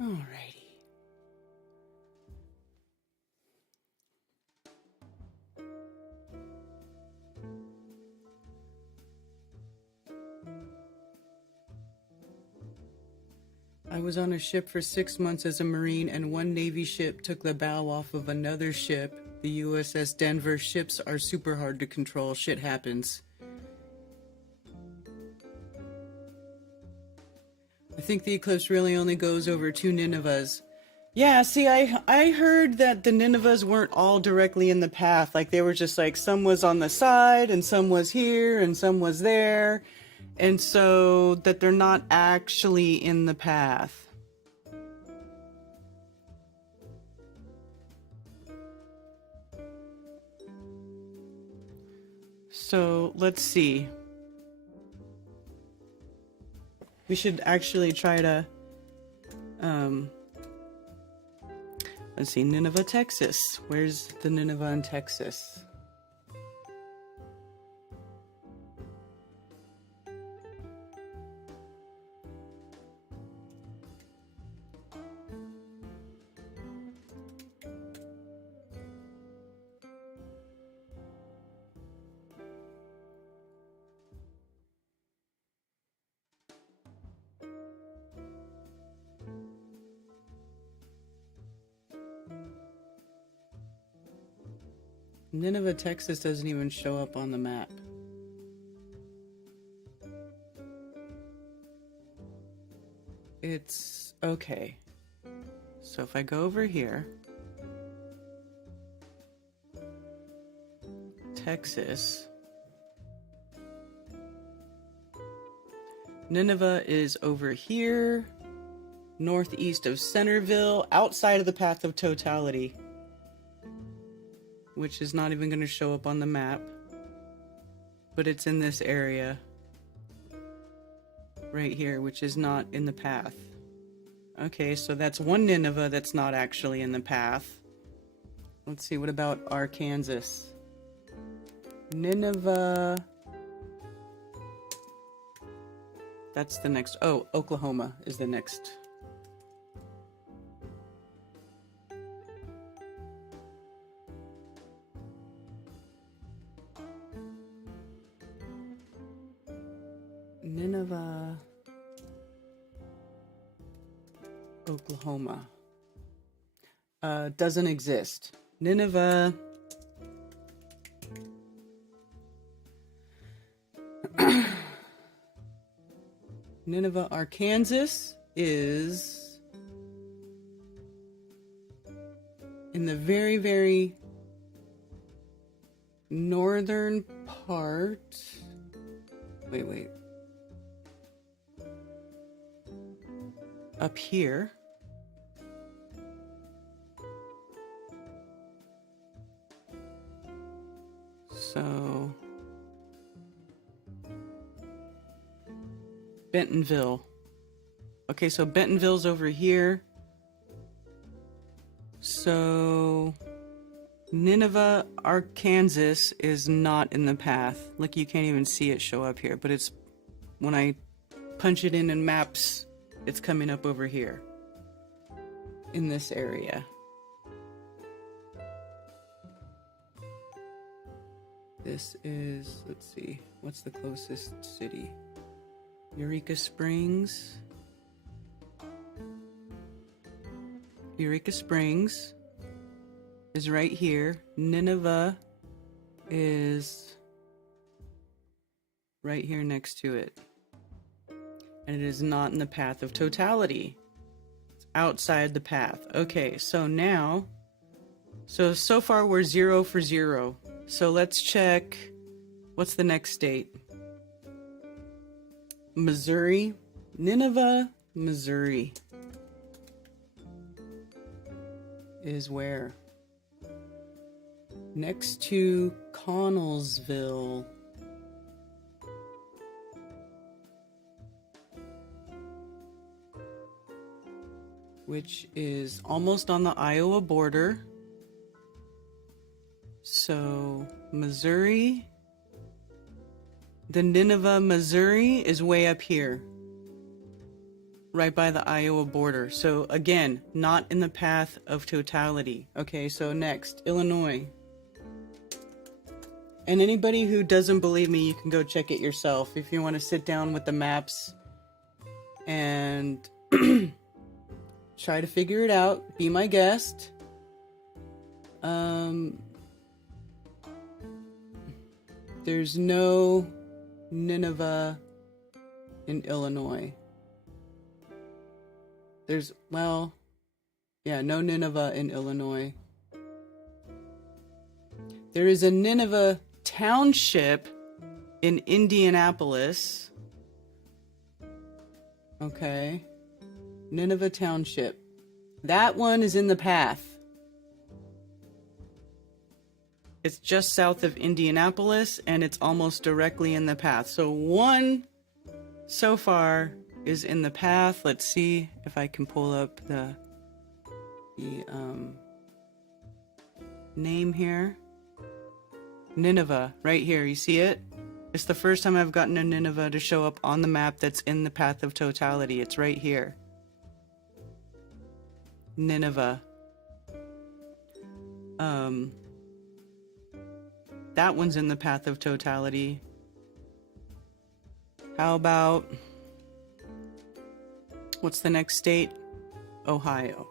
Alrighty. I was on a ship for 6 months as a Marine, and one Navy ship took the bow off of another ship, the USS Denver. Ships are super hard to control. Shit happens. I think the eclipse really only goes over 2 Ninevehs. Yeah, see, I heard that the Ninevehs weren't all directly in the path. Like, they were just like, some was on the side, and some was here, and some was there. And so that they're not actually in the path. So let's see. We should actually try to, let's see, Nineveh, Texas. Where's the Nineveh in Texas? Nineveh, Texas doesn't even show up on the map. It's okay. So if I go over here, Texas, Nineveh is over here, northeast of Centerville, outside of the path of totality, which is not even going to show up on the map, but it's in this area right here, which is not in the path. Okay, so that's one Nineveh that's not actually in the path. Let's see, what about Arkansas? Nineveh. That's the next. Oh, Oklahoma is the next. Nineveh, Oklahoma. Doesn't exist. Nineveh. Nineveh, Arkansas is in the very, very northern part. Wait. Up here. So Bentonville. Okay, so Bentonville's over here. So Nineveh, Arkansas is not in the path. Look, you can't even see it show up here, but it's when I punch it in maps, it's coming up over here in this area. This is, let's see, what's the closest city? Eureka Springs. Eureka Springs is right here. Nineveh is right here next to it. And it is not in the path of totality. It's outside the path. Okay, so now, so far we're 0 for 0. So let's check, what's the next state? Missouri. Nineveh, Missouri is where? Next to Connellsville. Which is almost on the Iowa border. So, Missouri. The Nineveh, Missouri is way up here. right by the Iowa border. So again, not in the path of totality. Okay, so next, Illinois. And anybody who doesn't believe me, you can go check it yourself. If you want to sit down with the maps and try to figure it out, be my guest. There's no Nineveh in Illinois. No Nineveh in Illinois. There is a Nineveh township in Indianapolis. Okay. Nineveh township. That one is in the path. It's just south of Indianapolis, and it's almost directly in the path. So one so far is in the path. Let's see if I can pull up the name here. Nineveh, right here. You see it? It's the first time I've gotten a Nineveh to show up on the map that's in the path of totality. It's right here. Nineveh. That one's in the path of totality. How about, what's the next state? Ohio.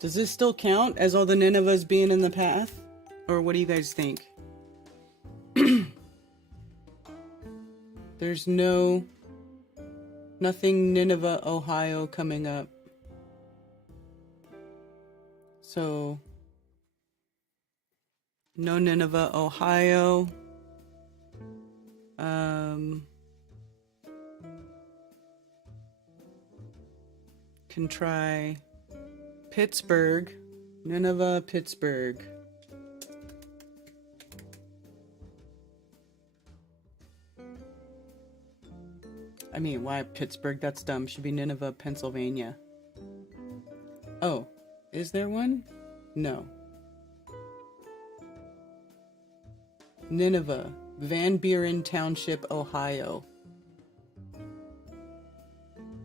Does this still count as all the Ninevehs being in the path? Or what do you guys think? There's nothing Nineveh, Ohio coming up. So, no Nineveh, Ohio. Can try Pittsburgh. Nineveh, Pittsburgh. I mean, why Pittsburgh? That's dumb. Should be Nineveh, Pennsylvania. Oh, is there one? No. Nineveh, Van Buren Township, Ohio.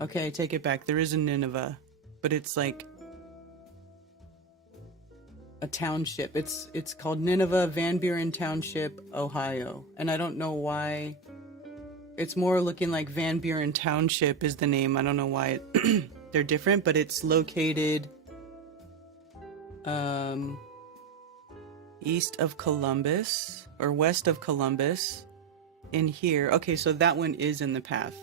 Okay, I take it back. There is a Nineveh, but it's like a township. It's called Nineveh, Van Buren Township, Ohio. And I don't know why. It's more looking like Van Buren Township is the name. I don't know why they're different, but it's located east of Columbus or west of Columbus in here. Okay, so that one is in the path.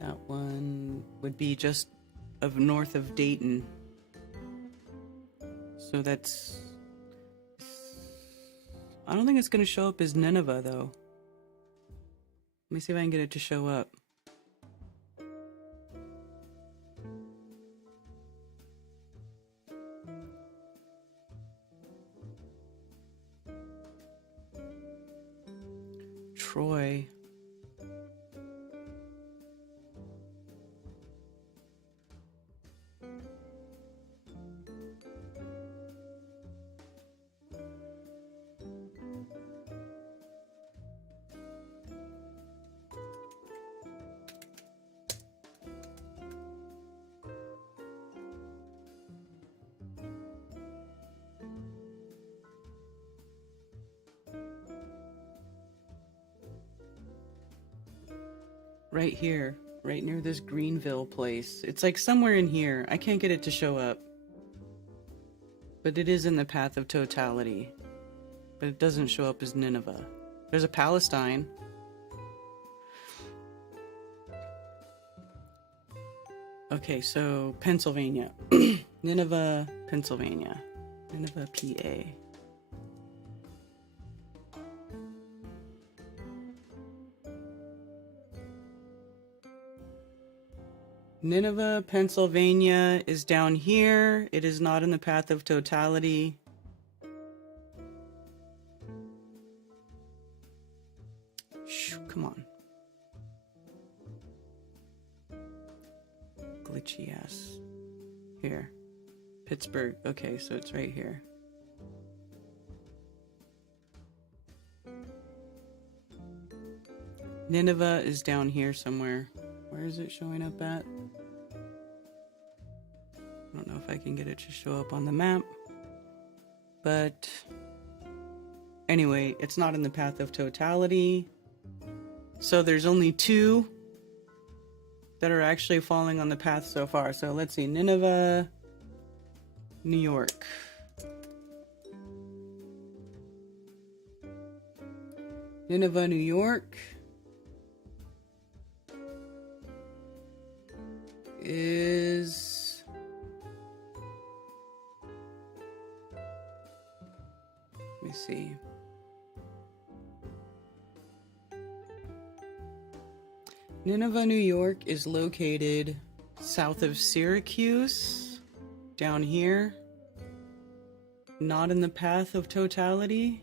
That one would be just north of Dayton. So that's, I don't think it's going to show up as Nineveh though. Let me see if I can get it to show up. Troy. Right here, right near this Greenville place. It's like somewhere in here. I can't get it to show up. But it is in the path of totality. But it doesn't show up as Nineveh. There's a Palestine. Okay, so Pennsylvania. Nineveh, Pennsylvania. Nineveh, PA. Nineveh, Pennsylvania is down here. It is not in the path of totality. Shh, come on. Glitchy ass. Here. Pittsburgh. Okay, so it's right here. Nineveh is down here somewhere. Where is it showing up at? I don't know if I can get it to show up on the map. But anyway, it's not in the path of totality. So there's only 2 that are actually falling on the path so far. So let's see, Nineveh, New York. Nineveh, New York is let me see. Nineveh, New York is located south of Syracuse, down here. Not in the path of totality.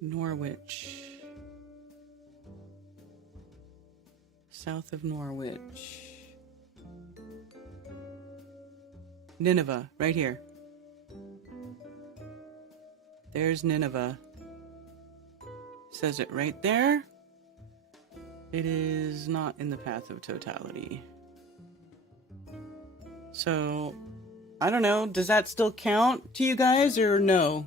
Norwich. South of Norwich. Nineveh, right here. There's Nineveh. Says it right there. It is not in the path of totality. So, I don't know. Does that still count to you guys or no?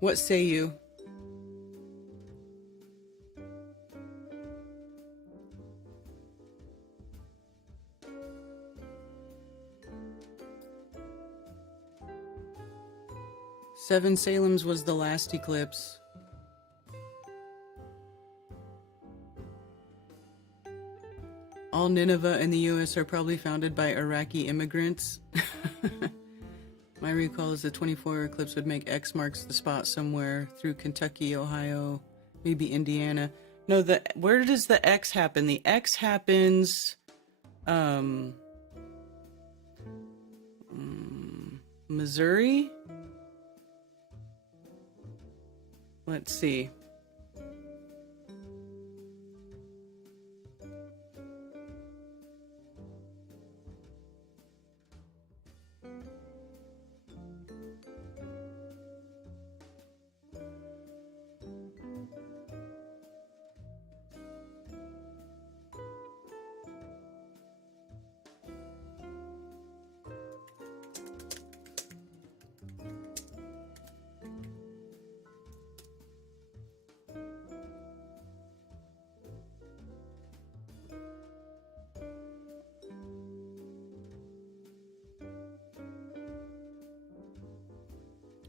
What say you? Seven Salems was the last eclipse. All Nineveh in the US are probably founded by Iraqi immigrants. My recall is the 24 eclipse would make X marks the spot somewhere through Kentucky, Ohio, maybe Indiana. No, where does the X happen? The X happens Missouri? Let's see.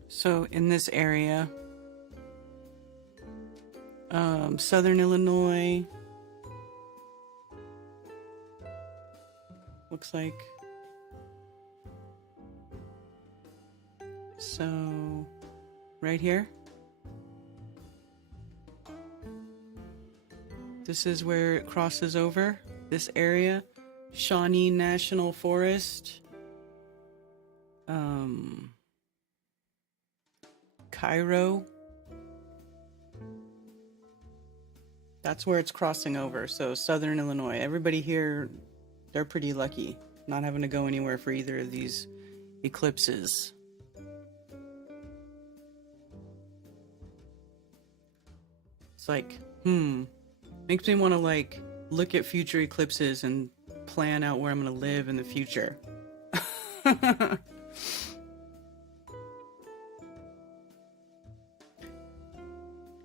So in this area, southern Illinois, looks like. So right here, this is where it crosses over, this area, Shawnee National Forest, Cairo. That's where it's crossing over. So southern Illinois. Everybody here, they're pretty lucky not having to go anywhere for either of these eclipses. It's like, makes me want to like look at future eclipses and plan out where I'm going to live in the future.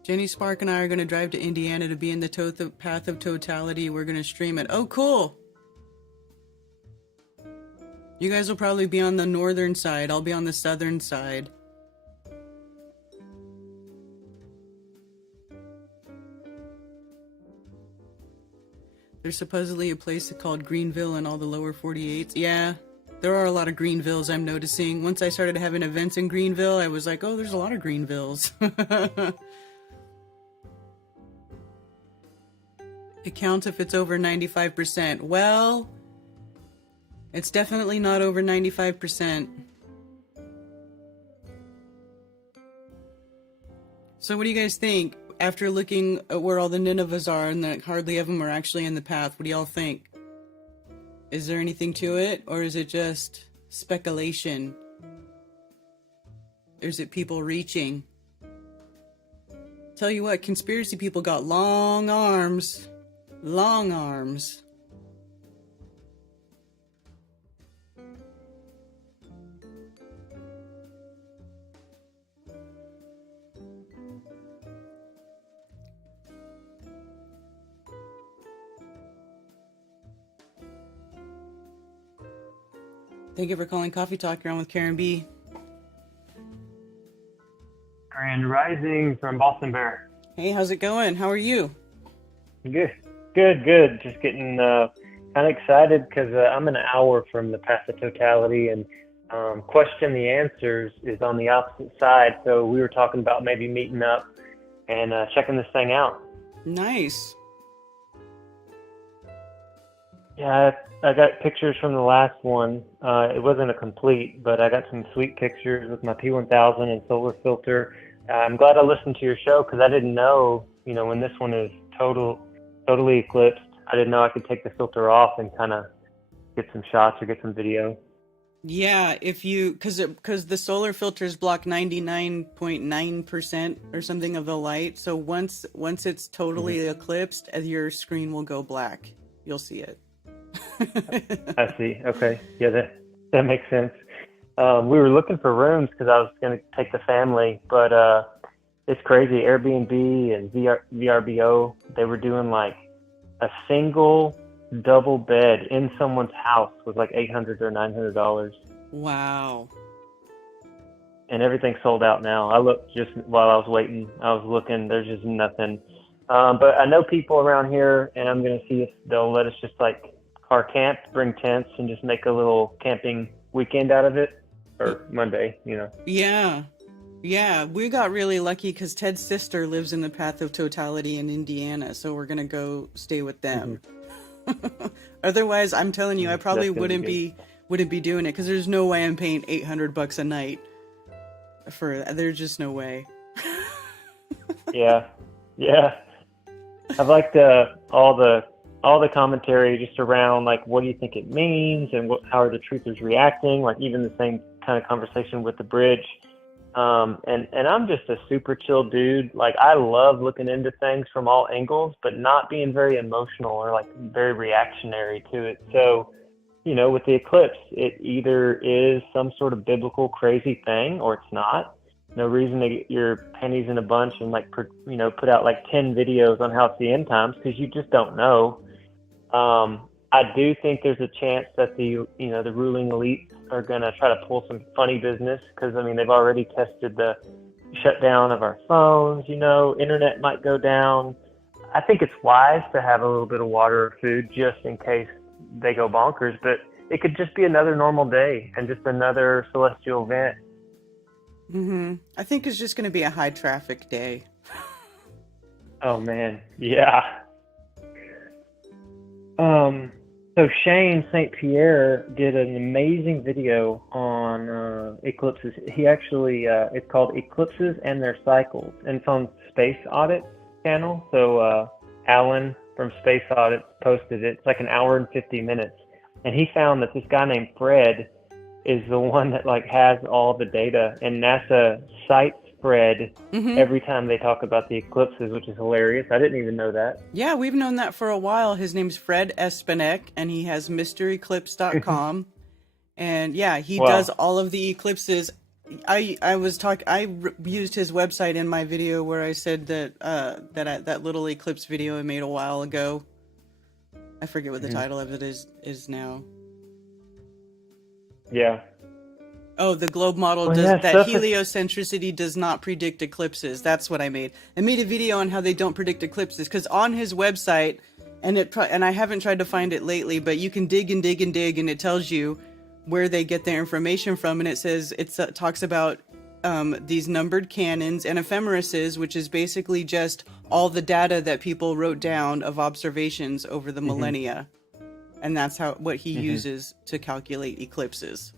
Jenny Spark and I are going to drive to Indiana to be in the path of totality. We're going to stream it. Oh, cool. You guys will probably be on the northern side. I'll be on the southern side. There's supposedly a place called Greenville in all the lower 48s. Yeah, there are a lot of Greenvilles I'm noticing. Once I started having events in Greenville, I was like, oh, there's a lot of Greenvilles. It counts if it's over 95%. Well, it's definitely not over 95%. So what do you guys think? After looking at where all the Ninevehs are and that hardly of them are actually in the path, what do y'all think? Is there anything to it, or is it just speculation? Or is it people reaching? Tell you what, conspiracy people got long arms. Long arms. Thank you for calling Coffee Talk. You're on with Karen B. Grand Rising from Boston Bear. Hey, how's it going? How are you? Good. Just getting kind of excited because I'm an hour from the path of totality, and question the answers is on the opposite side. So we were talking about maybe meeting up and checking this thing out. Nice. Yeah, I got pictures from the last one. It wasn't a complete, but I got some sweet pictures with my P1000 and solar filter. I'm glad I listened to your show because I didn't know, when this one is totally eclipsed, I didn't know I could take the filter off and kind of get some shots or get some video. Yeah, if you, because the solar filters block 99.9% or something of the light. So once it's totally eclipsed, your screen will go black. You'll see it. I see. Okay. Yeah, that makes sense. We were looking for rooms because I was going to take the family, but it's crazy. Airbnb and VRBO, they were doing like a single double bed in someone's house was like $800 or $900. Wow. And everything's sold out now. I looked just while I was waiting. I was looking. There's just nothing. But I know people around here, and I'm going to see if they'll let us just like car camp, bring tents, and just make a little camping weekend out of it, or Monday, Yeah, we got really lucky because Ted's sister lives in the path of totality in Indiana, so we're gonna go stay with them. Otherwise, I'm telling you, I probably wouldn't be doing it because there's no way I'm paying $800 a night for. There's just no way. Yeah. I've liked all the commentary just around like what do you think it means and how are the truthers reacting, like even the same kind of conversation with the bridge. And I'm just a super chill dude. Like I love looking into things from all angles, but not being very emotional or like very reactionary to it. So, with the eclipse, it either is some sort of biblical crazy thing or it's not. No reason to get your pennies in a bunch and like, put out like 10 videos on how it's the end times because you just don't know. I do think there's a chance that the ruling elites are going to try to pull some funny business because, they've already tested the shutdown of our phones, internet might go down. I think it's wise to have a little bit of water or food just in case they go bonkers, but it could just be another normal day and just another celestial event. I think it's just going to be a high traffic day. Oh man. Yeah. So Shane St. Pierre did an amazing video on eclipses. He actually, it's called Eclipses and Their Cycles, and it's on Space Audit channel. So Alan from Space Audit posted it. It's like an hour and 50 minutes. And he found that this guy named Fred is the one that like has all the data, and NASA cites Fred every time they talk about the eclipses, which is hilarious. I didn't even know that. Yeah, we've known that for a while. His name's Fred Espenek, and he has MrEclipse.com. And yeah, he does all of the eclipses. I used his website in my video where I said that that little eclipse video I made a while ago. I forget what the title of it is now. Yeah. Oh, the globe model that heliocentricity does not predict eclipses. That's what I made. I made a video on how they don't predict eclipses because on his website, and I haven't tried to find it lately, but you can dig and dig and dig, and it tells you where they get their information from, and it says it talks about these numbered canons and ephemerises, which is basically just all the data that people wrote down of observations over the millennia, and that's what he uses to calculate eclipses.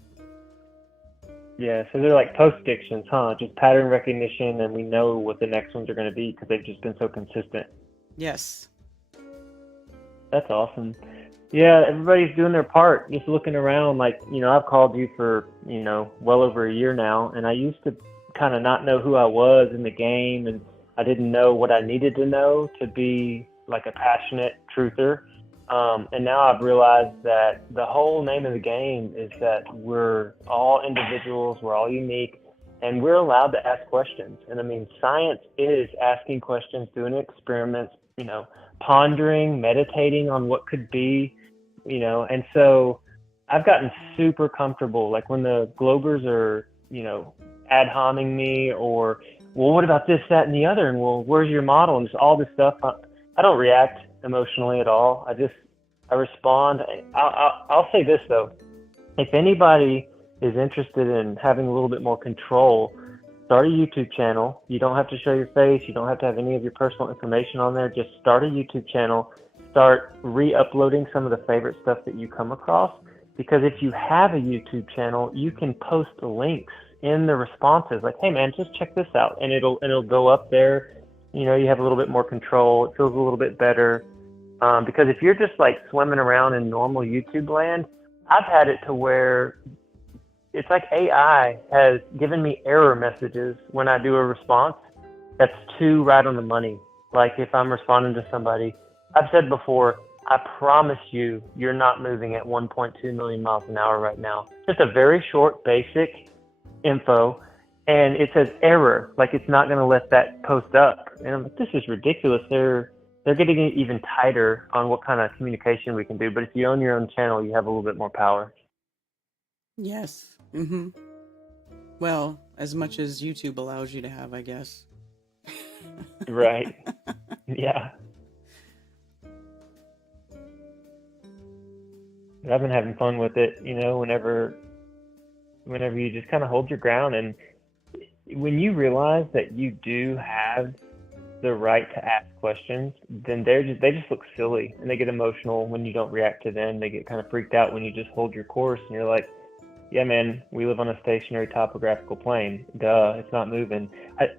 Yeah, so they're like post-dictions, huh? Just pattern recognition, and we know what the next ones are going to be because they've just been so consistent. Yes. That's awesome. Yeah, everybody's doing their part, just looking around. Like, I've called you for, well over a year now, and I used to kind of not know who I was in the game, and I didn't know what I needed to know to be like a passionate truther. And now I've realized that the whole name of the game is that we're all individuals, we're all unique, and we're allowed to ask questions. And I mean, science is asking questions, doing experiments, pondering, meditating on what could be, and so I've gotten super comfortable. Like when the Globers are, ad homing me, or, well, what about this, that, and the other? And, well, where's your model? And just all this stuff. I don't react emotionally at all. I respond. I'll say this, though. If anybody is interested in having a little bit more control, start a YouTube channel. You don't have to show your face. You don't have to have any of your personal information on there. Just start a YouTube channel. Start re-uploading some of the favorite stuff that you come across. Because if you have a YouTube channel, you can post links in the responses. Like, hey, man, just check this out. And it'll go up there. You have a little bit more control. It feels a little bit better. Because if you're just like swimming around in normal YouTube land, I've had it to where it's like AI has given me error messages when I do a response that's too right on the money. Like if I'm responding to somebody, I've said before, I promise you, you're not moving at 1.2 million miles an hour right now. Just a very short, basic info, and it says error, like it's not going to let that post up. And I'm like, this is ridiculous. They're getting even tighter on what kind of communication we can do. But if you own your own channel, you have a little bit more power. Yes. Mm-hmm. Well, as much as YouTube allows you to have, I guess. Right. Yeah. I've been having fun with it, whenever you just kind of hold your ground, and when you realize that you do have the right to ask questions, then they just look silly and they get emotional when you don't react to them. They get kind of freaked out when you just hold your course and you're like, yeah, man, we live on a stationary topographical plane. Duh, it's not moving.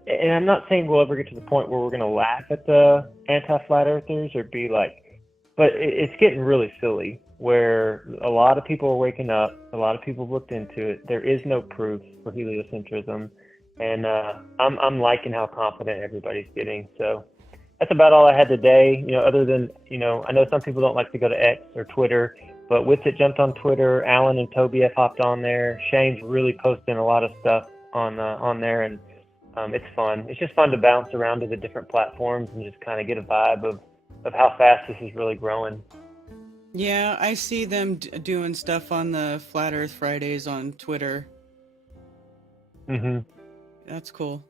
And I'm not saying we'll ever get to the point where we're going to laugh at the anti-flat earthers or be like, but it's getting really silly where a lot of people are waking up. A lot of people have looked into it. There is no proof for heliocentrism. And I'm liking how confident everybody's getting. So that's about all I had today. Other than, I know some people don't like to go to X or Twitter, but Wits It jumped on Twitter. Alan and Toby have hopped on there. Shane's really posting a lot of stuff on there, and it's fun. It's just fun to bounce around to the different platforms and just kind of get a vibe of how fast this is really growing. Yeah, I see them doing stuff on the Flat Earth Fridays on Twitter. Mm-hmm. That's cool.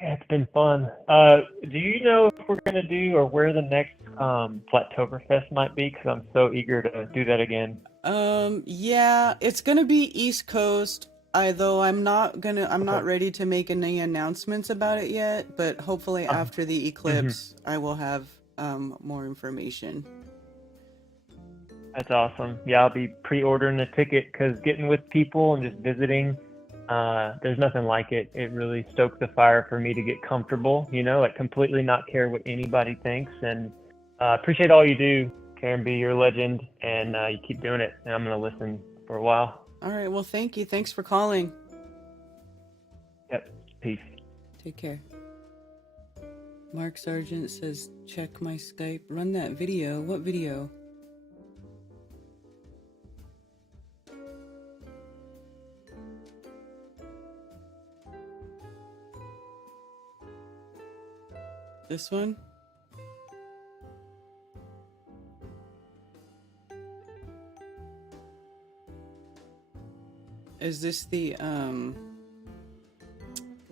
Yeah, it's been fun. Do you know if we're going to do or where the next Flattoberfest might be? Because I'm so eager to do that again. Yeah, it's gonna be East Coast. Though I'm not ready to make any announcements about it yet. But hopefully after the Eclipse, I will have more information. That's awesome. Yeah, I'll be pre-ordering a ticket because getting with people and just visiting. There's nothing like it. It really stoked the fire for me to get comfortable, like completely not care what anybody thinks. And appreciate all you do, Karen B. You're a legend, and you keep doing it. And I'm going to listen for a while. All right. Well, thank you. Thanks for calling. Yep. Peace. Take care. Mark Sargent says, check my Skype. Run that video. What video? This one? Is this the,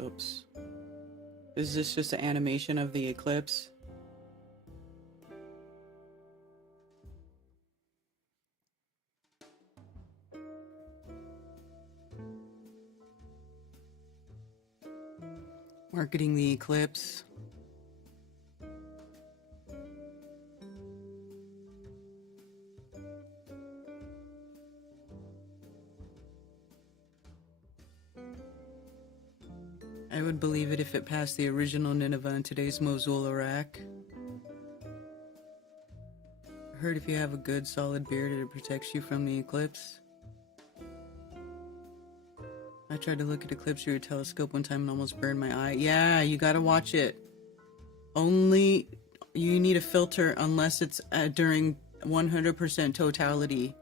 oops. Is this just an animation of the eclipse? Marketing the eclipse. I would believe it if it passed the original Nineveh in today's Mosul, Iraq. I heard if you have a good solid beard, it protects you from the eclipse. I tried to look at eclipse through a telescope one time and almost burned my eye. Yeah, you gotta watch it. Only you need a filter unless it's during 100% totality.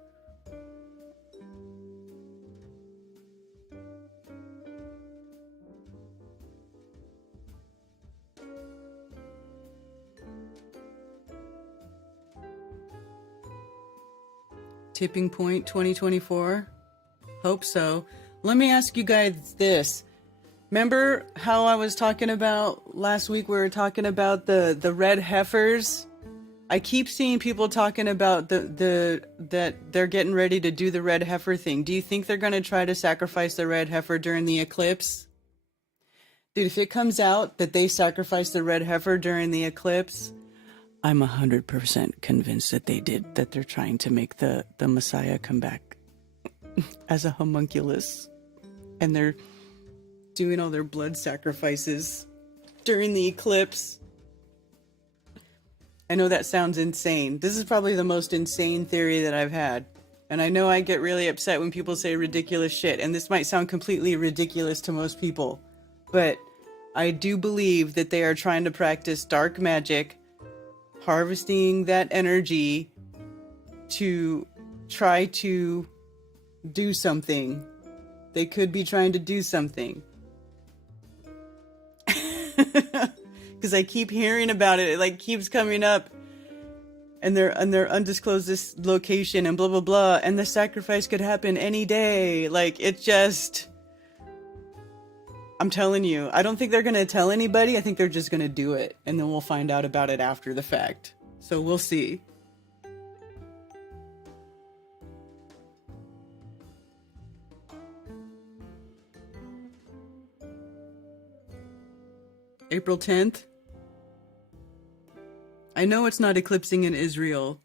Tipping point 2024? Hope so. Let me ask you guys this. Remember how I was talking about last week? We were talking about the red heifers. I keep seeing people talking about that they're getting ready to do the red heifer thing. Do you think they're going to try to sacrifice the red heifer during the eclipse? Dude, if it comes out that they sacrificed the red heifer during the eclipse, I'm 100% convinced that they did, that they're trying to make the Messiah come back as a homunculus. And they're doing all their blood sacrifices during the eclipse. I know that sounds insane. This is probably the most insane theory that I've had. And I know I get really upset when people say ridiculous shit. And this might sound completely ridiculous to most people. But I do believe that they are trying to practice dark magic, harvesting that energy to try to do something. They could be trying to do something. Because I keep hearing about it. It like keeps coming up. And they're undisclosed this location and blah blah blah. And the sacrifice could happen any day. Like it just, I'm telling you, I don't think they're gonna tell anybody. I think they're just gonna do it. And then we'll find out about it after the fact. So we'll see. April 10th. I know it's not eclipsing in Israel.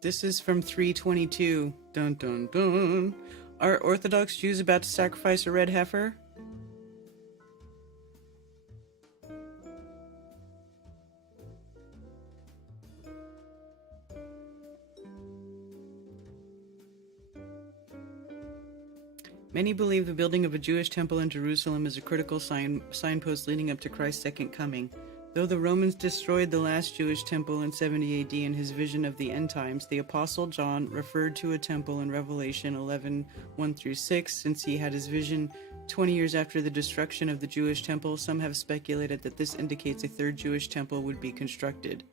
This is from 322. Dun dun dun. Are Orthodox Jews about to sacrifice a red heifer? Many believe the building of a Jewish temple in Jerusalem is a critical signpost leading up to Christ's second coming. Though the Romans destroyed the last Jewish temple in 70 AD in his vision of the end times, the Apostle John referred to a temple in Revelation 11:1-6. Since he had his vision 20 years after the destruction of the Jewish temple, some have speculated that this indicates a third Jewish temple would be constructed.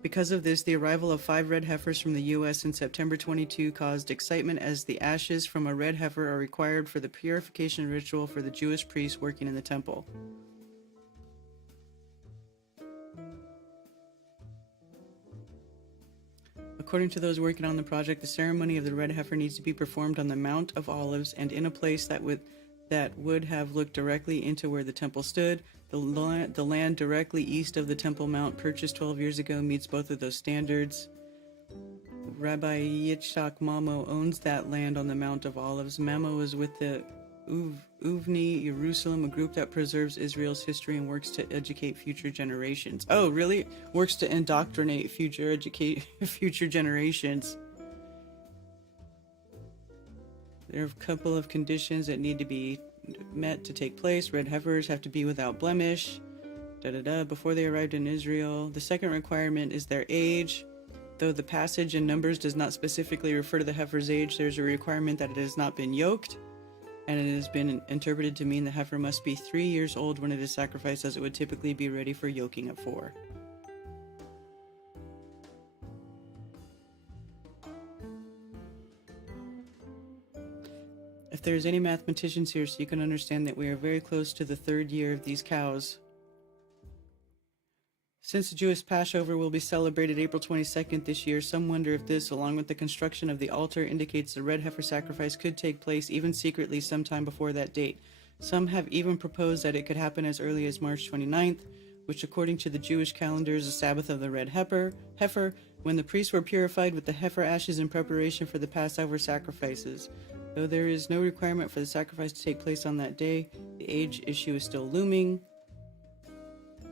Because of this, the arrival of 5 red heifers from the U.S. in September 22 caused excitement, as the ashes from a red heifer are required for the purification ritual for the Jewish priests working in the temple. According to those working on the project, the ceremony of the red heifer needs to be performed on the Mount of Olives and in a place that would have looked directly into where the temple stood. The land directly east of the Temple Mount, purchased 12 years ago, meets both of those standards. Rabbi Yitzhak Mamo owns that land on the Mount of Olives. Mamo is with the Uvni Jerusalem, a group that preserves Israel's history and works to educate future generations. Oh, really? Works to indoctrinate future generations. There are a couple of conditions that need to be met to take place. Red heifers have to be without blemish. Before they arrived in Israel. The second requirement is their age. Though the passage in Numbers does not specifically refer to the heifer's age, there's a requirement that it has not been yoked, and it has been interpreted to mean the heifer must be 3 years old when it is sacrificed, as it would typically be ready for yoking at 4. If there's any mathematicians here, so you can understand that we are very close to the 3rd year of these cows. Since the Jewish Passover will be celebrated April 22nd this year, some wonder if this, along with the construction of the altar, indicates the red heifer sacrifice could take place even secretly sometime before that date. Some have even proposed that it could happen as early as March 29th, which according to the Jewish calendar is the Sabbath of the red heifer, when the priests were purified with the heifer ashes in preparation for the Passover sacrifices. Though there is no requirement for the sacrifice to take place on that day, the age issue is still looming.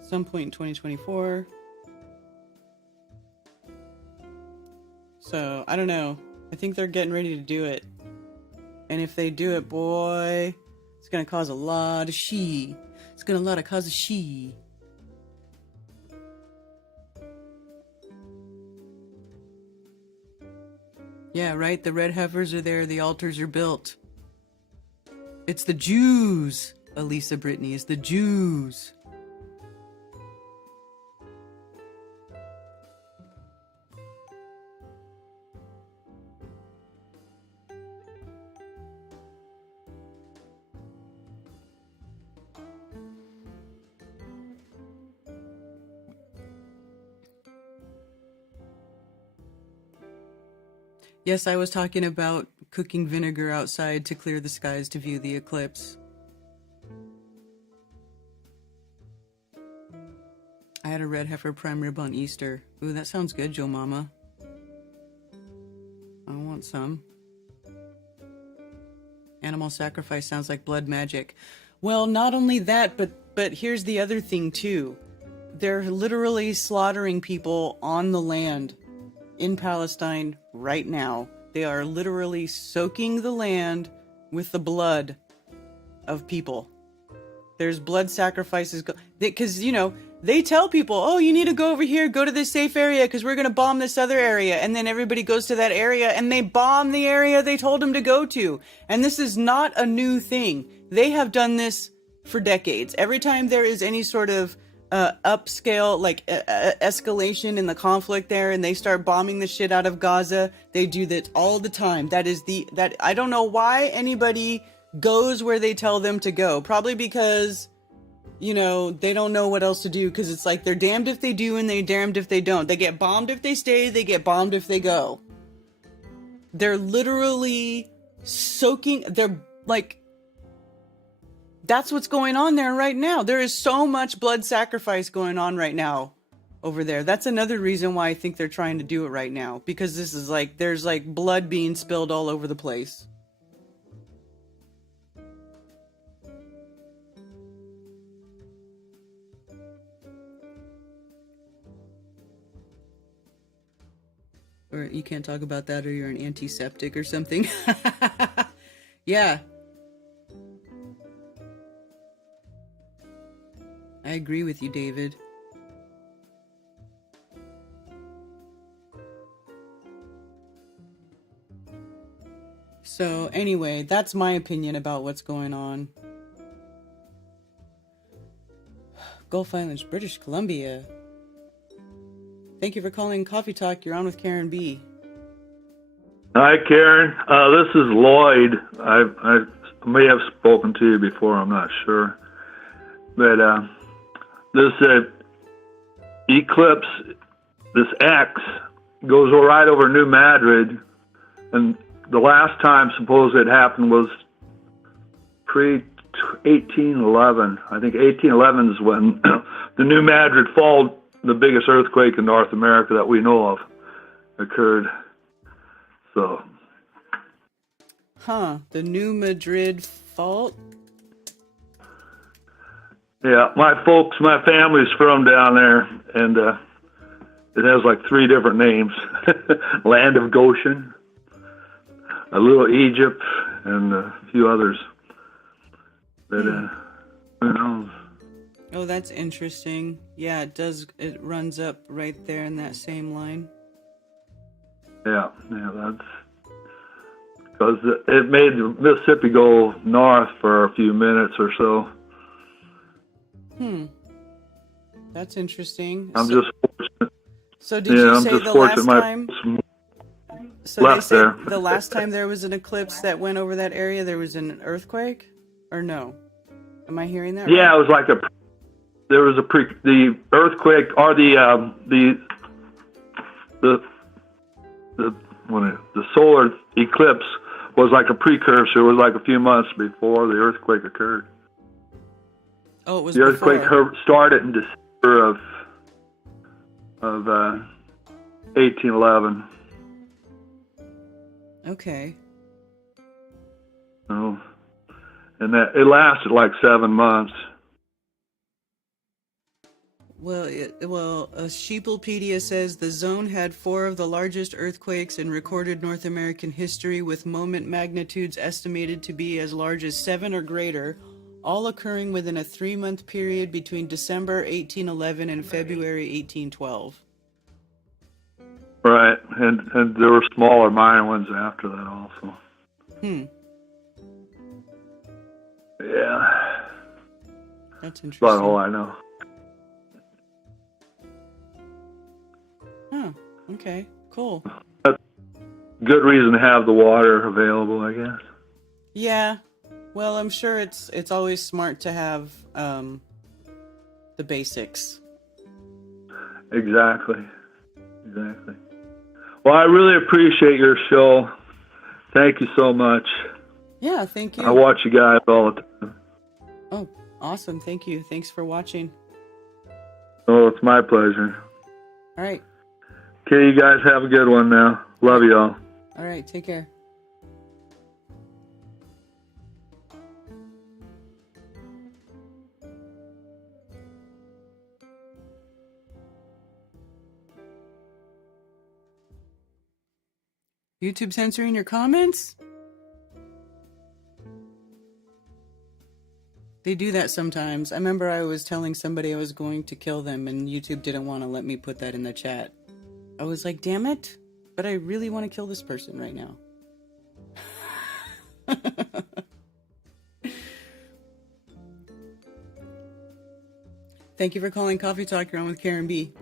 Some point in 2024. So, I don't know. I think they're getting ready to do it. And if they do it, boy, it's going to cause a lot of she. It's going to cause a she. Yeah, right? The red heifers are there. The altars are built. It's the Jews, Elisa Brittany. It's the Jews. Yes, I was talking about cooking vinegar outside to clear the skies to view the eclipse. I had a red heifer prime rib on Easter. Ooh, that sounds good, Joe Mama. I want some. Animal sacrifice sounds like blood magic. Well, not only that, but here's the other thing too. They're literally slaughtering people on the land in Palestine right now. They are literally soaking the land with the blood of people. There's blood sacrifices. Because, you know, they tell people, oh, you need to go over here, go to this safe area because we're going to bomb this other area. And then everybody goes to that area and they bomb the area they told them to go to. And this is not a new thing. They have done this for decades. Every time there is any sort of upscale, like escalation in the conflict there, and they start bombing the shit out of Gaza, they do that all the time. That I don't know why anybody goes where they tell them to go. Probably because, you know, they don't know what else to do, because it's like they're damned if they do and they're damned if they don't. They get bombed if they stay, they get bombed if they go. They're literally soaking, they're like, that's what's going on there right now. There is so much blood sacrifice going on right now over there. That's another reason why I think they're trying to do it right now. Because this is like, there's like blood being spilled all over the place. Or you can't talk about that or you're an antiseptic or something. Yeah. I agree with you, David. So anyway, that's my opinion about what's going on. Gulf Islands, British Columbia. Thank you for calling Coffee Talk. You're on with Karen B. Hi, Karen. This is Lloyd. I may have spoken to you before. I'm not sure. But this eclipse, this X, goes right over New Madrid. And the last time, suppose it happened, was pre-1811. I think 1811 is when the New Madrid fall, the biggest earthquake in North America that we know of, occurred. So. Huh, the New Madrid fault? Yeah, my family's from down there, and it has like 3 different names. Land of Goshen, a little Egypt, and a few others. But, who knows? Oh, that's interesting. Yeah, it does. It runs up right there in that same line. Yeah, that's because it made the Mississippi go north for a few minutes or so. That's interesting. I'm just fortunate. So did you say the last time? So they left said there. the last time there was an eclipse that went over that area, there was an earthquake, or no? Am I hearing that? Yeah, right? it was like the earthquake or the solar eclipse was like a precursor. It was like a few months before the earthquake occurred. Oh, it was The earthquake before. started in December of 1811. Okay. So, and that it lasted like 7 months. Well, Sheeplepedia says the zone had 4 of the largest earthquakes in recorded North American history, with moment magnitudes estimated to be as large as 7 or greater, all occurring within a 3-month period between December 1811 and February 1812. Right, and there were smaller, minor ones after that also. Yeah, That's that's interesting. about all I know. Oh, okay, cool. Good reason to have the water available, I guess. Yeah, well, I'm sure it's always smart to have the basics. Exactly. Well, I really appreciate your show. Thank you so much. Yeah, thank you. I watch you guys all the time. Oh, awesome. Thank you. Thanks for watching. Oh, it's my pleasure. All right. Okay, you guys have a good one now. Love you all. All right. Take care. YouTube censoring your comments? They do that sometimes. I remember I was telling somebody I was going to kill them, and YouTube didn't want to let me put that in the chat. I was like, damn it, but I really want to kill this person right now. Thank you for calling Coffee Talk. You're on with Karen B.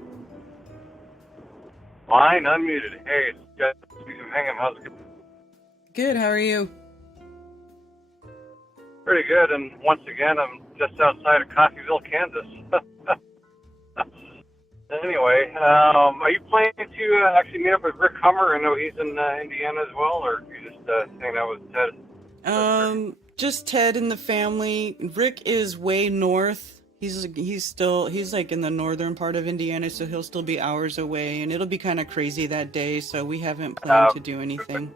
Line unmuted. Hey, it's Jeff from Hingham. How's it going? Good, how are you? Pretty good. And once again, I'm just outside of Coffeyville, Kansas. Anyway, are you planning to actually meet up with Rick Hummer? I know he's in Indiana as well, or you just hanging out with Ted? Just Ted and the family. Rick is way north. He's like in the northern part of Indiana, so he'll still be hours away, and it'll be kind of crazy that day, so we haven't planned to do anything.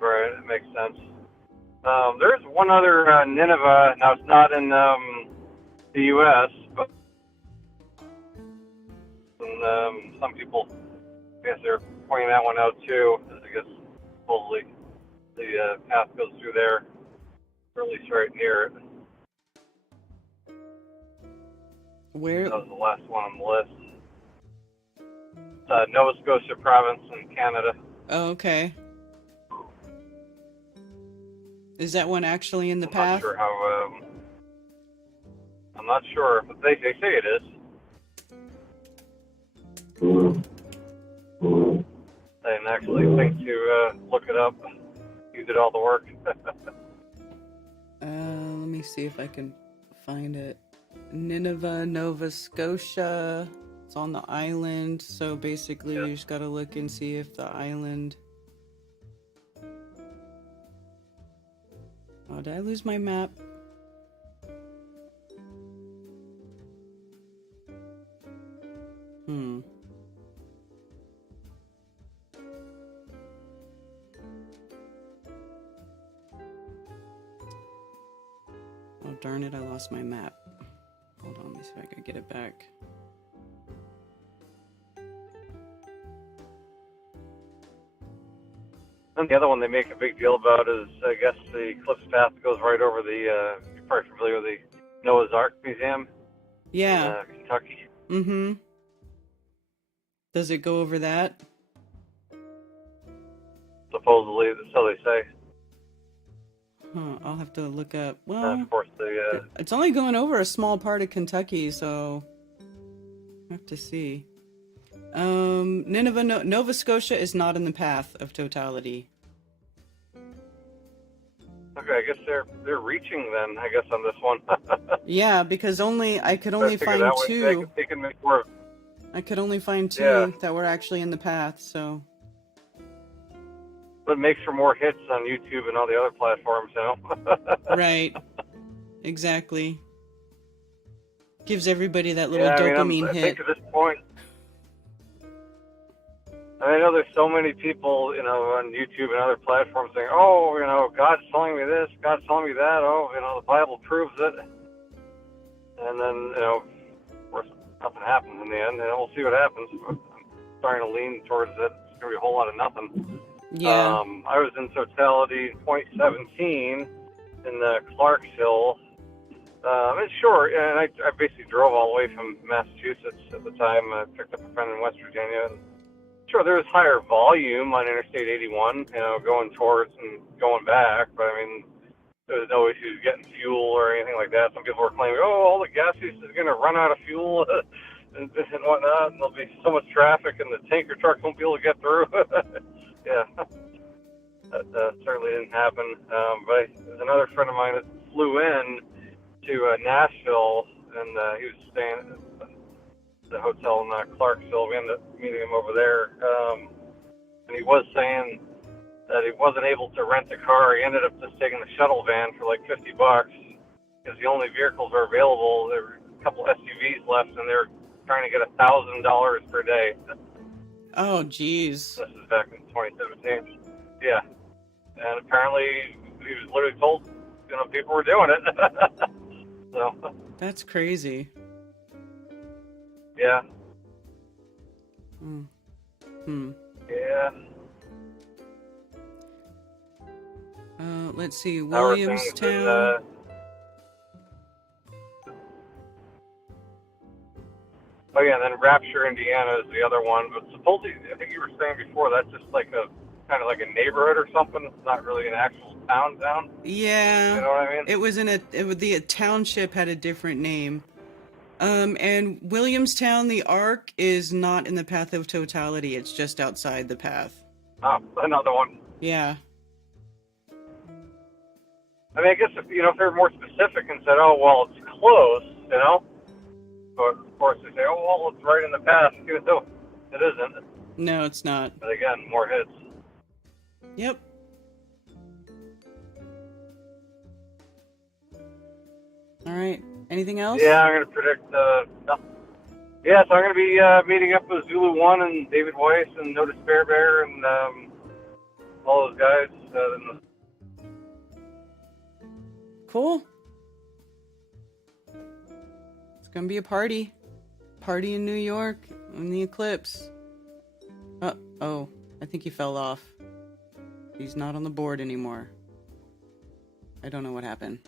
Right, that makes sense. There's one other Nineveh. Now, it's not in the U.S., but some people, I guess they're pointing that one out too. I guess supposedly the path goes through there, or at least right near it. Where? That was the last one on the list. Nova Scotia province in Canada. Oh, okay. Is that one actually in the path? Not sure how. I'm not sure, but they say it is. I didn't actually think to look it up. You did all the work. Let me see if I can find it. Nineveh, Nova Scotia. It's on the island, so basically you just gotta look and see if the island... Oh, did I lose my map? Oh, darn it, I lost my map. Hold on, let me see if I can get it back. And the other one they make a big deal about is, I guess, the Eclipse path goes right over the, you're probably familiar with the Noah's Ark Museum Yeah. in Kentucky. Mm-hmm. Does it go over that? Supposedly, so they say. Huh, I'll have to look up. Well, Of course, the it's only going over a small part of Kentucky, so I have to see. Nova Scotia is not in the path of totality. Okay, I guess they're reaching then. I guess on this one. Yeah, because I could only find that way, two. they can make more. I could only find two Yeah. that were actually in the path. So. But it makes for more hits on YouTube and all the other platforms, you know. Right. Exactly. Gives everybody that little I dopamine I hit. think at this point, I know there's so many people, you know, on YouTube and other platforms saying, "Oh, you know, God's telling me this, God's telling me that. Oh, you know, the Bible proves it." And then, you know, of course, nothing happens in the end. And we'll see what happens. I'm starting to lean towards it. It's gonna be a whole lot of nothing. Yeah. I was in totality in 2017 in Clarksville. It's short, and I basically drove all the way from Massachusetts at the time. I picked up a friend in West Virginia. And sure, there was higher volume on Interstate 81, you know, going towards and going back, but I mean, there was no issues getting fuel or anything like that. Some people were claiming, oh, all the gas stations are going to run out of fuel and whatnot, and there'll be so much traffic, and the tanker trucks won't be able to get through. Yeah, that certainly didn't happen. But there's another friend of mine that flew in to Nashville, and he was staying at the hotel in Clarksville. We ended up meeting him over there, and he was saying that he wasn't able to rent a car. He ended up just taking the shuttle van for like $50 because the only vehicles are available. There were a couple SUVs left, and they're trying to get $1,000 per day. Oh, jeez. This is back in 2017. Yeah, and apparently he was literally told, you know, people were doing it. So. That's crazy. Yeah. Yeah. Let's see, Our thing is in, Williamstown. Oh yeah, and then Rapture, Indiana is the other one. But supposedly, I think you were saying before, that's just like a kind of like a neighborhood or something. It's not really an actual town. Yeah. You know what I mean? It was the township had a different name. And Williamstown, the Ark, is not in the path of totality. It's just outside the path. Oh, another one. Yeah. I mean, I guess if they're more specific and said, oh, well, it's close, you know? But, of course, they say, oh, well, it's right in the path, even though it isn't. No, it's not. But again, more hits. Yep. All right. Anything else? Yeah, I'm going to predict, yeah, so I'm going to be meeting up with Zulu One and David Weiss and No Despair Bear and all those guys. Cool. It's going to be a party. Party in New York in the Eclipse. Oh, I think he fell off. He's not on the board anymore. I don't know what happened.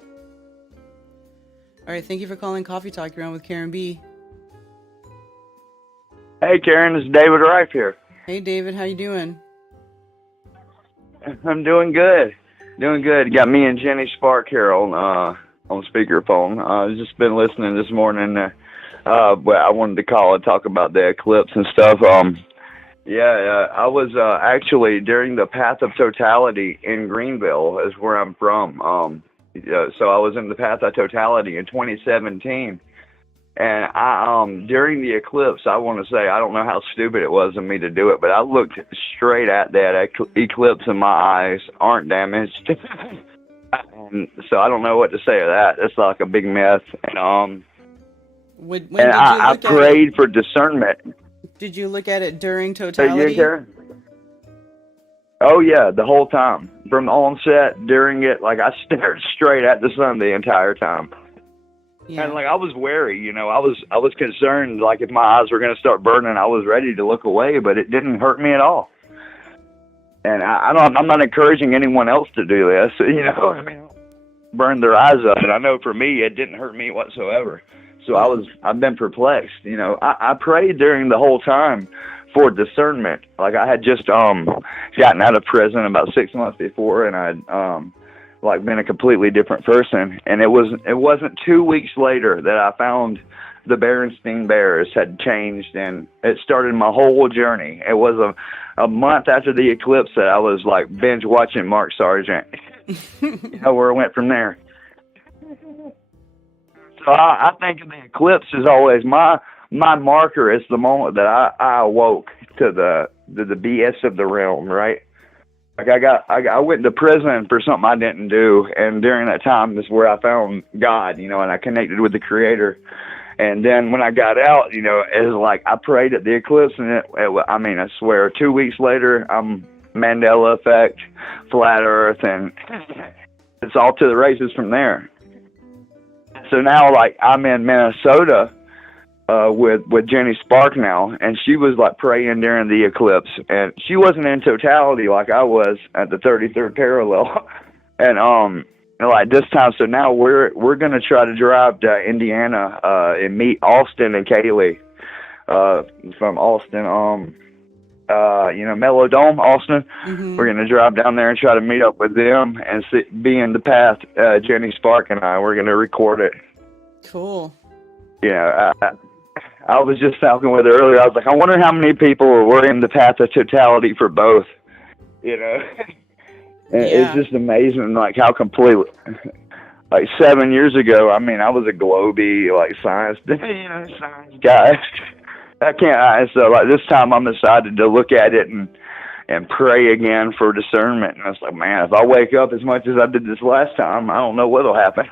All right, thank you for calling Coffee Talk. You're on with Karen B. Hey, Karen, it's David Rife here. Hey, David, how you doing? I'm doing good. Doing good. You got me and Jenny Spark here on speakerphone. I've just been listening this morning. But I wanted to call and talk about the eclipse and stuff. I was actually during the Path of Totality in Greenville, is where I'm from. So I was in the Path of Totality in 2017. And I during the eclipse, I want to say, I don't know how stupid it was of me to do it, but I looked straight at that eclipse and my eyes aren't damaged. And so I don't know what to say of that. It's like a big mess. And When and I prayed for discernment. Did you look at it during totality? Oh yeah, the whole time. From the onset, during it, like I stared straight at the sun the entire time. Yeah. And like I was wary, I was concerned, like if my eyes were going to start burning, I was ready to look away, but it didn't hurt me at all. And I'm not encouraging anyone else to do this, burn their eyes up. And I know for me, it didn't hurt me whatsoever. So I've been perplexed. I prayed during the whole time for discernment. Like I had just gotten out of prison about 6 months before, and I'd been a completely different person. And it wasn't 2 weeks later that I found the Berenstain Bears had changed, and it started my whole journey. It was a month after the eclipse that I was like binge watching Mark Sargent. You know where it went from there. So I think the eclipse is always my marker. Is the moment that I awoke to the BS of the realm, right? Like I went to prison for something I didn't do, and during that time is where I found God, you know, and I connected with the Creator. And then when I got out, you know, it was like I prayed at the eclipse, and I mean, I swear, 2 weeks later, I'm Mandela effect, flat Earth, and it's all to the races from there. So now, like, I'm in Minnesota with Jenny Spark now, and she was like praying during the eclipse, and she wasn't in totality like I was at the 33rd parallel, and like this time. So now we're gonna try to drive to Indiana and meet Austin and Kaylee from Austin. You know, Melodome, Austin. Mm-hmm. We're gonna drive down there and try to meet up with them and be in the path. Jenny Spark and we're gonna record it. Cool. Yeah. I was just talking with her earlier. I was like, I wonder how many people were in the path of totality for both. You know, and it's just amazing, like how completely. Like 7 years ago, I mean, I was a globey, like science guy. So like this time, I'm decided to look at it and pray again for discernment. And I was like, man, if I wake up as much as I did this last time, I don't know what'll happen.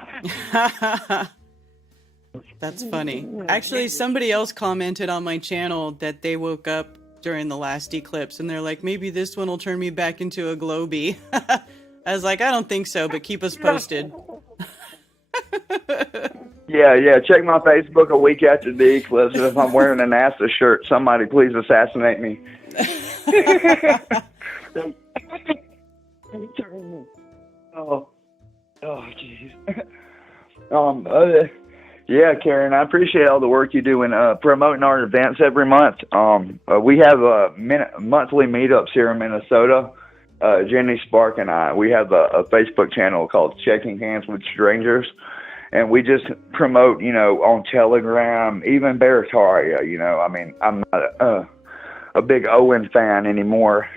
That's funny. Actually, somebody else commented on my channel that they woke up during the last eclipse, and they're like, maybe this one will turn me back into a globey. I was like, I don't think so, but keep us posted. Yeah. Check my Facebook a week after the eclipse, and if I'm wearing a NASA shirt, somebody please assassinate me. Oh, jeez. Yeah, Karen, I appreciate all the work you do in promoting our events every month. We have monthly meetups here in Minnesota. Jenny Spark and we have a Facebook channel called Shaking Hands with Strangers, and we just promote, you know, on Telegram, even Barataria. You know, I mean, I'm not a big Owen fan anymore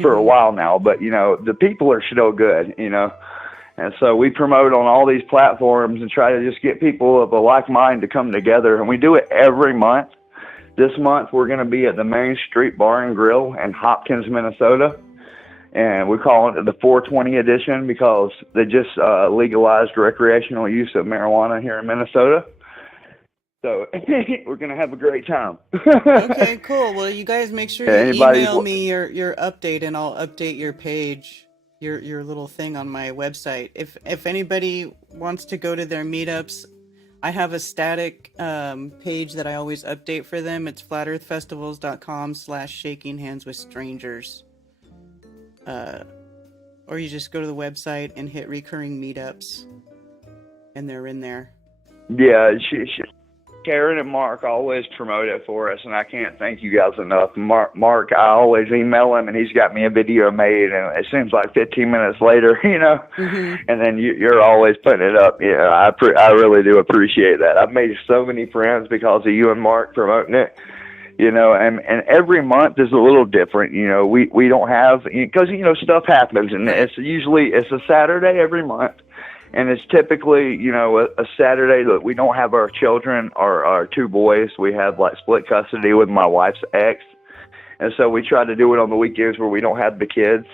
for a while now, but you know, the people are still good, you know. And so we promote on all these platforms and try to just get people of a like mind to come together. And we do it every month. This month, we're going to be at the Main Street Bar and Grill in Hopkins, Minnesota. And we call it the 420 edition because they just legalized recreational use of marijuana here in Minnesota. So we're going to have a great time. Okay, cool. Well, you guys make sure you email me your update, and I'll update your page. Your little thing on my website. If anybody wants to go to their meetups, I have a static page that I always update for them. It's flatearthfestivals.com/shakinghandswithstrangers. Or you just go to the website and hit recurring meetups, and they're in there. Yeah, Karen and Mark always promote it for us, and I can't thank you guys enough. Mark, I always email him, and he's got me a video made, and it seems like 15 minutes later, you know, and then you're always putting it up. Yeah, I really do appreciate that. I've made so many friends because of you and Mark promoting it, you know, and every month is a little different. You know, we don't have, because, you know, stuff happens, and it's a Saturday every month. And it's typically, you know, a Saturday that we don't have our children, our two boys. We have like split custody with my wife's ex. And so we try to do it on the weekends where we don't have the kids.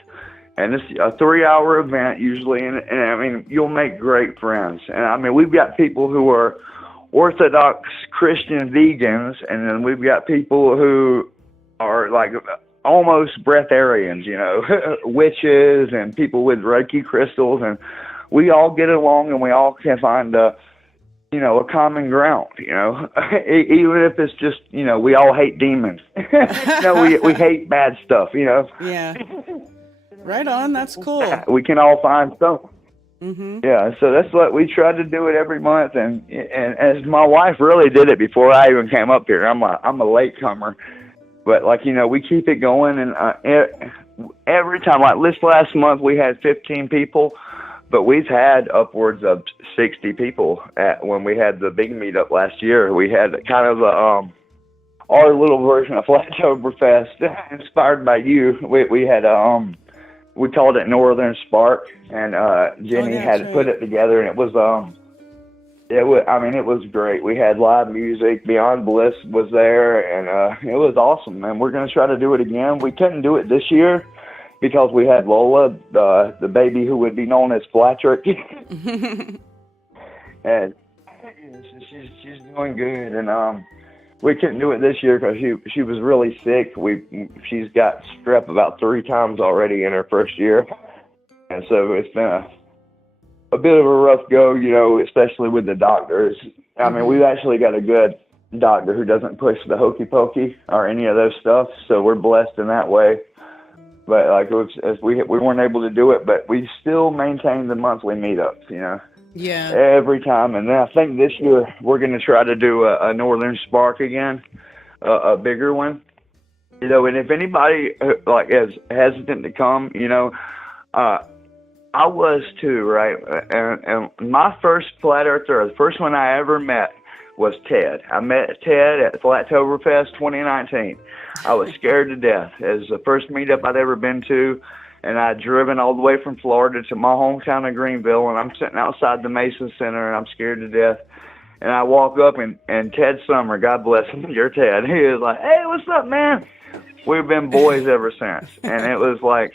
And it's a 3-hour event usually. And I mean, you'll make great friends. And I mean, we've got people who are Orthodox Christian vegans. And then we've got people who are like almost breatharians, you know, witches and people with Reiki crystals. And we all get along, and we all can find a common ground, you know, even if it's just, you know, we all hate demons. You know, we hate bad stuff, you know. Yeah. Right on. That's cool. We can all find something. Mm-hmm. Yeah. So that's what we try to do it every month. And as my wife really did it before I even came up here. I'm a latecomer, but like, you know, we keep it going. And every time, like this last month, we had 15 people. but we've had upwards of 60 people when we had the big meetup last year. We had kind of our little version of Flattoberfest, inspired by you. We had we called it Northern Spark, and Jenny had put it together, and it was it was great. We had live music. Beyond Bliss was there, and it was awesome. And we're going to try to do it again. We couldn't do it this year because we had Lola, the baby who would be known as Flatrick. And she's doing good. And we couldn't do it this year because she was really sick. She's got strep about 3 times already in her first year. And so it's been a bit of a rough go, you know, especially with the doctors. I mean, we've actually got a good doctor who doesn't push the hokey pokey or any of those stuff, so we're blessed in that way. But like we weren't able to do it, but we still maintain the monthly meetups, you know. Yeah. Every time, and then I think this year we're going to try to do a Northern Spark again, a bigger one, you know. And if anybody like is hesitant to come, you know, I was too, right? And my first flat earther, the first one I ever met was Ted. I met Ted at Flattoberfest 2019. I was scared to death. It was the first meetup I'd ever been to, and I'd driven all the way from Florida to my hometown of Greenville, and I'm sitting outside the Mason Center, and I'm scared to death. And I walk up, and Ted Summer, God bless him, you're Ted. He was like, "Hey, what's up, man?" We've been boys ever since. And it was like,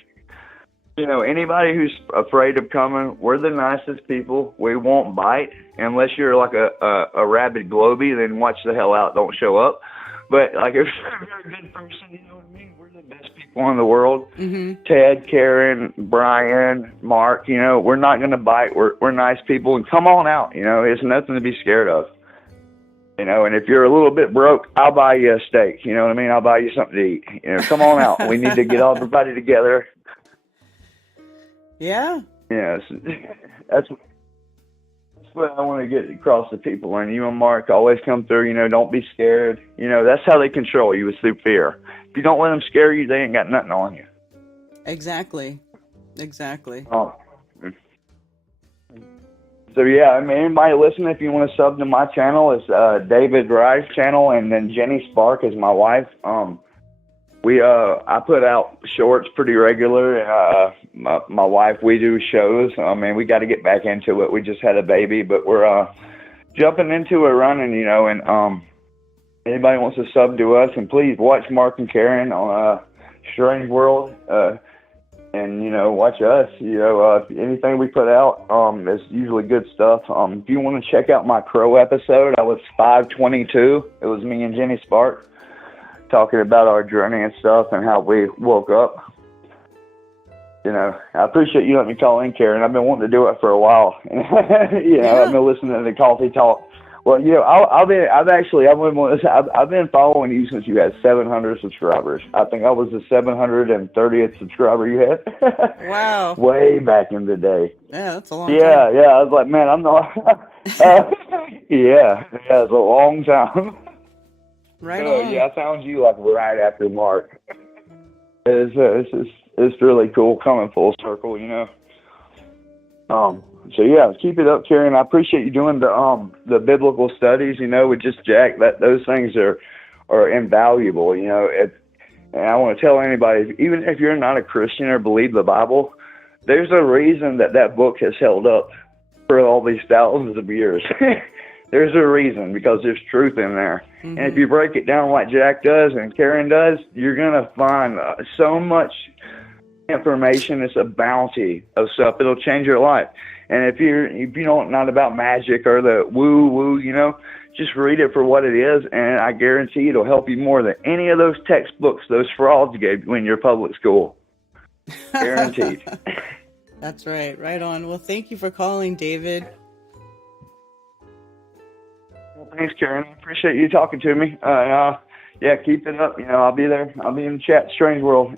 you know, anybody who's afraid of coming, we're the nicest people. We won't bite unless you're like a rabid globie. Then watch the hell out. Don't show up. But like if you're a good person, you know what I mean. We're the best people in the world. Mm-hmm. Ted, Karen, Brian, Mark. You know, we're not gonna bite. We're nice people. And come on out. You know, it's nothing to be scared of. You know, and if you're a little bit broke, I'll buy you a steak. You know what I mean? I'll buy you something to eat. You know, come on out. We need to get everybody together. Yeah. Yes, that's what I want to get across to people. And you and Mark always come through. You know, don't be scared. You know, that's how they control you, is through fear. If you don't let them scare you, they ain't got nothing on you. Exactly. Oh. So yeah, I mean, anybody listening, if you want to sub to my channel, it's David Rice channel, and then Jenny Spark is my wife. I put out shorts pretty regular. My wife, we do shows. I mean, we got to get back into it. We just had a baby, but we're jumping into it running, you know. And anybody wants to sub to us, and please watch Mark and Karen on Strange World, and you know, watch us. You know, anything we put out is usually good stuff. If you want to check out my Crow episode, I was 522. It was me and Jenny Spark talking about our journey and stuff and how we woke up. You know, I appreciate you letting me call in, Karen. I've been wanting to do it for a while. You know, I've been listening to the coffee talk. Well, you know, I've been following you since you had 700 subscribers. I think I was the 730th subscriber you had. Wow. Way back in the day. Yeah, that's a long time. Yeah. I was like, man, I'm not. Yeah, it's a long time. Right on. Yeah, I found you like right after Mark. It's really cool coming full circle, you know. So yeah, keep it up, Karen. I appreciate you doing the biblical studies, you know, with just Jack. Those things are invaluable, you know. And I want to tell anybody, even if you're not a Christian or believe the Bible, there's a reason that book has held up for all these thousands of years. There's a reason, because there's truth in there. Mm-hmm. And if you break it down like Jack does and Karen does, you're going to find so much information. It's a bounty of stuff. It'll change your life. And if you know not about magic or the woo-woo, you know, just read it for what it is, and I guarantee it'll help you more than any of those textbooks those frauds gave you in your public school. Guaranteed. That's right. Right on. Well, thank you for calling, David. Well, thanks, Karen. I appreciate you talking to me. Yeah, keep it up. You know, I'll be there. I'll be in the chat, Strange World.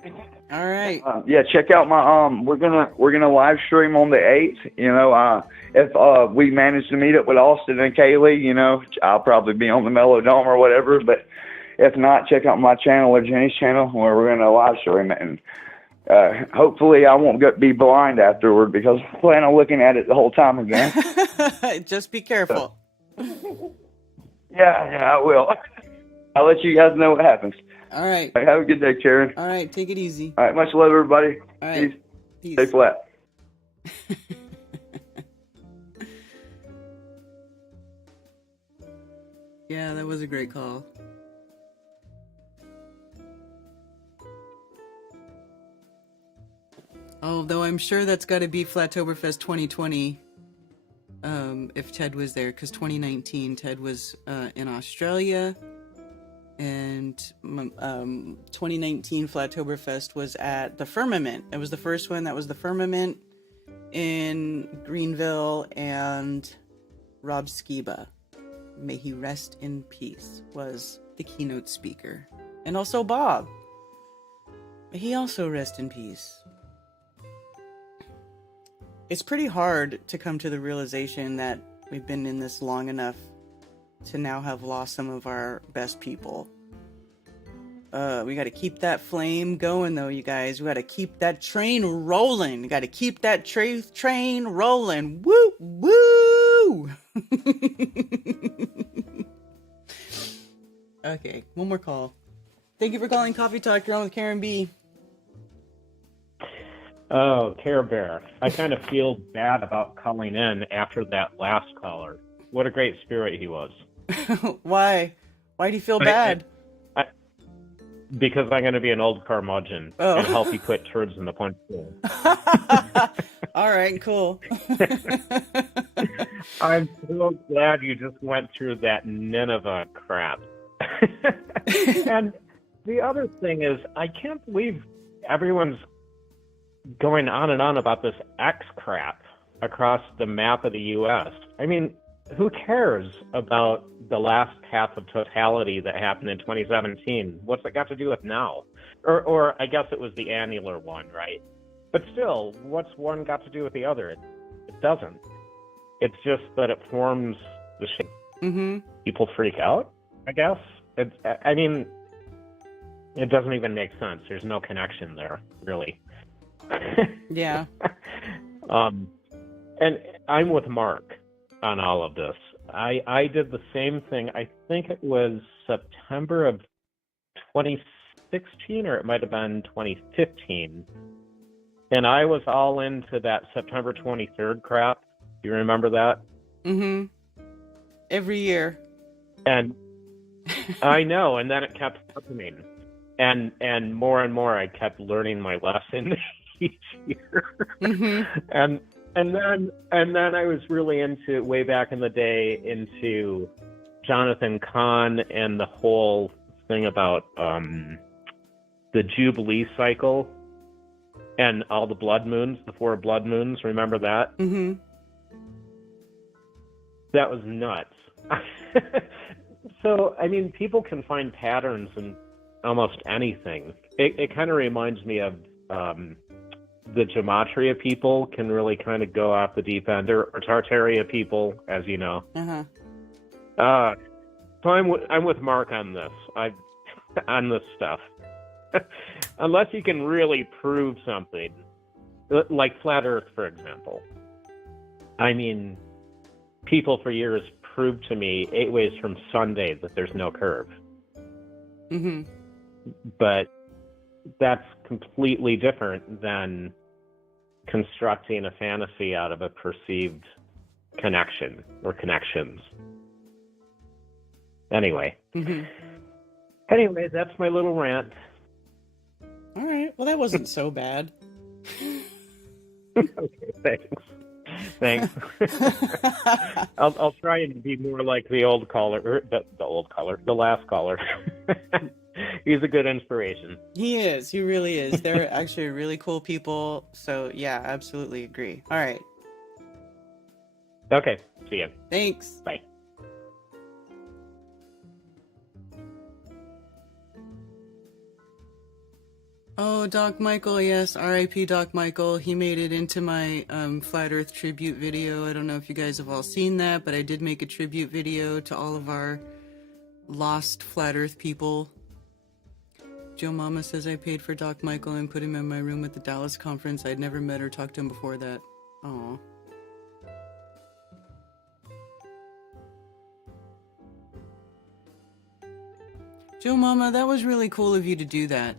All right. Yeah, check out my we're gonna live stream on the 8th. You know, if we manage to meet up with Austin and Kaylee, you know, I'll probably be on the Melodome or whatever. But if not, check out my channel or Jenny's channel where we're gonna live stream it. And hopefully I won't be blind afterward because I plan on looking at it the whole time again. Just be careful. Yeah, I will. I'll let you guys know what happens. All right. Have a good day, Karen. All right. Take it easy. All right. Much love, everybody. All right. Peace. Stay flat. Yeah, that was a great call. Although I'm sure that's got to be Flattoberfest 2020, if Ted was there, because 2019 Ted was in Australia, and 2019 Flattoberfest was at the Firmament. It was the first one. That was the Firmament in Greenville, and Rob Skiba, may he rest in peace, was the keynote speaker. And also Bob. May he also rest in peace. It's pretty hard to come to the realization that we've been in this long enough to now have lost some of our best people. We got to keep that flame going, though, you guys. We got to keep that train rolling. You got to keep that train rolling. Woo, woo! Okay, one more call. Thank you for calling Coffee Talk. You're on with Karen B. Oh, Care Bear. I kind of feel bad about calling in after that last caller. What a great spirit he was. Why? Why do you feel bad? Because I'm going to be an old curmudgeon and help you put turds in the punch bowl. All right, cool. I'm so glad you just went through that Nineveh crap. And the other thing is, I can't believe everyone's going on and on about this X crap across the map of the U.S. I mean, who cares about the last path of totality that happened in 2017? What's it got to do with now? Or I guess it was the annular one, right? But still, what's one got to do with the other? It doesn't. It's just that it forms the shape. Mm-hmm. People freak out, I guess. I mean, it doesn't even make sense. There's no connection there, really. Yeah. And I'm with Mark on all of this. I did the same thing. I think it was September of 2016, or it might have been 2015. And I was all into that September 23rd crap. Do you remember that? Mm-hmm. Every year. And I know, and then it kept happening. And more I kept learning my lesson each year. Mm-hmm. And then I was really into, way back in the day, into Jonathan Kahn and the whole thing about the Jubilee cycle and all the blood moons, the 4 blood moons. Remember that? Mm-hmm. That was nuts. So, I mean, people can find patterns in almost anything. It kind of reminds me of the Gematria people can really kind of go off the deep end, or Tartaria people, as you know. Uh-huh. So I'm with Mark on this. On this stuff. Unless you can really prove something, like flat Earth, for example. I mean, people for years proved to me 8 ways from Sunday that there's no curve. Mm-hmm. But that's completely different than constructing a fantasy out of a perceived connection or connections. Anyway. Mm-hmm. Anyway, that's my little rant. All right. Well, that wasn't so bad. Okay, thanks. I'll try and be more like the old caller, or the last caller. He's a good inspiration. He is. He really is. They're actually really cool people. So, yeah, absolutely agree. All right. Okay. See ya. Thanks. Bye. Oh, Doc Michael, yes, R.I.P. Doc Michael. He made it into my Flat Earth tribute video. I don't know if you guys have all seen that, but I did make a tribute video to all of our lost Flat Earth people. Joe Mama says I paid for Doc Michael and put him in my room at the Dallas conference. I'd never met or talked to him before that. Aw. Joe Mama, that was really cool of you to do that.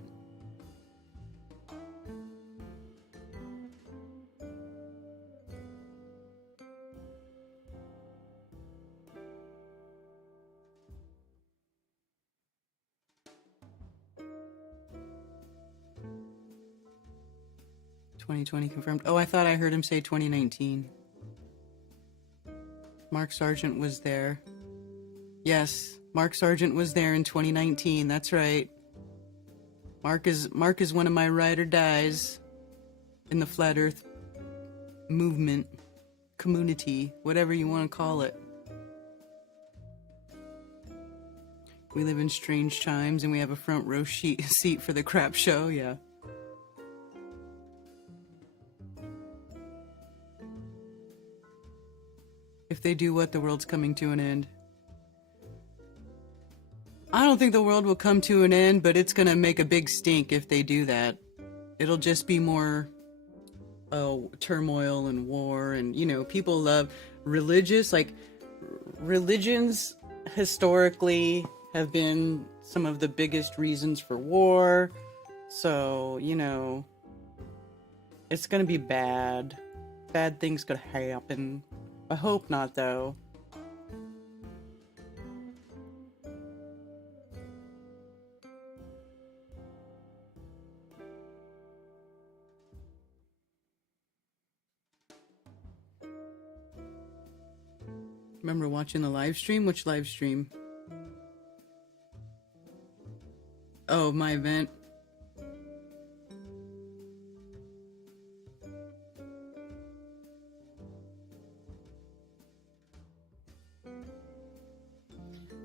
"2020 confirmed." Oh, I thought I heard him say 2019. Mark Sargent was there. Yes, Mark Sargent was there in 2019. That's right. Mark is one of my ride or dies in the flat Earth movement, community, whatever you want to call it. We live in strange times, and we have a front row seat for the crap show. Yeah. If they do what, the world's coming to an end. I don't think the world will come to an end, but it's gonna make a big stink if they do that. It'll just be more turmoil and war, and people love religions historically have been some of the biggest reasons for war. So, it's gonna be bad. Bad things could happen. I hope not, though. Remember watching the live stream? Which live stream? Oh, my event.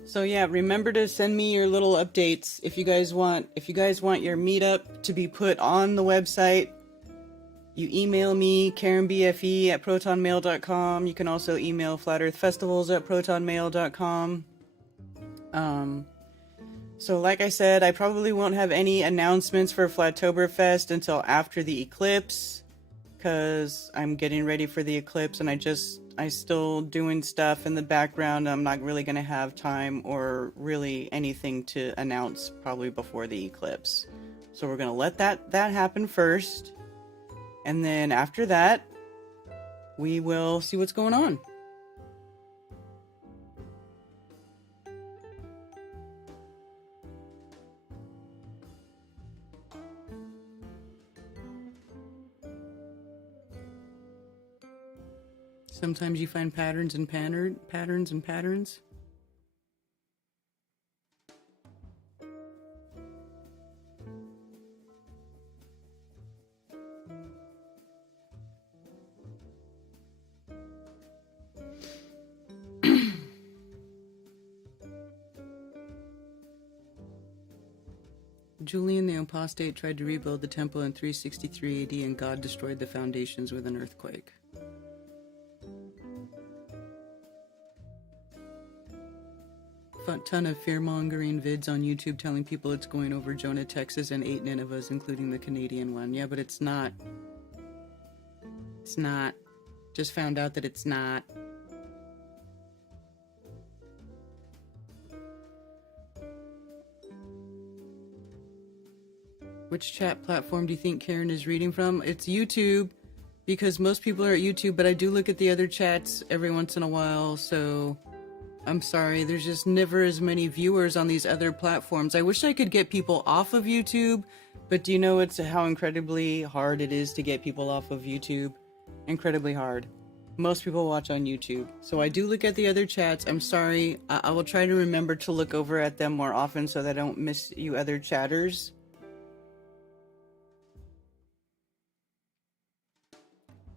So yeah, remember to send me your little updates if you guys want your meetup to be put on the website. You email me, KarenBFE@protonmail.com. You can also email flatearthfestivals@protonmail.com. So like I said, I probably won't have any announcements for Flattoberfest until after the eclipse, because I'm getting ready for the eclipse, and I still doing stuff in the background. I'm not really going to have time or really anything to announce probably before the eclipse. So we're going to let that happen first. And then after that, we will see what's going on. Sometimes you find patterns and patterns. Julian the Apostate tried to rebuild the temple in 363 AD, and God destroyed the foundations with an earthquake. Ton of fear-mongering vids on YouTube telling people it's going over Jonah, Texas, and 8 Ninevehs, including the Canadian one. Yeah, but it's not. It's not. Just found out that it's not. Which chat platform do you think Karen is reading from? It's YouTube, because most people are at YouTube, but I do look at the other chats every once in a while, so I'm sorry, there's just never as many viewers on these other platforms. I wish I could get people off of YouTube, but do you know how incredibly hard it is to get people off of YouTube? Incredibly hard. Most people watch on YouTube. So I do look at the other chats. I'm sorry. I will try to remember to look over at them more often so that I don't miss you other chatters.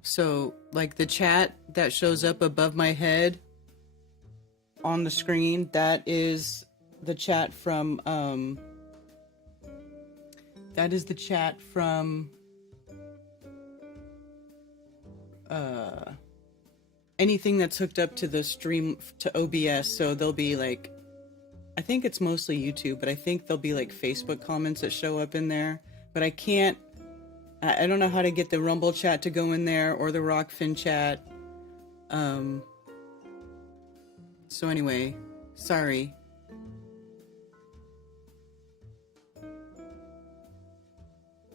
So, like the chat that shows up above my head on the screen, that is the chat from anything that's hooked up to the stream to OBS. So there'll be like I think it's mostly YouTube, but I think there'll be like Facebook comments that show up in there. But I don't know how to get the Rumble chat to go in there or the Rockfin chat. So anyway, sorry.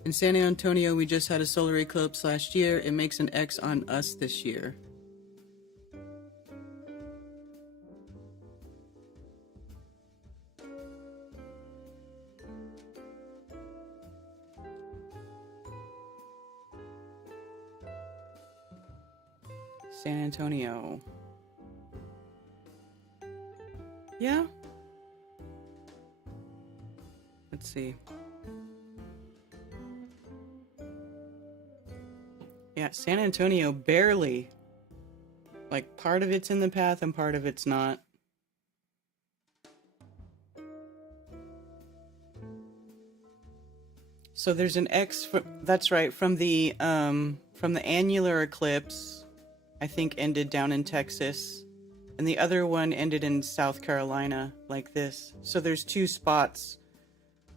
In San Antonio, we just had a solar eclipse last year. It makes an X on us this year. San Antonio. Yeah. Let's see. Yeah, San Antonio barely. Like part of it's in the path and part of it's not. So there's an X that's right, from the annular eclipse, I think ended down in Texas, and the other one ended in South Carolina, like this. So there's two spots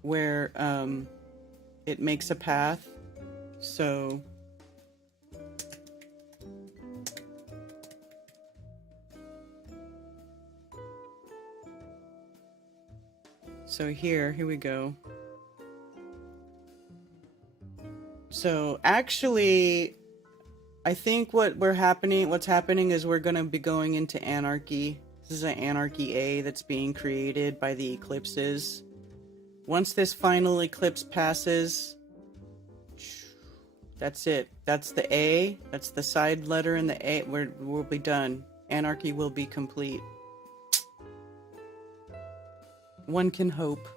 where it makes a path. So here we go. So actually, I think what's happening is we're going to be going into anarchy. This is an anarchy A that's being created by the eclipses. Once this final eclipse passes, that's it. That's the A. That's the side letter in the A. We'll be done. Anarchy will be complete. One can hope.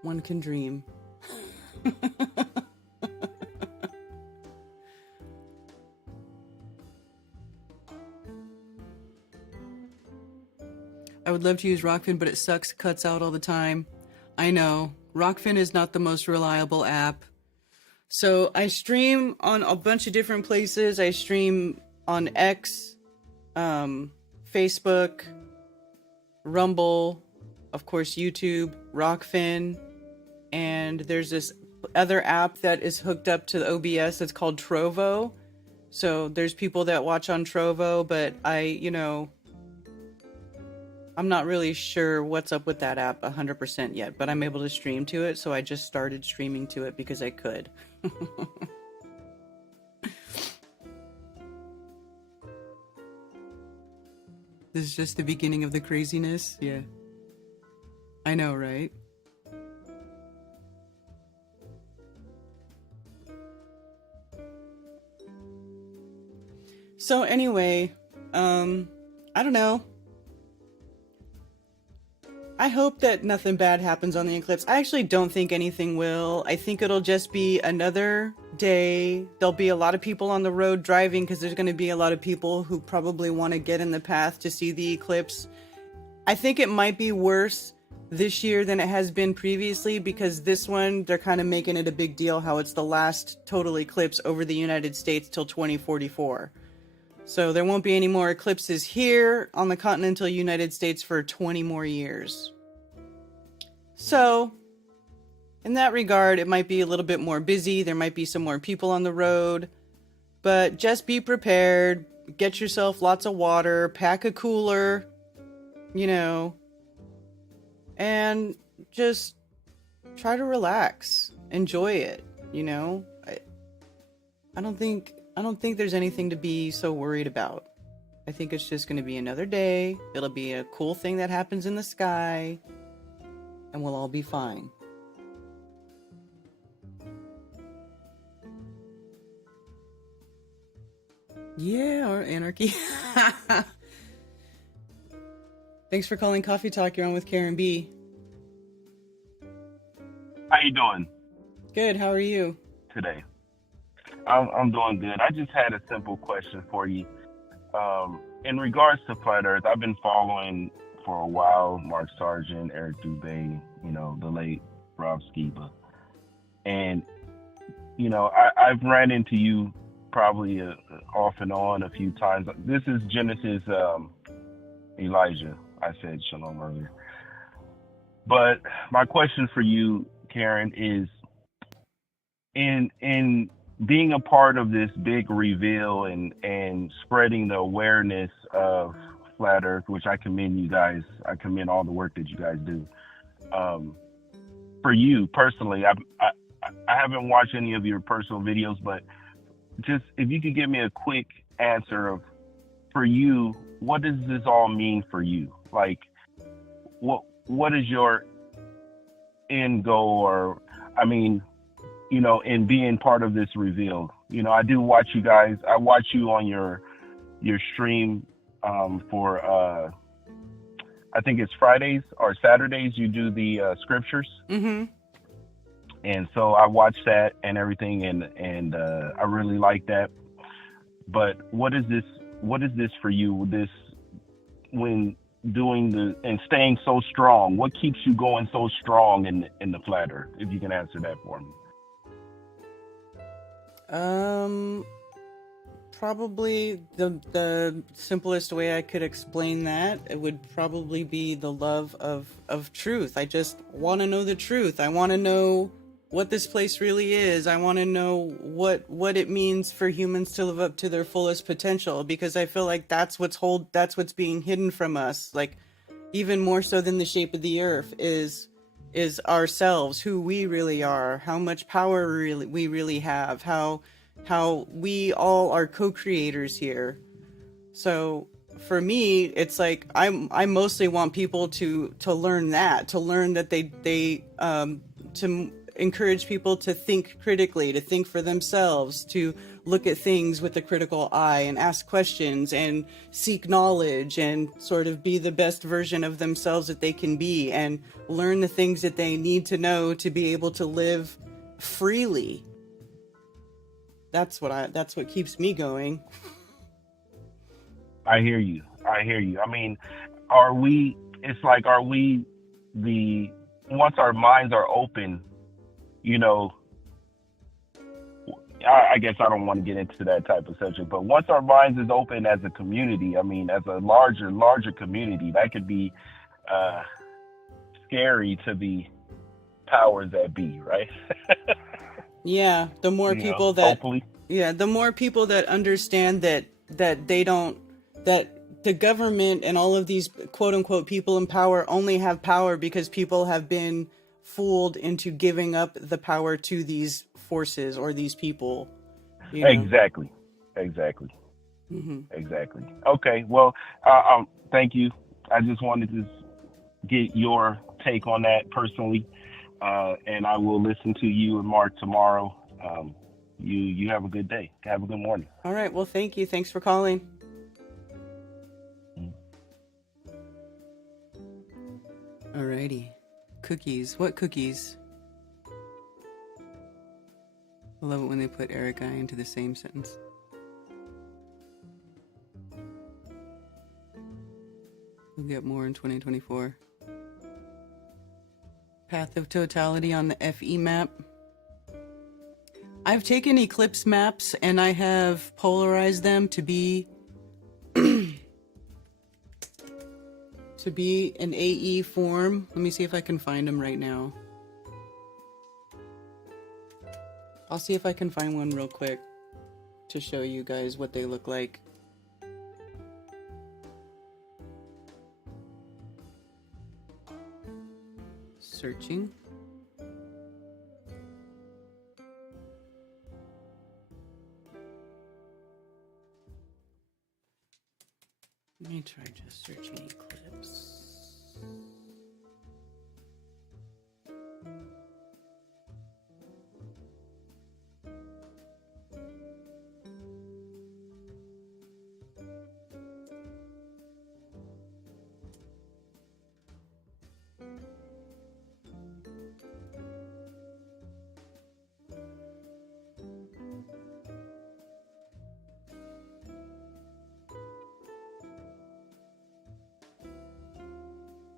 One can dream. I would love to use Rockfin, but it sucks, cuts out all the time. I know. Rockfin is not the most reliable app. So I stream on a bunch of different places. I stream on X, Facebook, Rumble, of course YouTube, Rockfin, and there's this other app that is hooked up to the OBS that's called Trovo. So there's people that watch on Trovo, but I'm not really sure what's up with that app 100% yet, but I'm able to stream to it, so I just started streaming to it because I could. This is just the beginning of the craziness? Yeah. I know, right? So anyway, I don't know. I hope that nothing bad happens on the eclipse. I actually don't think anything will. I think it'll just be another day. There'll be a lot of people on the road driving because there's going to be a lot of people who probably want to get in the path to see the eclipse. I think it might be worse this year than it has been previously because this one, they're kind of making it a big deal how it's the last total eclipse over the United States till 2044. So there won't be any more eclipses here on the continental United States for 20 more years. So, in that regard, it might be a little bit more busy. There might be some more people on the road. But just be prepared. Get yourself lots of water. Pack a cooler. And just try to relax. Enjoy it. I don't think there's anything to be so worried about. I think it's just going to be another day. It'll be a cool thing that happens in the sky. And we'll all be fine. Yeah, or anarchy. Thanks for calling Coffee Talk. You're on with Karen B. How you doing? Good. How are you? Today. I'm doing good. I just had a simple question for you. In regards to flat Earth, I've been following for a while Mark Sargent, Eric Dubé, the late Rob Skiba. And, I've ran into you probably off and on a few times. This is Genesis Elijah. I said shalom earlier. But my question for you, Karen, is in being a part of this big reveal and spreading the awareness of flat Earth, which I commend you guys. I commend all the work that you guys do. For you personally, I haven't watched any of your personal videos, but just if you could give me a quick answer of, for you, what does this all mean for you? Like, what is your end goal, or, I mean, you know, in being part of this reveal? You know, I do watch you guys. I watch you on your stream for I think it's Fridays or Saturdays. You do the scriptures. Mm-hmm. And so I watch that and everything, and I really like that. But what is this for you? This, when doing and staying so strong, what keeps you going so strong in the flat Earth? If you can answer that for me. Probably the simplest way I could explain that, it would probably be the love of truth. I just want to know the truth. I want to know what this place really is. I want to know what it means for humans to live up to their fullest potential, because I feel like that's what's being hidden from us. Like, even more so than the shape of the earth is ourselves, who we really are, how much power we really have, how we all are co-creators here. So for me, it's like I mostly want people to learn that, to encourage people to think critically, to think for themselves, to look at things with a critical eye and ask questions and seek knowledge and sort of be the best version of themselves that they can be, and learn the things that they need to know to be able to live freely. That's what keeps me going. I hear you. I mean, once our minds are open, you know, I guess I don't want to get into that type of subject, but once our minds is open as a community, I mean, as a larger community, that could be scary to the powers that be, right? Yeah, the more people the more people that understand that the government and all of these quote unquote people in power only have power because people have been fooled into giving up the power to these forces or these people. You know? Exactly. Mm-hmm. Exactly. Okay. Well, thank you. I just wanted to get your take on that personally, and I will listen to you and Mark tomorrow. You have a good day. Have a good morning. All right. Well, thank you. Thanks for calling. Alrighty. Cookies. What cookies? I love it when they put Eric I into the same sentence. We'll get more in 2024. Path of totality on the FE map. I've taken Eclipse maps and I have polarized them to be an AE form. Let me see if I can find them right now. I'll see if I can find one real quick to show you guys what they look like. Searching. Let me try just searching Eclipse.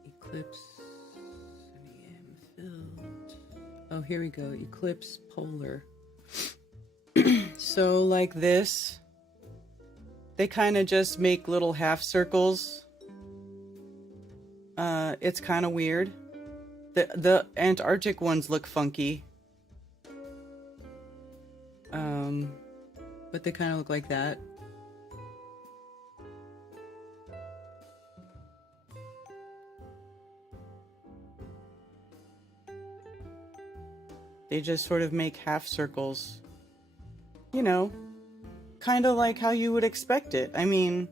Eclipse filled. Oh, here we go. Eclipse polar. So like this, they kind of just make little half circles. It's kind of weird. The Antarctic ones look funky. But they kind of look like that. They just sort of make half circles. You know, kind of like how you would expect it. I mean,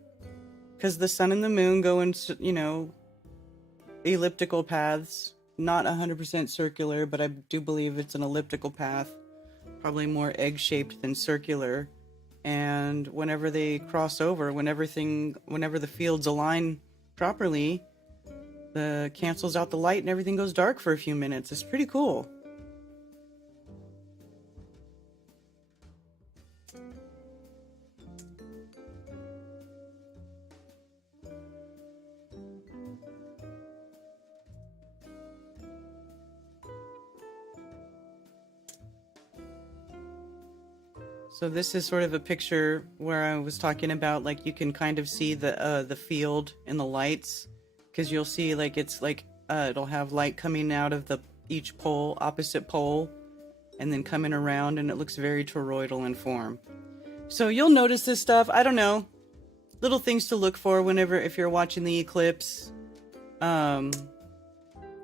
because the sun and the moon go in, you know, elliptical paths. Not 100% circular, but I do believe it's an elliptical path. Probably more egg-shaped than circular. And whenever they cross over, whenever the fields align properly, the cancels out the light and everything goes dark for a few minutes. It's pretty cool. So this is sort of a picture where I was talking about, like, you can kind of see the field in the lights, because you'll see, like, it's like it'll have light coming out of each pole, opposite pole, and then coming around, and it looks very toroidal in form. So you'll notice this stuff. I don't know, little things to look for if you're watching the eclipse.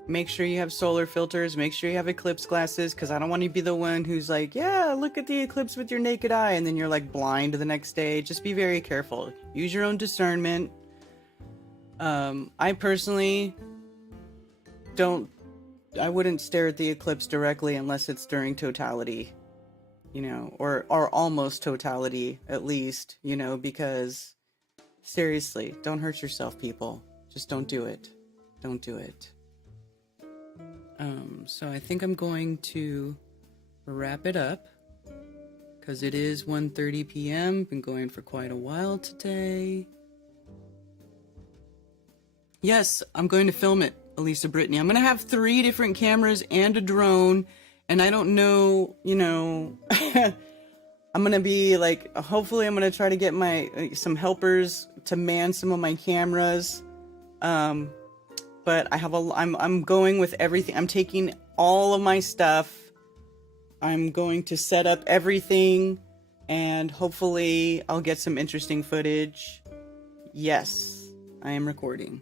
Make sure you have solar filters. Make sure you have eclipse glasses, because I don't want to be the one who's like, yeah, look at the eclipse with your naked eye, and then you're like blind the next day. Just be very careful. Use your own discernment. I personally I wouldn't stare at the eclipse directly unless it's during totality, you know, or almost totality at least, you know, because seriously, don't hurt yourself, people. Just don't do it. Don't do it. So I think I'm going to wrap it up, because it is 1:30 p.m. Been going for quite a while today. Yes, I'm going to film it, Elisa Brittany. I'm going to have 3 different cameras and a drone, and I don't know, you know, I'm going to be like, hopefully I'm going to try to get some helpers to man some of my cameras. But I'm going with everything. I'm taking all of my stuff. I'm going to set up everything, and hopefully I'll get some interesting footage. Yes, I am recording.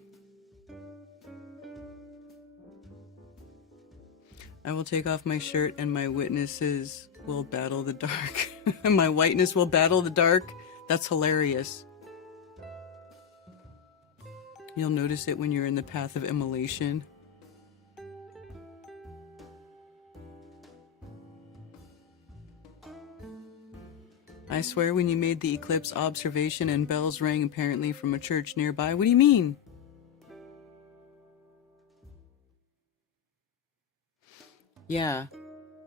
I will take off my shirt and my witnesses will battle the dark. My whiteness will battle the dark. That's hilarious. You'll notice it when you're in the path of immolation. I swear when you made the eclipse observation and bells rang apparently from a church nearby. What do you mean? Yeah.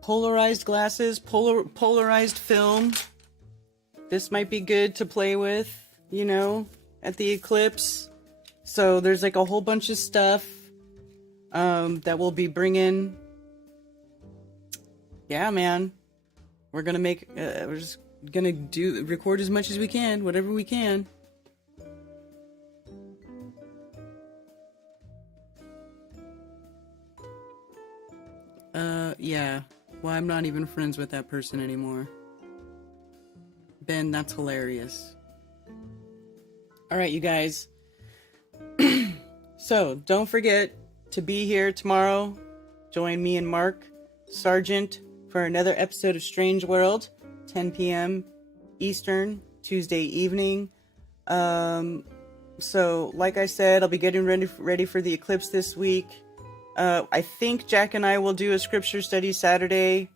Polarized glasses, polarized film. This might be good to play with, you know, at the eclipse. So there's like a whole bunch of stuff that we'll be bringing. Yeah, man. We're gonna we're just gonna record as much as we can, whatever we can. Yeah. Well, I'm not even friends with that person anymore. Ben, that's hilarious. Alright, you guys. So, don't forget to be here tomorrow. Join me and Mark Sargent for another episode of Strange World, 10 p.m. Eastern, Tuesday evening. So, like I said, I'll be getting ready for the eclipse this week. I think Jack and I will do a scripture study Saturday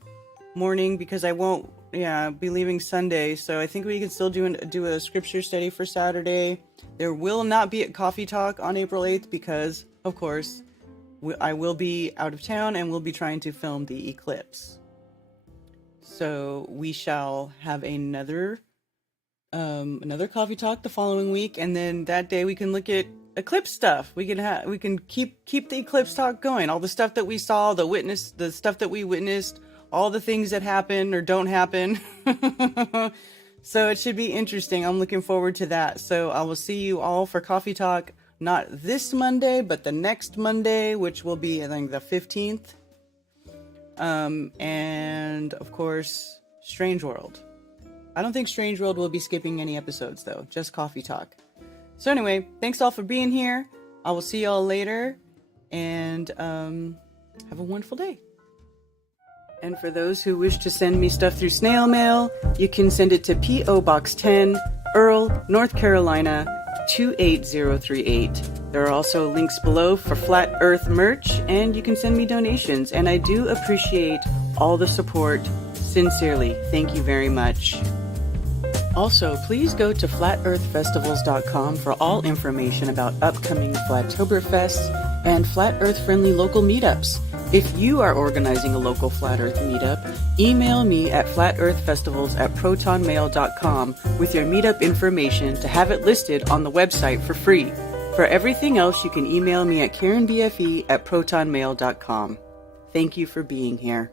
morning, because I won't, be leaving Sunday. So I think we can still do a scripture study for Saturday. There will not be a coffee talk on April 8th because, of course, I will be out of town and we'll be trying to film the eclipse. So we shall have another coffee talk the following week, and then that day we can look at eclipse stuff. We can keep the eclipse talk going. All the stuff that we saw, the stuff that we witnessed, all the things that happen or don't happen. So it should be interesting. I'm looking forward to that. So I will see you all for coffee talk not this Monday, but the next Monday, which will be, I think, the 15th. And of course, Strange World. I don't think Strange World will be skipping any episodes, though. Just Coffee Talk. So anyway, thanks all for being here. I will see y'all later. And have a wonderful day. And for those who wish to send me stuff through snail mail, you can send it to P.O. Box 10, Earl, North Carolina, 28038. There are also links below for Flat Earth merch, and you can send me donations. And I do appreciate all the support. Sincerely, thank you very much. Also, please go to flatearthfestivals.com for all information about upcoming Flattoberfests and Flat Earth-friendly local meetups. If you are organizing a local Flat Earth meetup, email me at flatearthfestivals@protonmail.com with your meetup information to have it listed on the website for free. For everything else, you can email me at karenbfe@protonmail.com. Thank you for being here.